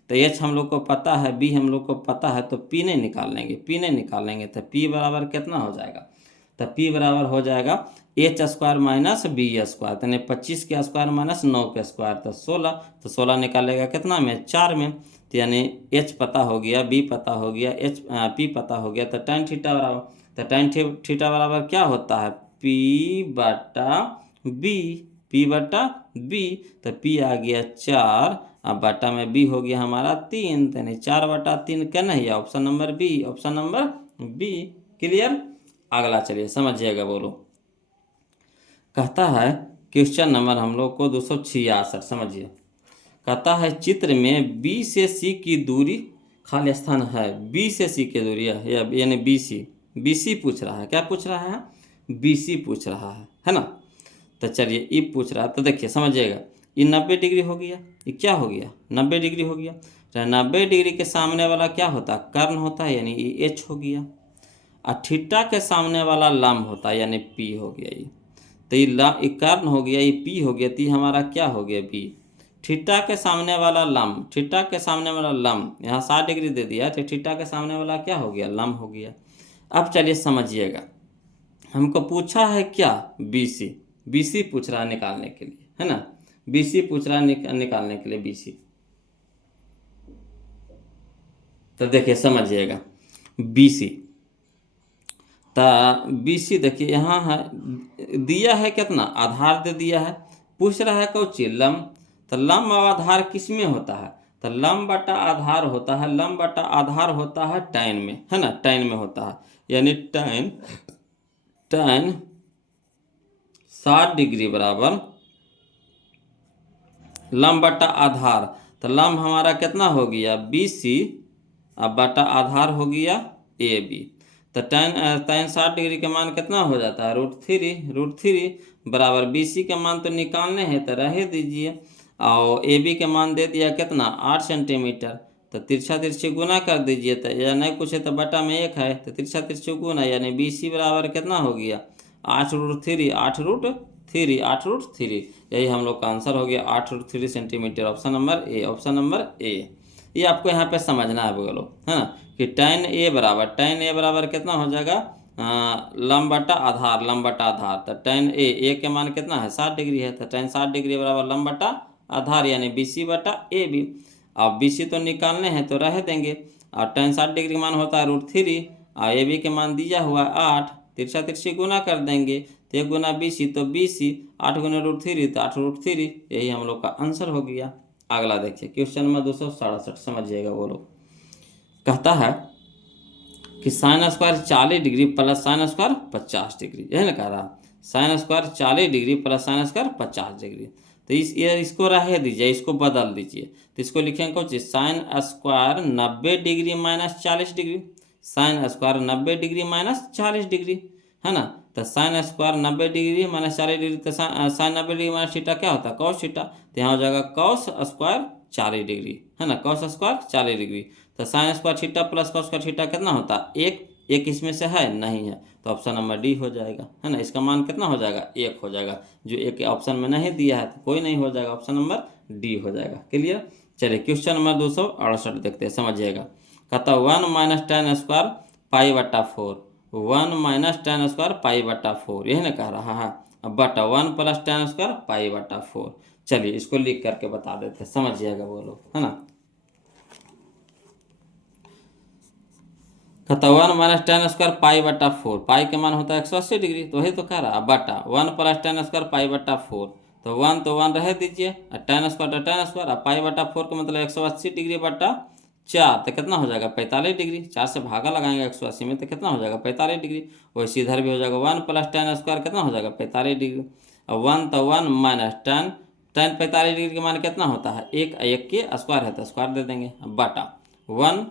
तो h हम लोग को पता है, b हम लोग को पता है, तो p नहीं निकाल लेंगे, p नहीं निकाल लेंगे, तो p बराबर कितना हो जाएगा, तो p बराबर हो जाएगा h square minus b square, यानी 25 के स्क्वायर माइनस 9 के स्क्वायर, तो 16, तो 16 निकालेगा कितना में 4 में, तो यानी h पता हो गया, b पता हो गया, p पता हो गया, तो tan थीटा बराबर, तो tan थीटा बराबर क्या होता है p/b, p/b, तो p आ गया 4, अब बटा में b हो गया हमारा 3, तो यानी 4/3 क्या नहीं है, option number B, option number B. Clear. अगला चलिए समझिएगा, बोलो। कहता है क्वेश्चन नंबर हम लोग को 266 समझिए, कहता है चित्र में B से C की दूरी खाली स्थान है, B से C की दूरी है, यानी BC पूछ रहा है, क्या पूछ रहा है, BC पूछ रहा है ना। तो चलिए ई पूछ रहा है, तो देखिए समझिएगा, ये 90 डिग्री हो गया, ये क्या हो गया 90 डिग्री हो गया, तो 90 डिग्री के सामने वाला क्या होता है कर्ण होता है, यानी ये H हो गया, और थीटा के सामने वाला लंब होता है, यानी P हो गया ये, तो ये कर्ण हो गया, ये पी हो गया, तो ये हमारा क्या हो गया बी। थीटा के सामने वाला लंब, थीटा के सामने वाला लंब यहाँ 60 डिग्री दे दिया, तो थीटा के सामने वाला क्या हो गया, लंब हो गया। अब चलिए समझिएगा, हमको पूछा है क्या, BC, BC पूछ रहा है निकालने के लिए, है ना, BC पूछ रहा है निकालने के लिए BC। तो देखिए समझिएगा BC, तो BC देखिए यहाँ है, दिया है कितना, आधार दे दिया है, पूछ रहा है कौची, लंब। तो लंब और आधार किस में होता है, तो लंब बटा आधार होता है, लंब बटा आधार होता है tan में, है ना, tan में होता है, यानी tan 60 डिग्री बराबर लंब बटा आधार। तो लंब हमारा कितना हो गया BC, अब बटा आधार हो गया AB। तो tan 60 डिग्री का मान कितना हो जाता है, √3 बराबर BC का मान तो निकालने हैं, तो रहे दीजिए, और AB के मान दे दिया कितना 8 सेंटीमीटर। तो तिरछा तिरछी गुना कर दीजिए, तो या नहीं कुछ है तो बटा में 1 है, तो तिरछा तिरछी गुना, यानी BC बराबर कितना हो गया 8√3, 8√3, यही हम लोग का आंसर हो गया 8√3 centimetre. Option number A, option number A. ये आपको यहाँ पे समझना है बोलो, है ना, कि tan A बराबर कितना हो जाएगा, लंब बटा आधार, लंब बटा आधार। तो tan A के मान कितना है 60 डिग्री है, तो tan 60 डिग्री बराबर लंब बटा आधार, यानी BC बटा AB। अब BC तो निकालने हैं तो रह देंगे, और tan 60 डिग्री मान होता है √3, और AB के मान दिया हुआ 8, तिरछा तिरछी गुना कर देंगे, तो 1 गुना BC तो BC, 8 गुना √3 तो 8√3, यही हम लोग का आंसर हो गया। अगला देखिए क्वेश्चन नंबर 267, समझिएगा वो लोग, कहता है कि sin square 40 degree plus sin square 50 degree, यही ना कह रहा, sin square 40 degree plus sin square 50 degree. तो इसको रह दीजिए, इसको बदल दीजिए, तो इसको लिखेंगे कुछ sin square 90 degree minus 40 degree, sin square 90 degree minus 40 degree, है ना। तो sin square 90 degree minus 40 degree, तो sin 90 डिग्री माइनस थीटा क्या होता है, cos थीटा, तो यहाँ हो जाएगा cos स्क्वायर 40 डिग्री, है ना, cos स्क्वायर 40 डिग्री। तो sin square theta plus cos square theta कितना होता है, एक इसमें से है नहीं है, तो ऑप्शन नंबर डी हो जाएगा, है ना। इसका मान कितना हो जाएगा, 1 हो जाएगा, जो एक ऑप्शन में नहीं दिया है तो कोई नहीं हो जाएगा, ऑप्शन नंबर डी हो जाएगा। क्लियर। चलिए क्वेश्चन नंबर 268 देखते हैं, समझिएगा। कहता 1 minus tan square π/4, 1 minus tan square π/4, यही ना कह रहा है, अब बटा 1 प्लस tan स्क्वायर π/4। चलिए इसको लिख करके बता देते हैं, समझिएगा वो लोग, है ना। कहता 1 माइनस tan स्क्वायर π/4, पाई के मान होता है 180 डिग्री, तो वही तो कह रहा, बटा 1 प्लस tan स्क्वायर π/4, तो 1 रह दीजिए, और tan स्क्वायर तो tan स्क्वायर, और π/4 का मतलब 180 डिग्री बटा 4, तो कितना हो जाएगा 45 डिग्री, 4 से भागा लगाएंगे 180 में, तो कितना हो जाएगा 45 डिग्री। वैसे इधर भी हो जाएगा 1 प्लस tan स्क्वायर कितना हो जाएगा 45 डिग्री, और 1 माइनस tan 45 डिग्री के मान कितना होता है, एक के स्क्वायर है तो स्क्वायर दे देंगे, बटा 1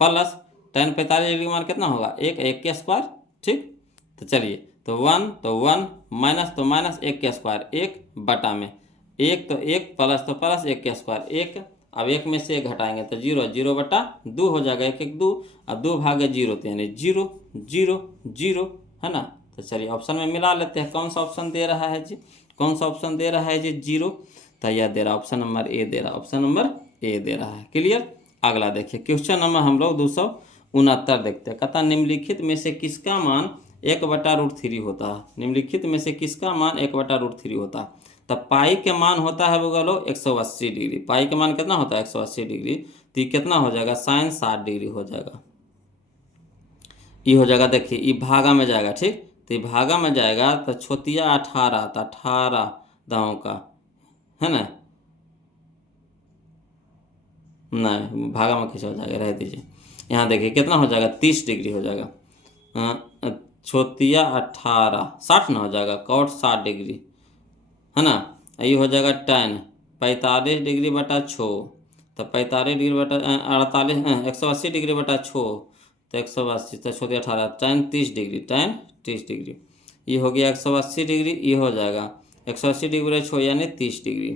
प्लस tan 45 डिग्री का मान कितना होगा, एक के स्क्वायर, ठीक। तो चलिए, तो 1 माइनस तो माइनस, एक के स्क्वायर, एक बटा में एक, तो एक प्लस तो प्लस, एक के स्क्वायर एक, अब एक में से एक घटाएंगे तो 0 बटा 2 हो जाएगा, 1 2, अब 2 भागे 0, तो यानी 0 0 0, है ना। तो चलिए ऑप्शन में मिला लेते हैं, कौन सा ऑप्शन दे रहा है जी, कौन सा ऑप्शन दे रहा है जी 0, तो यह दे रहा ऑप्शन नंबर ए दे रहा, ऑप्शन नंबर ए दे रहा है। क्लियर। अगला देखिए क्वेश्चन नंबर हम लोग 269 देखते हैं। कहता निम्नलिखित में से किसका मान 1/√3 होता है, निम्नलिखित में से किसका मान 1/√3 होता है। तो पाई के मान होता है बोलो 180 डिग्री, पाई के मान कितना होता है 180 डिग्री, तो ये कितना हो जाएगा sin 60 डिग्री हो जाएगा, ये हो जाएगा। देखिए ये भागा में जाएगा, ठीक, तो ये भागा में जाएगा, तो छोतिया 18, तो 18 दाओं का, है ना, नहीं भागा में कैसे हो जाएगा, रह दीजिए। यहाँ देखिए कितना हो जाएगा 30 डिग्री हो जाएगा, छोतिया 18 60 ना हो जाएगा, cot 60 डिग्री, है ना। ये हो जाएगा tan 45 डिग्री बटा 6, तो 45 डिग्री बटा 48, 180 डिग्री बटा 6, तो 180, तो छोटे 18, tan 30 डिग्री, tan 30 डिग्री, ये हो गया 180 डिग्री, ये हो जाएगा 180 डिग्री बटा 6 यानी 30 डिग्री।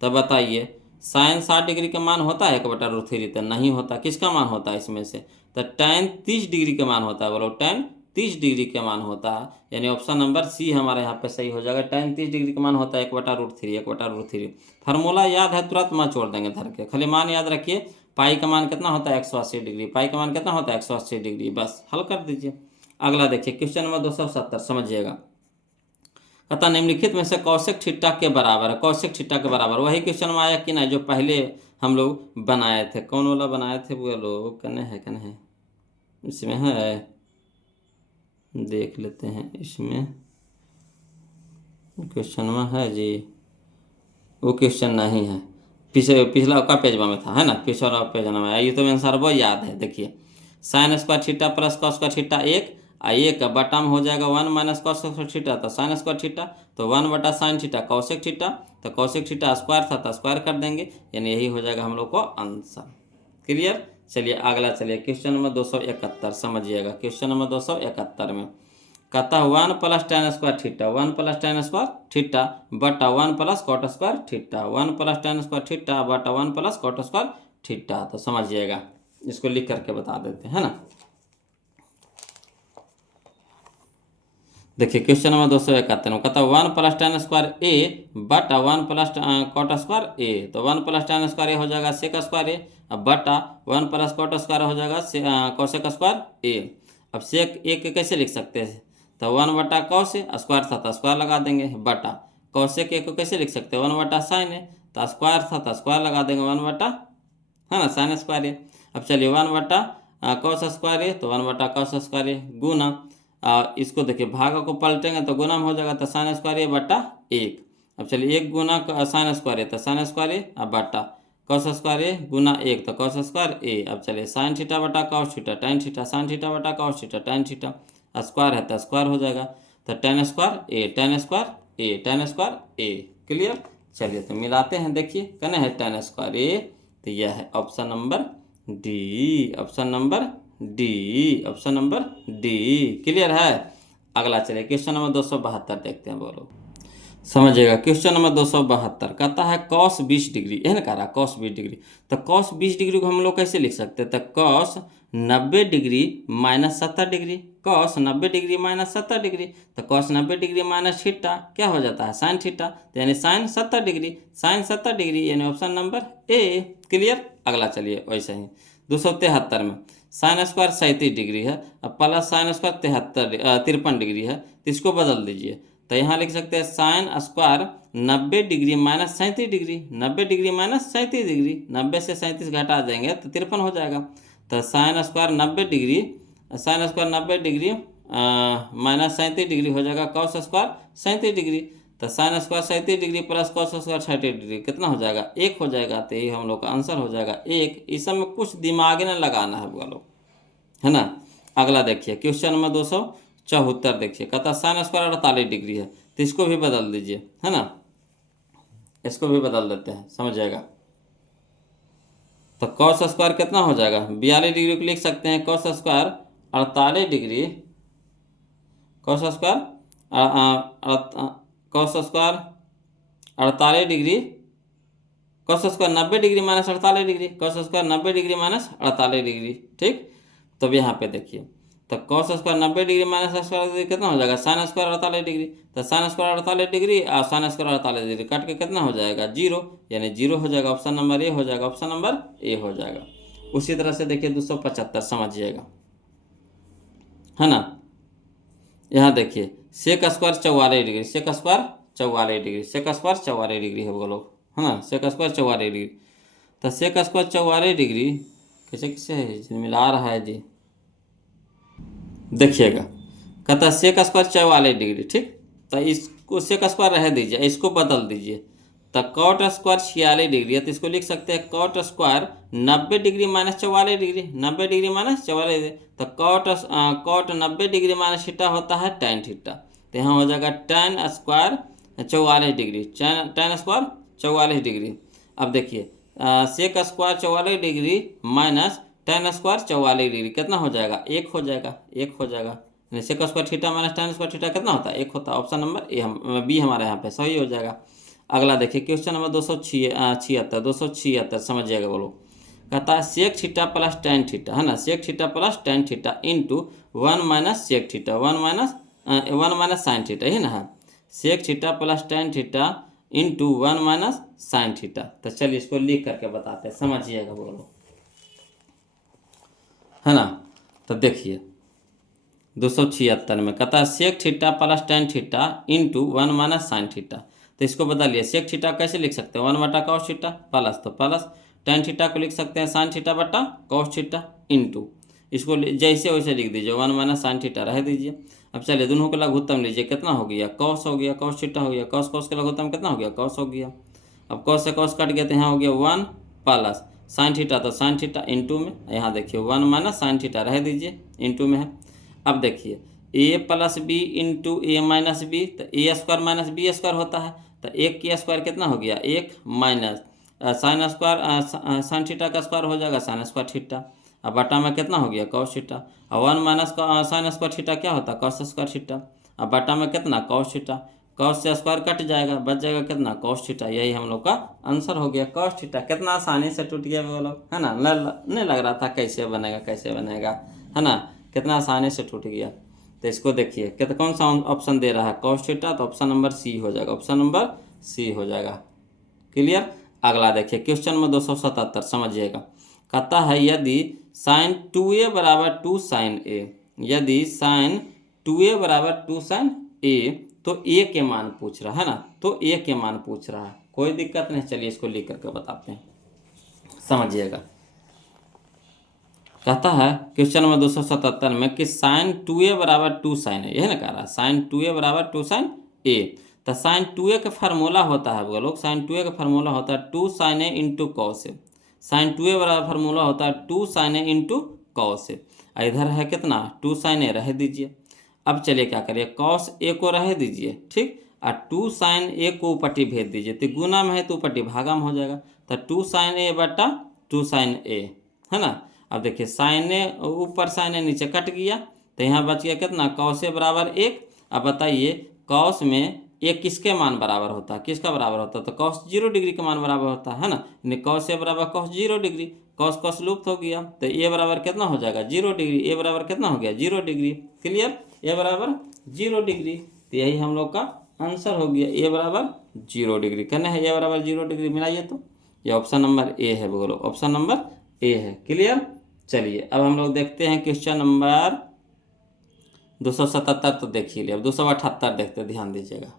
तब बताइए sin 60 डिग्री का मान होता है 1/√3, तो नहीं होता, किसका मान होता है इसमें से, तो tan 30 डिग्री का मान होता है, बोलो tan 30 डिग्री के मान होता है, यानी ऑप्शन नंबर सी हमारे यहाँ पे सही हो जाएगा। tan 30 डिग्री का मान होता है 1/√3, 1/√3। फार्मूला याद है तुरंत मत छोड़ देंगे धर के, खाली मान याद रखिए। पाई का मान कितना होता है 180 डिग्री, पाई का मान कितना होता है 180 डिग्री, बस हल कर दीजिए। अगला देखिए क्वेश्चन नंबर 270, समझिएगा। कहता निम्नलिखित में से कौशिक थीटा के बराबर है, कौशिक थीटा के बराबर। वही क्वेश्चन में आया कि ना जो पहले हम लोग बनाए थे, कौन वाला बनाए थे वो लोग, कने है इसमें है, देख लेते हैं इसमें क्वेश्चन में है जी, वो क्वेश्चन नहीं है, पिछला का पेज में था, है ना, पिछला पेज में आया, ये तो आंसर वो याद है। देखिए sign square theta plus cos square theta एक बटा में हो जाएगा 1 माइनस कॉस स्क्वायर थीटा, तो साइन स्क्वायर थीटा, तो 1 बटा साइन थीटा कौशिक थीटा, तो कौशिक थीटा स्क्वायर था तो स्क्वायर कर देंगे, यानी यही हो जाएगा हम लोग को आंसर। क्लियर। चलिए अगला, चलिए क्वेश्चन नंबर 271 समझिएगा। क्वेश्चन नंबर 271 में कहता है 1 plus tan square theta, 1 plus tan square theta बटा 1 plus cot square theta, 1 plus tan square theta बटा 1 प्लस कॉट स्क्वायर थीटा। तो समझिएगा, इसको लिख करके बता देते हैं ना। देखिए क्वेश्चन नंबर 271 में कहता है 1 प्लस tan स्क्वायर ए बटा 1 प्लस कॉट स्क्वायर ए, तो 1 प्लस tan स्क्वायर ए हो जाएगा सेक स्क्वायर ए, अब बटा 1 प्लस कॉट स्क्वायर हो जाएगा कॉसेक स्क्वायर ए। अब सेक ए के कैसे लिख सकते हैं, तो 1 बटा कॉस ए, स्क्वायर था तो स्क्वायर लगा देंगे, बटा कॉसेक ए को कैसे लिख सकते हैं 1 बटा साइन ए, तो स्क्वायर था तो स्क्वायर लगा देंगे 1 बटा, है ना, साइन स्क्वायर ए। अब चलिए 1 बटा कॉस स्क्वायर ए, तो 1 बटा कॉस स्क्वायर ए गुना, इसको देखिए भाग को पलटेंगे तो गुना में हो जाएगा, तो साइन स्क्वायर ए बटा 1। अब चलिए 1 गुना साइन स्क्वायर ए, तो साइन स्क्वायर ए अब बटा कॉस स्क्वायर ए गुना 1, तो कॉस स्क्वायर ए। अब चलिए साइन थीटा बटा cos theta tan theta, sine theta बटा cos theta tan theta, square है तो स्क्वायर हो जाएगा, तो tan square A, tan square A, tan square A. Clear. चलिए तो मिलाते हैं, देखिए कहना है tan स्क्वायर ए, तो यह है option number D, option number D, option number D. Clear है। अगला चलिए क्वेश्चन नंबर 272 देखते हैं, बोलो समझिएगा। क्वेश्चन नंबर 272 कहता है कॉस 20 डिग्री, यह ना कह रहा कॉस 20 डिग्री, तो कॉस 20 डिग्री को हम लोग कैसे लिख सकते हैं, तो cos 90 degree minus 70 degree, cos 90 degree minus 70 degree, तो कॉस 90 डिग्री माइनस थीटा क्या हो जाता है साइन थीटा, तो यानी साइन 70 डिग्री, साइन 70 डिग्री यानी ऑप्शन नंबर ए। क्लियर। अगला चलिए वैसे ही 273 में साइन स्क्वायर 37 डिग्री है, अब प्लस साइन स्क्वायर 53 डिग्री है, तो इसको बदल दीजिए, तो यहाँ लिख सकते हैं sine square 90 degree minus 37 degree, 90 degree minus 37 degree, 90 से 37 घटा देंगे तो 53 हो जाएगा, तो sine square 90 degree, sine square 90 degree minus 37 degree हो जाएगा कॉस स्क्वायर 37 डिग्री, तो sine square 37 degree plus cos square 60 degree कितना हो जाएगा 1 हो जाएगा, तो ये हम लोग का आंसर हो जाएगा 1। इस सब में कुछ दिमाग न लगाना है लोग, है ना। अगला देखिए क्वेश्चन नंबर 274 देखिए, कहता साइन स्क्वायर 48 डिग्री है, तो इसको भी बदल दीजिए, है ना, इसको भी बदल देते हैं, समझिएगा। तो कॉस स्क्वायर कितना हो जाएगा 42 डिग्री को लिख सकते हैं cos square 48 degree, cos square cos square 48 degree, cos square 90 degree minus 48 degree, cos square 90 degree minus 48 degree, ठीक। तो यहाँ पे देखिए, तो cos square 90 degree minus square degree कितना हो जाएगा साइन स्क्वायर 48 डिग्री, तो साइन स्क्वायर 48 डिग्री और साइन स्क्वायर 48 डिग्री काट के कितना हो जाएगा 0, यानी 0 हो जाएगा, ऑप्शन नंबर ए हो जाएगा, ऑप्शन नंबर ए हो जाएगा। उसी तरह से देखिए 275 समझिएगा, है ना। यहाँ देखिए sec square 44 degree, sec square 44 degree, sec square 44 degree है वो लोग, है ना, सेक स्क्वायर 44 डिग्री, तो सेक स्क्वायर 44 डिग्री कैसे कैसे है मिला रहा है जी, देखिएगा कहता है सेक स्क्वायर 44 डिग्री, ठीक, तो इसको सेक स्क्वायर रह दीजिए, इसको बदल दीजिए, तो कॉट स्क्वायर 46 डिग्री है, तो इसको लिख सकते हैं cot square 90 degree minus 44 degree, 90 degree minus 44 degree, तो कॉट 90 डिग्री माइनस थीटा होता है tan थीटा, तो यहाँ हो जाएगा tan square 44 degree, tan square 44 degree. अब देखिए sec square 44 degree minus tan square 44 degree कितना हो जाएगा 1 हो जाएगा, 1 हो जाएगा, sec square theta minus tan square theta कितना होता है 1 होता है, ऑप्शन नंबर ए बी हमारे यहाँ पे सही हो जाएगा। अगला देखिए क्वेश्चन नंबर 276 समझिएगा बोलो, कहता है sec theta plus tan theta, है ना, sec theta plus tan theta into 1 minus sec theta 1 minus sine theta, है ना, है sec theta plus tan theta into 1 minus sine theta. तो चलिए इसको लिख करके बताते हैं, समझिएगा, बोलो, है ना। तो देखिए 276 में कहता है sec theta plus tan theta into 1 minus sine theta. तो इसको बदलिए, सेक थीटा कैसे लिख सकते हैं, 1 बटा कॉस थीटा प्लस, तो प्लस टेन थीटा को लिख सकते हैं साइन थीटा बटा कॉस थीटा इंटू, इसको जैसे वैसे लिख दीजिए, 1 माइनस साइन थीटा रह दीजिए। अब चलिए दोनों का लघुत्तम लीजिए, कितना हो गया, कॉस हो गया, कॉस थीटा हो गया, कॉस कॉस का लघुत्तम कितना हो गया, कॉस हो गया। अब कॉस से कॉस कट गया तो यहाँ हो गया 1 प्लस साइन थीटा, तो साइन थीटा इंटू में, यहाँ देखिए 1 माइनस साइन थीटा रह दीजिए, इंटू में है। अब देखिए A plus B into A minus B, तो A square minus B square होता है, तो एक की स्क्वायर कितना हो गया, एक minus sine square sine theta का स्क्वायर हो जाएगा साइन स्क्वायर थीटा, अब बटा में कितना हो गया कॉस थीटा, और 1 माइनस साइन स्क्वायर थीटा क्या होता है, कॉस स्क्वायर थीटा, अब बटा में कितना कॉस थीटा, कॉस से स्क्वायर कट जाएगा, बच जाएगा कितना कॉस थीटा। यही हम लोग का आंसर हो गया कॉस थीटा। कितना आसानी से टूट गया वो लोग, है ना, नहीं लग रहा था कैसे बनेगा कैसे बनेगा, है ना, कितना आसानी से टूट गया। तो इसको देखिए कितना कौन सा ऑप्शन दे रहा है कॉस थीटा, तो ऑप्शन नंबर सी हो जाएगा, ऑप्शन नंबर सी हो जाएगा। क्लियर। अगला देखिए क्वेश्चन में 277 समझिएगा, कहता है यदि साइन 2a बराबर 2 साइन ए, यदि साइन 2a बराबर 2 साइन ए, तो ए के मान पूछ रहा है ना, तो ए के मान पूछ रहा है, कोई दिक्कत नहीं। चलिए इसको लिख करके बताते हैं, समझिएगा। कहता है क्वेश्चन में 277 में कि साइन 2a बराबर 2 साइन ए, यही ना कह रहा है, साइन 2a बराबर 2 साइन ए। तो साइन 2a का फार्मूला होता है वो लोग, साइन 2a का फार्मूला होता है 2 sign A into cos A, sign 2a बराबर फार्मूला होता है 2 sign A into cos A. इधर है कितना 2 साइन ए रह दीजिए। अब चलिए क्या करिए, कॉस ए को रह दीजिए, ठीक, और 2 साइन ए को ऊपट्टी भेज दीजिए, तो गुना में है तो ऊपट्टी भागा में हो जाएगा, तो 2 साइन ए बटा 2 साइन ए, है ना। अब देखिए साइन ए ऊपर साइन ए नीचे कट गया, तो यहाँ बच गया कितना कॉस ए बराबर 1। अब बताइए कॉस में ए किसके मान बराबर होता है, किसका बराबर होता है, तो कॉस 0 डिग्री का मान बराबर होता है ना, यानी कॉस ए बराबर कॉस 0 डिग्री, कॉस कॉस लुप्त हो गया, तो ए बराबर कितना हो जाएगा 0 डिग्री, ए बराबर कितना हो गया 0 डिग्री। क्लियर, ए बराबर 0 डिग्री, तो यही हम लोग का आंसर हो गया, ए बराबर 0 डिग्री। कहना है ए बराबर 0 डिग्री मिलाइए, तो ये ऑप्शन नंबर ए है, बोलो ऑप्शन नंबर ए है। क्लियर। चलिए अब हम लोग देखते हैं क्वेश्चन नंबर 277, तो देखिए लिए, अब 278 देखते, ध्यान दीजिएगा,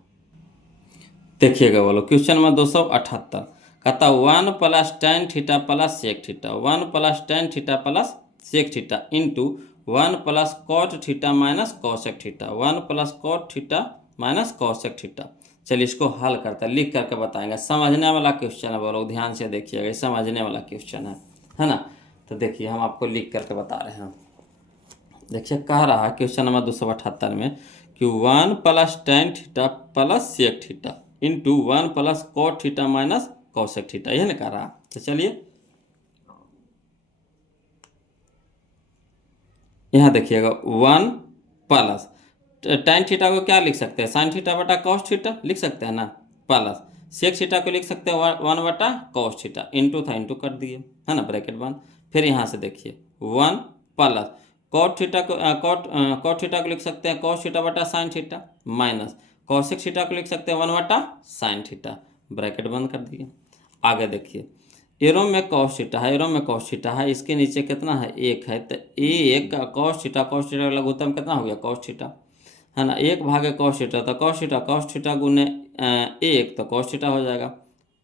देखिएगा बोलो क्वेश्चन में 278 कहता 1 plus tan theta plus sec theta, 1 plus tan theta plus sec theta into 1 plus cot theta minus cosec theta, 1 plus cot theta minus cosec theta. चलिए इसको हल करते हैं, लिख करके बताएंगे, समझने वाला क्वेश्चन है, बोलो ध्यान से देखिएगा, समझने वाला क्वेश्चन है ना। तो देखिए हम आपको लिख करके बता रहे हैं, देखिए कह रहा है क्वेश्चन नंबर 278 में कि 1 plus tan theta plus sec theta into 1 plus cot theta minus cosec theta, यह ना कह रहा। तो चलिए यहाँ देखिएगा 1 प्लस टेन थीटा को क्या लिख सकते हैं, साइन थीटा बटा कॉस थीटा लिख सकते हैं ना, प्लस सेक थीटा को लिख सकते हैं 1 बटा कॉस थीटा, इंटू था इंटू कर दिए, है ना, ब्रैकेट बंद। फिर यहाँ से देखिए 1 प्लस कॉट थीटा को कॉट थीटा को लिख सकते हैं कॉस थीटा बटा sine theta, minus cosec theta को लिख सकते हैं 1 बटा साइन थीटा, ब्रैकेट बंद कर दिए। आगे देखिए एरो में कॉस थीटा है, एरो में कॉस थीटा है, इसके नीचे कितना है 1 है, तो 1 का कॉस थीटा का लघुत्तम कितना हो गया कॉस थीटा, है ना, 1 भागे कॉस थीटा, तो कॉस थीटा गुने 1, तो कॉस थीटा हो जाएगा,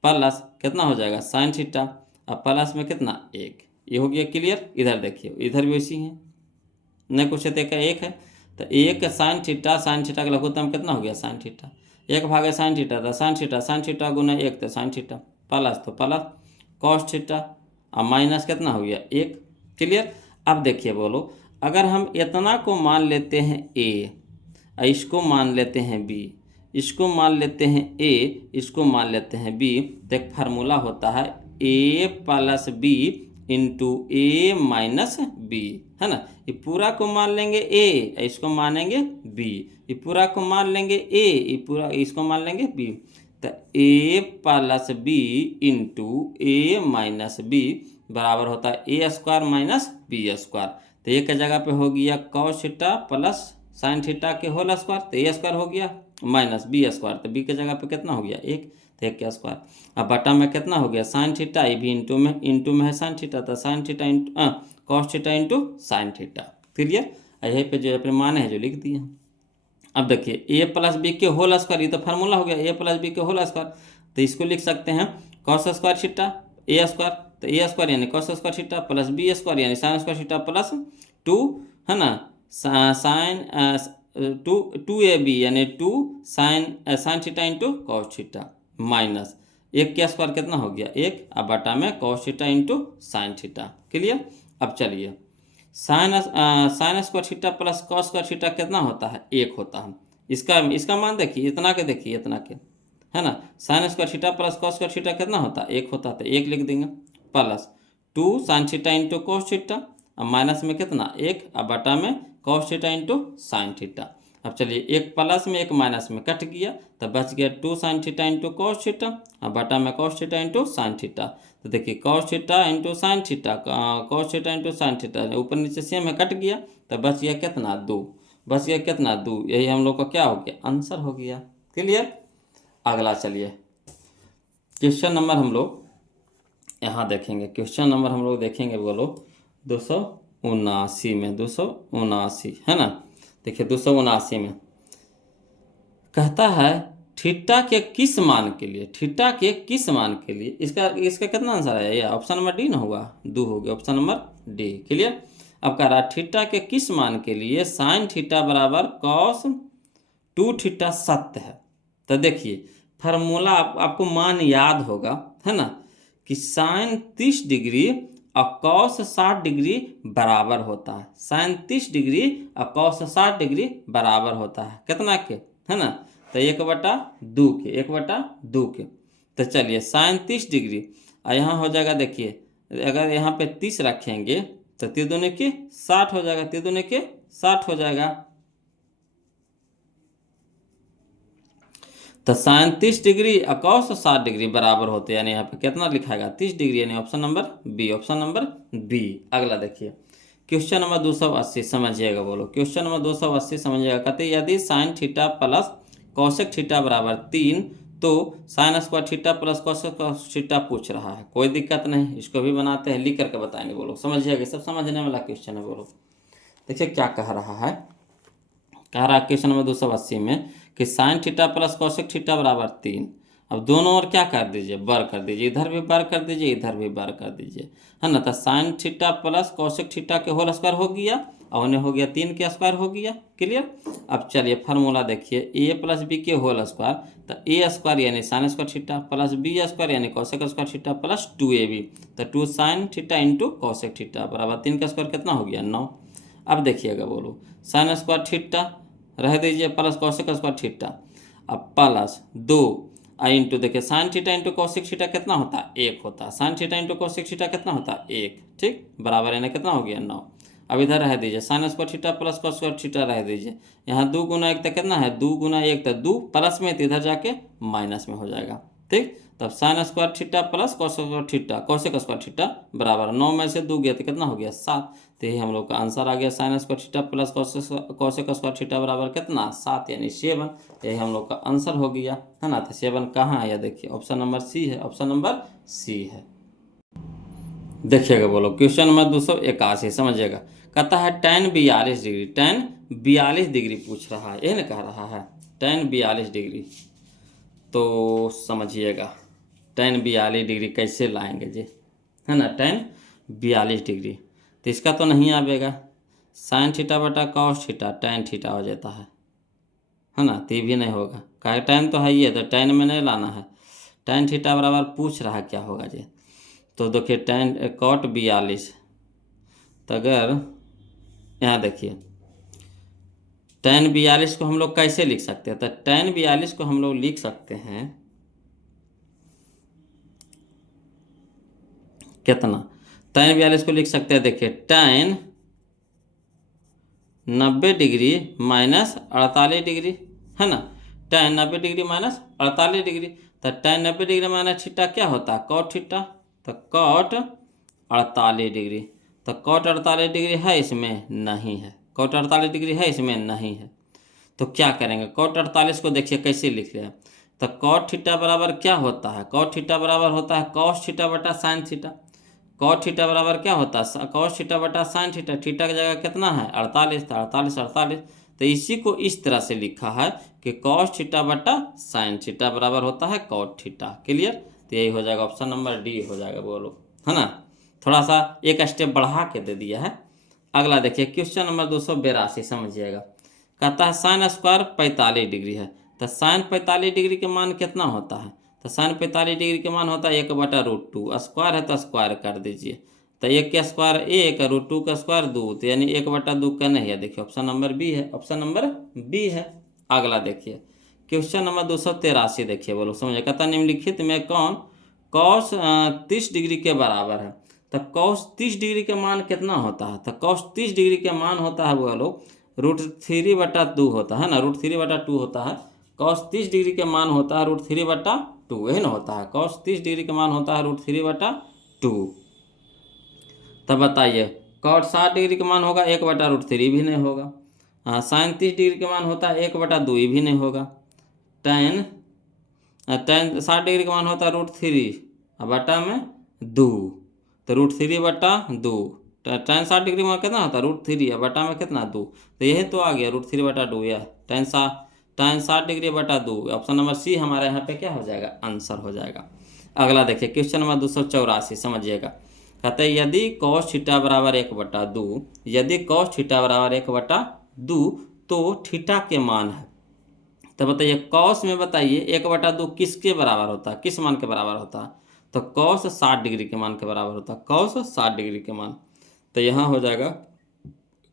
प्लस कितना हो जाएगा साइन थीटा, अब प्लस में कितना 1, ये हो गया। क्लियर। इधर देखिए इधर भी वैसी है, नहीं कुछ है तो 1 है, तो 1 साइन थीटा का लघुत्तम कितना हो गया साइन थीटा, 1 भागे साइन थीटा, तो साइन थीटा गुना 1, तो साइन थीटा, प्लस तो प्लस कॉस थीटा, अब माइनस कितना हो गया 1। क्लियर। अब देखिए बोलो अगर हम इतना को मान लेते हैं ए, इसको मान लेते हैं बी, इसको मान लेते हैं ए, इसको मान लेते हैं बी, तो एक फार्मूला होता है ए प्लस बी इंटू ए माइनस बी, है ना। ये पूरा को मान लेंगे ए, इसको मानेंगे बी, ये पूरा को मान लेंगे ए, ये पूरा इसको मान लेंगे बी, तो ए प्लस बी इंटू ए माइनस बी, बराबर होता है ए स्क्वायर माइनस बी स्क्वायर। तो ए की जगह पे हो गया cos theta plus sine theta के होल स्क्वायर, तो ए स्क्वायर हो गया माइनस बी स्क्वायर, तो बी की जगह पे कितना हो गया 1, तो 1 का स्क्वायर। अब बटा में कितना हो गया साइन थीटा, ये भी इंटू में है साइन थीटा, तो sine theta into cos theta into sine theta. Clear. यहीं पे जो अपने मान है जो लिख दिए। अब देखिए ए प्लस बी के होल स्क्वायर, ये तो फार्मूला हो गया ए प्लस बी के होल स्क्वायर, तो इसको लिख सकते हैं cos square theta A square, तो ए स्क्वायर यानी cos square theta plus B square यानी साइन स्क्वायर थीटा प्लस 2 है ना साइन 2ab यानी 2 sine theta into cos theta minus 1 का स्क्वायर कितना हो गया 1, अब बटा में cos theta into sine theta. Clear. अब चलिए sign square theta plus cos square theta कितना होता है 1 होता है। इसका मान देखिए इतना के है ना, sign square theta plus cos square theta कितना होता है 1 होता है, तो 1 लिख देंगे plus 2 sine theta into cos theta, अब माइनस में कितना 1, अब बटा में cos theta into sine theta. अब चलिए एक प्लस में एक माइनस में कट गया, तो बच गया 2 sine theta into cos theta, अब बटा में cos theta into sine theta. तो देखिए cos theta into sine theta, cos theta into sine theta, ऊपर नीचे सेम है कट गया, तो बच गया कितना 2, बच गया कितना 2, यही हम लोग का क्या हो गया आंसर हो गया। क्लियर। अगला चलिए क्वेश्चन नंबर हम लोग यहाँ देखेंगे, क्वेश्चन नंबर हम लोग देखेंगे बोलो 279 में, 279 है ना। देखिए 279 में कहता है थीटा के किस मान के लिए, थीटा के किस मान के लिए, इसका कितना आंसर है, ये ऑप्शन नंबर डी ना होगा, 2 हो गया ऑप्शन नंबर डी। क्लियर। अब कह रहा है थीटा के किस मान के लिए साइन थीटा बराबर कॉस 2 थीटा सत्य है। तो देखिए फार्मूला आपको मान याद होगा है ना, कि साइन 30 डिग्री और कॉस 60 डिग्री बराबर होता है, साइन 30 डिग्री और कॉस 60 डिग्री बराबर होता है कितना के, है ना, तो 1/2 के, 1/2 के। तो चलिए साइन 30 डिग्री और यहाँ हो जाएगा, देखिए अगर यहाँ पे 30 रखेंगे तो 3 दूनी के 60 हो जाएगा, 3 दूनी के 60 हो जाएगा। तो साइन 30 डिग्री और कॉस 60 डिग्री बराबर होते हैं, यानी यहाँ पे कितना लिखाएगा 30 डिग्री, यानी option number B, option number B. अगला देखिए क्वेश्चन नंबर 280 समझिएगा, बोलो क्वेश्चन नंबर 280 समझिएगा। कहते यदि sine theta plus cosec theta बराबर 3 तो sign square theta plus cosec theta पूछ रहा है। कोई दिक्कत नहीं, इसको भी बनाते हैं, लिख करके बताएंगे। बोलो समझिएगा, सब समझने वाला क्वेश्चन है। बोलो देखिए क्या कह रहा है, कह रहा है क्वेश्चन नंबर 280 में कि sine theta plus cosec theta बराबर 3। अब दोनों ओर क्या कर दीजिए, बर कर दीजिए, इधर भी बर कर दीजिए, इधर भी बर कर दीजिए, है ना। तो sine theta plus cosec theta के होल स्क्वायर हो गया और उन्हें हो गया 3 के स्क्वायर हो गया। क्लियर। अब चलिए फार्मूला देखिए ए प्लस बी के होल स्क्वायर, तो ए स्क्वायर यानी sine square theta plus B square यानी cosec square theta plus 2ab, तो 2 sine theta into cosec theta बराबर 3 का स्क्वायर कितना हो गया 9। अब देखिएगा बोलो साइन स्क्वायर थीटा रह दीजिए प्लस कॉसेक स्क्वायर थीटा, अब प्लस 2 इंटू देखिए sign theta into cosec theta कितना होता है 1 होता है, sign theta into cosec theta कितना होता है 1, ठीक बराबर यानी कितना हो गया 9। अब इधर रह दीजिए sign square theta plus cos square theta रह दीजिए, यहाँ 2 गुना 1 तक कितना है 2 गुना 1 तक 2 प्लस में, तो इधर जाके माइनस में हो जाएगा, ठीक। तब sign square theta plus cos square theta cosec square theta बराबर 9 में से 2 गया तो कितना हो गया 7, तो यही हम लोग का आंसर आ गया। Sine square theta plus cosec square theta बराबर कितना 7 यानी 7, यही हम लोग का आंसर हो गया, है ना। तो 7 कहाँ आया, देखिए ऑप्शन नंबर सी है, ऑप्शन नंबर सी है। देखिएगा बोलो क्वेश्चन नंबर 281 समझिएगा। कहता है tan 42 डिग्री, tan 42 डिग्री पूछ रहा है, यही ना कह रहा है tan 42 डिग्री। तो समझिएगा tan 42 डिग्री कैसे लाएंगे जी, है ना। tan 42 डिग्री तो इसका तो नहीं आएगा, साइन थीटा बटा कॉस थीटा tan थीटा हो जाता है ना, तो ये भी नहीं होगा, क्या tan तो है ही है, तो tan में नहीं लाना है। tan थीटा बराबर पूछ रहा है क्या होगा जी, तो देखिए tan cot 42, तो अगर यहाँ देखिए tan 42 को हम लोग कैसे लिख सकते हैं, तो tan 42 को हम लोग लिख सकते हैं कितना, tan 42 को लिख सकते हैं, देखिए tan 90 डिग्री माइनस 48 डिग्री, है ना। tan 90 डिग्री माइनस 48 डिग्री, तो tan 90 डिग्री माइनस थीटा क्या होता है cot थीटा, तो cot 48 डिग्री। तो कॉट 48 डिग्री है इसमें? नहीं है। कॉट 48 डिग्री है इसमें? नहीं है। तो क्या करेंगे? कॉट 48 को देखिए कैसे लिख रहे हैं। तो कॉट थीटा बराबर क्या होता है? कॉट थीटा बराबर होता है कॉस थीटा बटा साइन थीटा। कॉट थीटा बराबर क्या होता है? कॉस थीटा बटा साइन थीटा। थीटा की जगह कितना है? 48। तो 48। तो इसी को इस तरह से लिखा है कि कॉस थीटा बटा साइन थीटा बराबर होता है कॉट थीटा। क्लियर? तो यही हो जाएगा, ऑप्शन नंबर डी हो जाएगा। बोलो, है ना? थोड़ा सा एक स्टेप बढ़ा के दे दिया है। अगला देखिए क्वेश्चन नंबर 282, समझिएगा। कहता है साइन स्क्वायर 45 डिग्री है। तो साइन 45 डिग्री के मान कितना होता है? तो साइन 45 डिग्री के मान होता है 1/√2। स्क्वायर है तो स्क्वायर कर दीजिए। तो 1 का स्क्वायर 1, √2 का स्क्वायर 2, तो यानी 1/2 का नहीं है। देखिए ऑप्शन नंबर बी है, ऑप्शन नंबर बी है। अगला देखिए क्वेश्चन नंबर 283, देखिए बोलो, समझिए। कहता निम्नलिखित में कौन कॉस 30 डिग्री के बराबर है? तो कॉस 30 डिग्री के मान कितना होता है? तो कॉस 30 डिग्री के मान होता है बोलो √3/2 होता है ना, √3/2 होता है। कॉस 30 डिग्री के मान होता है √3/2, यही ना होता है। कॉस 30 डिग्री का मान होता है √3/2। तब बताइए कॉट 60 डिग्री का मान होगा 1/√3 भी नहीं होगा। हाँ, साइन 30 डिग्री का मान होता है 1/2 भी नहीं होगा। टेन टेन 60 डिग्री का मान होता है √3 और बटा में 2, तो √3/2। टेन 60 डिग्री में कितना होता है? √3 और बटा में कितना? 2। तो यही तो आ गया √3/2। यह टेन 60 डिग्री बटा 2। ऑप्शन नंबर सी हमारे यहाँ पे क्या हो जाएगा? आंसर हो जाएगा। अगला देखिए क्वेश्चन नंबर 284, समझिएगा। कहते हैं यदि कॉस थीटा बराबर 1/2, यदि कॉस थीटा बराबर 1/2 तो थीटा के मान है। तो बताइए कॉस में बताइए 1/2 किसके बराबर होता है? किस मान के बराबर होता है? तो कॉस 60 डिग्री के मान के बराबर होता है। कॉस 60 डिग्री के मान। तो यहाँ हो जाएगा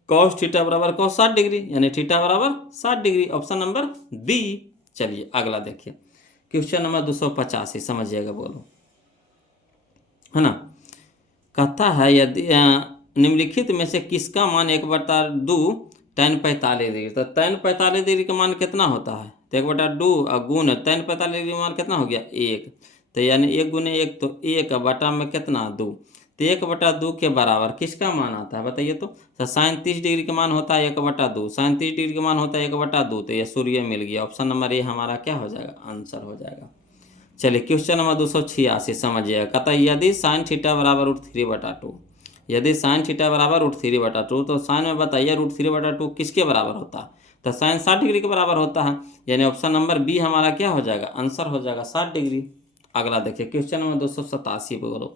कॉस थीटा बराबर कॉस 60 डिग्री, यानी थीटा बराबर 60 डिग्री। Option number B. चलिए अगला देखिए क्वेश्चन नंबर 285, समझिएगा। बोलो, है ना? कहता है यदि निम्नलिखित में से किसका मान 1/2 tan 45 डिग्री। तो tan 45 डिग्री का मान कितना होता है? तो 1/2 और गुण tan 45 डिग्री का मान कितना हो गया? 1। तो यानी 1 × 1 तो 1 बटा में कितना? 2। तो 1/2 के बराबर किसका मान आता है बताइए तो साइन 30 डिग्री का मान होता है 1/2। साइन 30 डिग्री का मान होता है 1/2। तो ये सूर्य मिल गया। ऑप्शन नंबर ए हमारा क्या हो जाएगा? आंसर हो जाएगा। चलिए क्वेश्चन नंबर 286, समझिएगा। कहता है यदि साइन थीटा बराबर √3/2, यदि साइन थीटा बराबर √3/2 तो साइन में बताइए √3/2 किसके बराबर होता है? तो साइन 60 डिग्री के बराबर होता है, यानी ऑप्शन नंबर बी हमारा क्या हो जाएगा? आंसर हो जाएगा 60 डिग्री। अगला देखिए क्वेश्चन नंबर 287, बोलो।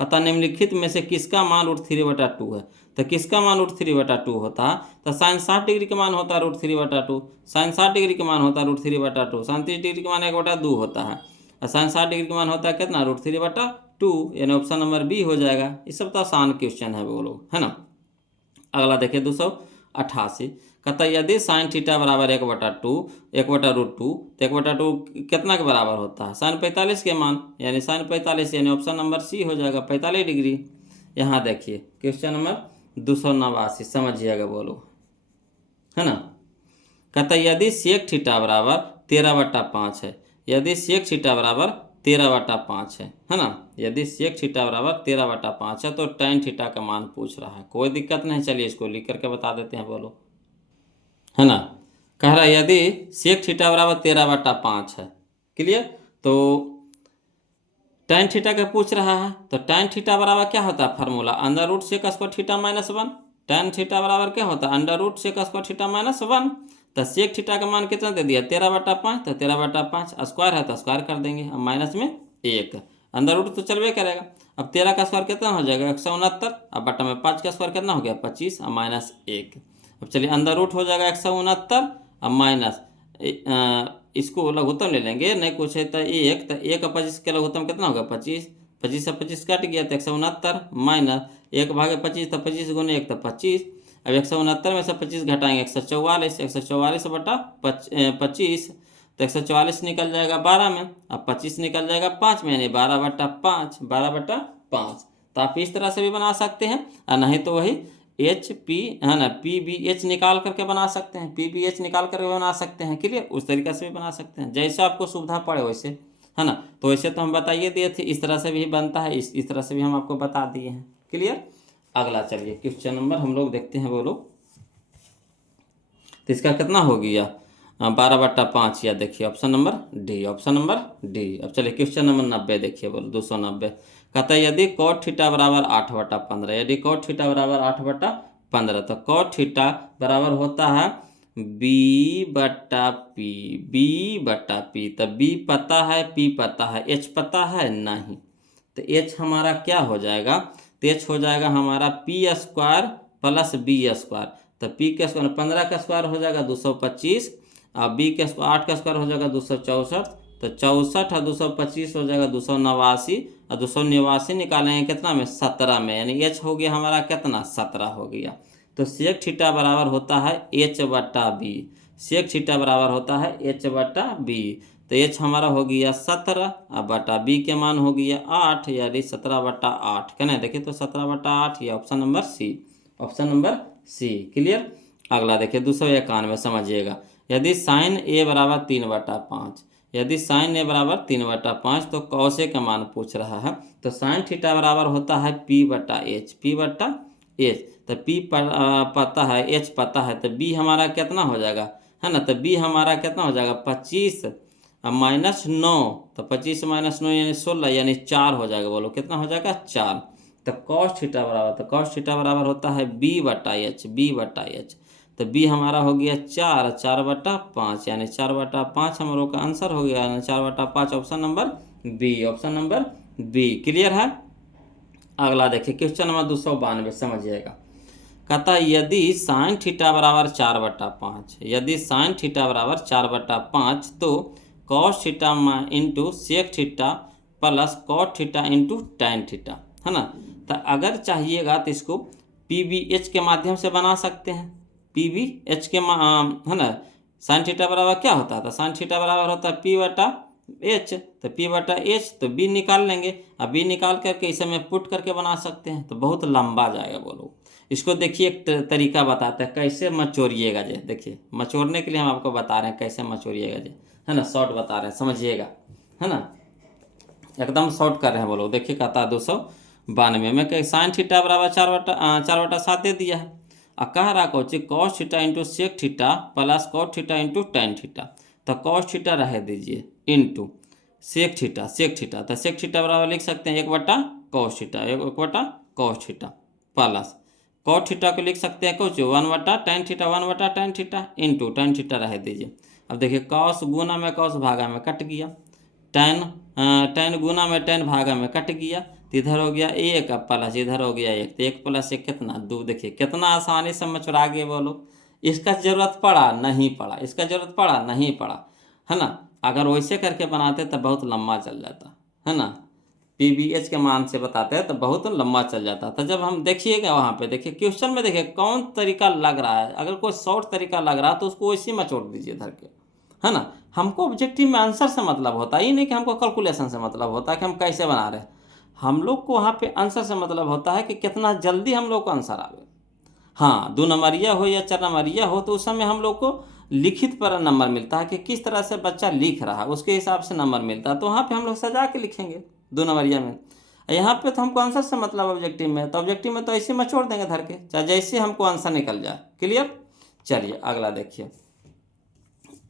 कहता निम्नलिखित में से किसका मान √3/2 है? तो किसका मान √3/2 होता है? तो साइन 60 डिग्री का मान होता है √3/2। साइन 60 डिग्री का मान होता है √3/2। साइन 30 डिग्री का मान 1/2 होता है। और साइन 60 डिग्री का मान होता है कितना? √3/2, यानी ऑप्शन नंबर बी हो जाएगा। ये सब तो आसान क्वेश्चन है वो लोग, है ना? अगला देखिए 288, कहता है यदि साइन थीटा बराबर 1/2 1/√2 तो 1/2 कितना के बराबर होता है? साइन 45 के मान, यानी साइन 45, यानी ऑप्शन नंबर सी हो जाएगा 45 डिग्री। यहाँ देखिए क्वेश्चन नंबर 289, समझिएगा। बोलो, है ना? कहता है यदि सेक थीटा बराबर 13/5 है, यदि सेक थीटा बराबर 13/5 है ना? यदि सेक थीटा बराबर 13/5 है तो tan थीटा का मान पूछ रहा है। कोई दिक्कत नहीं, चलिए इसको लिख करके बता देते हैं। बोलो, है ना? कह रहा है यदि सेक थीटा बराबर 13/5 है, क्लियर? तो tan थीटा का पूछ रहा है, तो tan थीटा बराबर क्या होता है? Formula √sec²θ-1। tan थीटा बराबर क्या होता है? √sec²θ-1। तो सेक थीटा का मान कितना दे दिया? 13/5। तो 13/5 स्क्वायर है तो स्क्वायर कर देंगे। अब माइनस में 1, अंदर रूट तो चलवे करेगा। अब 13 का स्क्वायर कितना हो जाएगा? 169। अब बटा में 5 का स्क्वायर कितना हो गया? 25 और माइनस 1। अब चलिए अंदर रूट हो जाएगा 169 और माइनस इसको लघुत्तम ले लेंगे, नहीं कुछ है तो 1, तो 1 और 25 के लघुत्तम कितना होगा? 25। 25 से 25 कट गया तो 169 माइनस 1/25, तो 25 × 1 तो 25। अब 169 में से 25 घटाएंगे 144, 144 बटा 25, तो 144 निकल जाएगा 12 में, अब 25 निकल जाएगा 5 में, यानी 12/5, 12/5। तो आप इस तरह से भी बना सकते हैं, और नहीं तो वही HP है ना, PBH निकाल करके बना सकते हैं, PBH निकाल करके बना सकते हैं। क्लियर? उस तरीके से भी बना सकते हैं, जैसे आपको सुविधा पड़े वैसे, है ना? तो वैसे तो हम बताइए दिए थे, इस तरह से भी बनता है, इस तरह से भी हम आपको बता दिए हैं। क्लियर। अगला चलिए क्वेश्चन नंबर हम लोग देखते हैं, बोलो। तो इसका कितना हो गया 12/5, या देखिए option number D, option number D. अब चलिए क्वेश्चन नंबर 90 देखिए, बोलो 290। कहता है यदि cot थीटा बराबर 8/15, यदि cot थीटा बराबर 8/15, तो cot थीटा बराबर होता है b/p, b/p। तो b पता है, p पता है, h पता है नहीं, तो h हमारा क्या हो जाएगा, तो h हो जाएगा हमारा p² प्लस b²। तो p का स्क्वायर 15 का स्क्वायर हो जाएगा 225, और b का स्क्वायर 8 का स्क्वायर हो जाएगा 264। तो 64 और 225 हो जाएगा 289, और 289 निकालेंगे कितना में, 17 में, यानी h हो गया हमारा कितना, 17 हो गया। तो सेक थीटा बराबर होता है h/b, सेक थीटा बराबर होता है h/b। तो h हमारा हो गया 17 और बटा b के मान हो गया 8, यानी 17/8। क्या नहीं, देखिए तो 17/8, ये option number C, option number C. Clear. अगला देखिए 291, समझिएगा। यदि साइन a बराबर 3/5, यदि साइन a बराबर 3/5, तो कौसे का मान पूछ रहा है। तो साइन थीटा बराबर होता है p/h, p/h। तो p पता है, h पता है, तो b हमारा कितना हो जाएगा, है ना। तो b हमारा कितना हो जाएगा 25 -9, तो 25 -9 यानी 16, यानी 4 हो जाएगा। बोलो कितना हो जाएगा, 4। तो cos थीटा बराबर, तो cos थीटा बराबर होता है b/h, b/h। तो b हमारा हो गया 4, 4/5, यानी 4/5 हम लोग का आंसर हो गया, यानी 4/5, option number B, option number B. Clear है। अगला देखिए क्वेश्चन नंबर 292, समझिएगा। कहता है यदि साइन थीटा बराबर 4/5, यदि साइन थीटा बराबर 4/5, तो cos theta into sec theta plus cot theta into tan theta, है ना। तो अगर चाहिएगा तो इसको PBH के माध्यम से बना सकते हैं, PBH के है ना। साइन थीटा बराबर क्या होता है, तो साइन थीटा बराबर होता है p/h, तो p/h तो b निकाल लेंगे, अब b निकाल करके इसे में पुट करके बना सकते हैं, तो बहुत लंबा जाएगा। बोलो इसको देखिए, एक तरीका बताते हैं कैसे मचोरिएगा जे, देखिए मचोरने के लिए हम आपको बता रहे हैं कैसे मचोरिएगा जे, है ना, शॉर्ट बता रहे हैं, समझिएगा, है ना, एकदम शॉर्ट कर रहे हैं। बोलो देखिए कहता है 292 में साइन थीटा बराबर 4/7 दे दिया है, और कह रहा कोची cos theta into sec theta plus cot theta into tan theta. तो कॉस थीटा रह दीजिए into sec theta, sec theta, तो सेक थीटा बराबर लिख सकते हैं 1/cos theta, 1/cos theta plus cot theta को लिख सकते हैं कुछ 1/tan theta, 1/tan theta into tan theta रह दीजिए। अब देखिए कॉस गुना में कॉस भागा में कट गया, टैन गुना में टैन भागा में कट गया, तो इधर हो गया 1 प्लस इधर हो गया 1, तो 1 + 1 कितना 2। देखिए कितना आसानी से मचुरा गए। बोलो इसका जरूरत पड़ा नहीं पड़ा, इसका जरूरत पड़ा नहीं पड़ा, है ना। अगर वैसे करके बनाते तो बहुत लंबा चल जाता, है ना। PBH के मान से बताते हैं तो बहुत लंबा चल जाता था। जब हम देखिएगा वहाँ पे देखिए क्वेश्चन में देखिए कौन तरीका लग रहा है, अगर कोई शॉर्ट तरीका लग रहा है तो उसको वैसे मचोड़ दीजिए धर के, है ना। हमको ऑब्जेक्टिव में आंसर से मतलब होता है, ये नहीं कि हमको कैलकुलेशन से मतलब होता है कि हम कैसे बना रहे हैं। हम लोग को वहाँ पे आंसर से मतलब होता है कि कितना जल्दी हम लोग को आंसर आवे। हाँ 2 नंबरिया हो या 4 नंबरिया हो, तो उस समय हम लोग को लिखित पर नंबर मिलता है कि किस तरह से बच्चा लिख रहा है, उसके हिसाब से नंबर मिलता है। तो वहाँ पे हम लोग सजा के लिखेंगे 2 नंबरिया में। यहाँ पे तो हमको आंसर से मतलब ऑब्जेक्टिव में, तो ऑब्जेक्टिव में तो ऐसे मचोड़ देंगे धर के, चाहे जैसे हमको आंसर निकल जाए। क्लियर। चलिए अगला देखिए,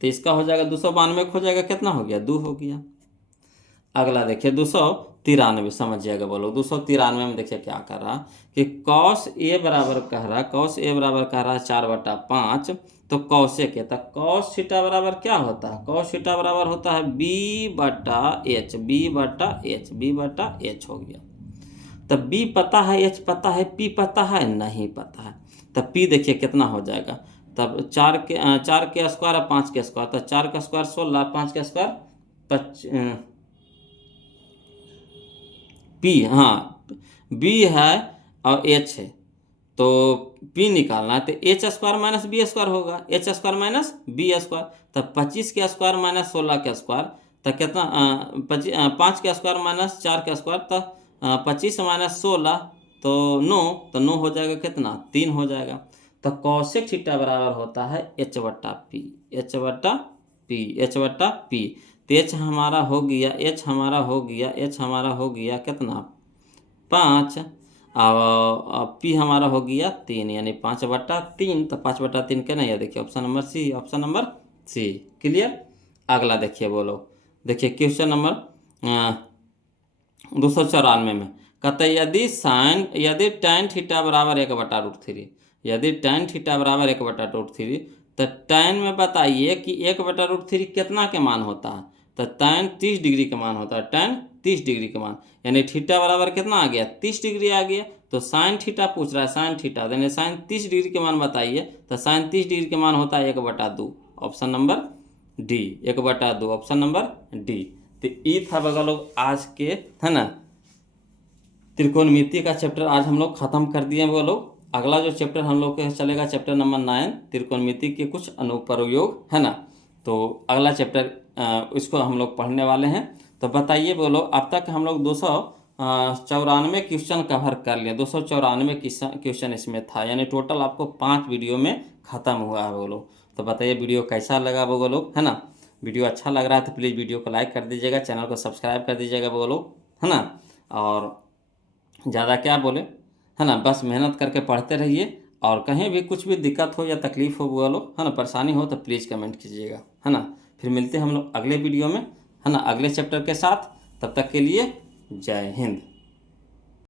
तो इसका हो जाएगा 292 हो जाएगा, कितना हो गया 2 हो गया। अगला देखिए 293, समझिएगा। बोलो 293 में देखिए क्या कर रहा कि cos A बराबर कह रहा है, cos A बराबर कह रहा है 4/5, तो cosec है, तो cos थीटा बराबर क्या होता है, cos थीटा बराबर होता है b/h, b/h, b/h हो गया। तो b पता है, h पता है, p पता है नहीं पता है। तो p देखिए कितना हो जाएगा, तब 4 के स्क्वायर और 5 के स्क्वायर, तो 4 का स्क्वायर 16, 5 का स्क्वायर p, हाँ b है और h है, तो p निकालना है, तो h² - b² होगा, h² - b²। तो 25 के स्क्वायर माइनस 16 के स्क्वायर, तो कितना 5 के स्क्वायर माइनस 4 के स्क्वायर, तो 25 - 16 तो 9, तो 9 हो जाएगा कितना 3 हो जाएगा। तो कॉसेक थीटा बराबर होता है h/p, h/p, h/p। तो h हमारा हो गया, h हमारा हो गया, h हमारा हो गया कितना 5, पी हमारा हो गया 3 यानी 5/3। तो 5/3 क्या नहीं है, देखिए option number C, option number C. Clear. अगला देखिए बोलो, देखिए क्वेश्चन नंबर 294 में कहता है यदि tan थीटा बराबर 1/√3, यदि tan थीटा बराबर 1/√3, तो tan में बताइए कि 1/√3 कितना के मान होता है। तो tan 30 डिग्री के मान होता है, tan 30 डिग्री के मान, यानी थीटा बराबर कितना आ गया, 30 डिग्री आ गया। तो साइन थीटा पूछ रहा है, साइन थीटा यानी साइन 30 डिग्री के मान बताइए। तो साइन 30 डिग्री के मान होता है 1/2, option number D, 1/2, option number D. तो ये था बगल लोग आज के, है ना, त्रिकोणमिति का चैप्टर आज हम लोग खत्म कर दिए वो लोग। अगला जो चैप्टर हम लोग के चलेगा चैप्टर नंबर 9, त्रिकोणमिति के कुछ अनुप्रयोग, है ना। तो अगला चैप्टर इसको हम लोग पढ़ने वाले हैं। तो बताइए बोलो, अब तक हम लोग 294 क्वेश्चन कवर कर लिए, 294 क्वेश्चन इसमें था, यानी टोटल आपको 5 वीडियो में ख़त्म हुआ है बोलो। तो बताइए वीडियो कैसा लगा वो लोग, है ना। वीडियो अच्छा लग रहा है तो प्लीज़ वीडियो को लाइक कर दीजिएगा, चैनल को सब्सक्राइब कर दीजिएगा वो लोग, है ना। और ज़्यादा क्या बोले, है ना, बस मेहनत करके पढ़ते रहिए। और कहीं भी कुछ भी दिक्कत हो या तकलीफ़ हो बोलो, है ना, परेशानी हो तो प्लीज़ कमेंट कीजिएगा, है ना। फिर मिलते हैं हम लोग अगले वीडियो में, है ना, अगले चैप्टर के साथ। तब तक के लिए जय हिंद।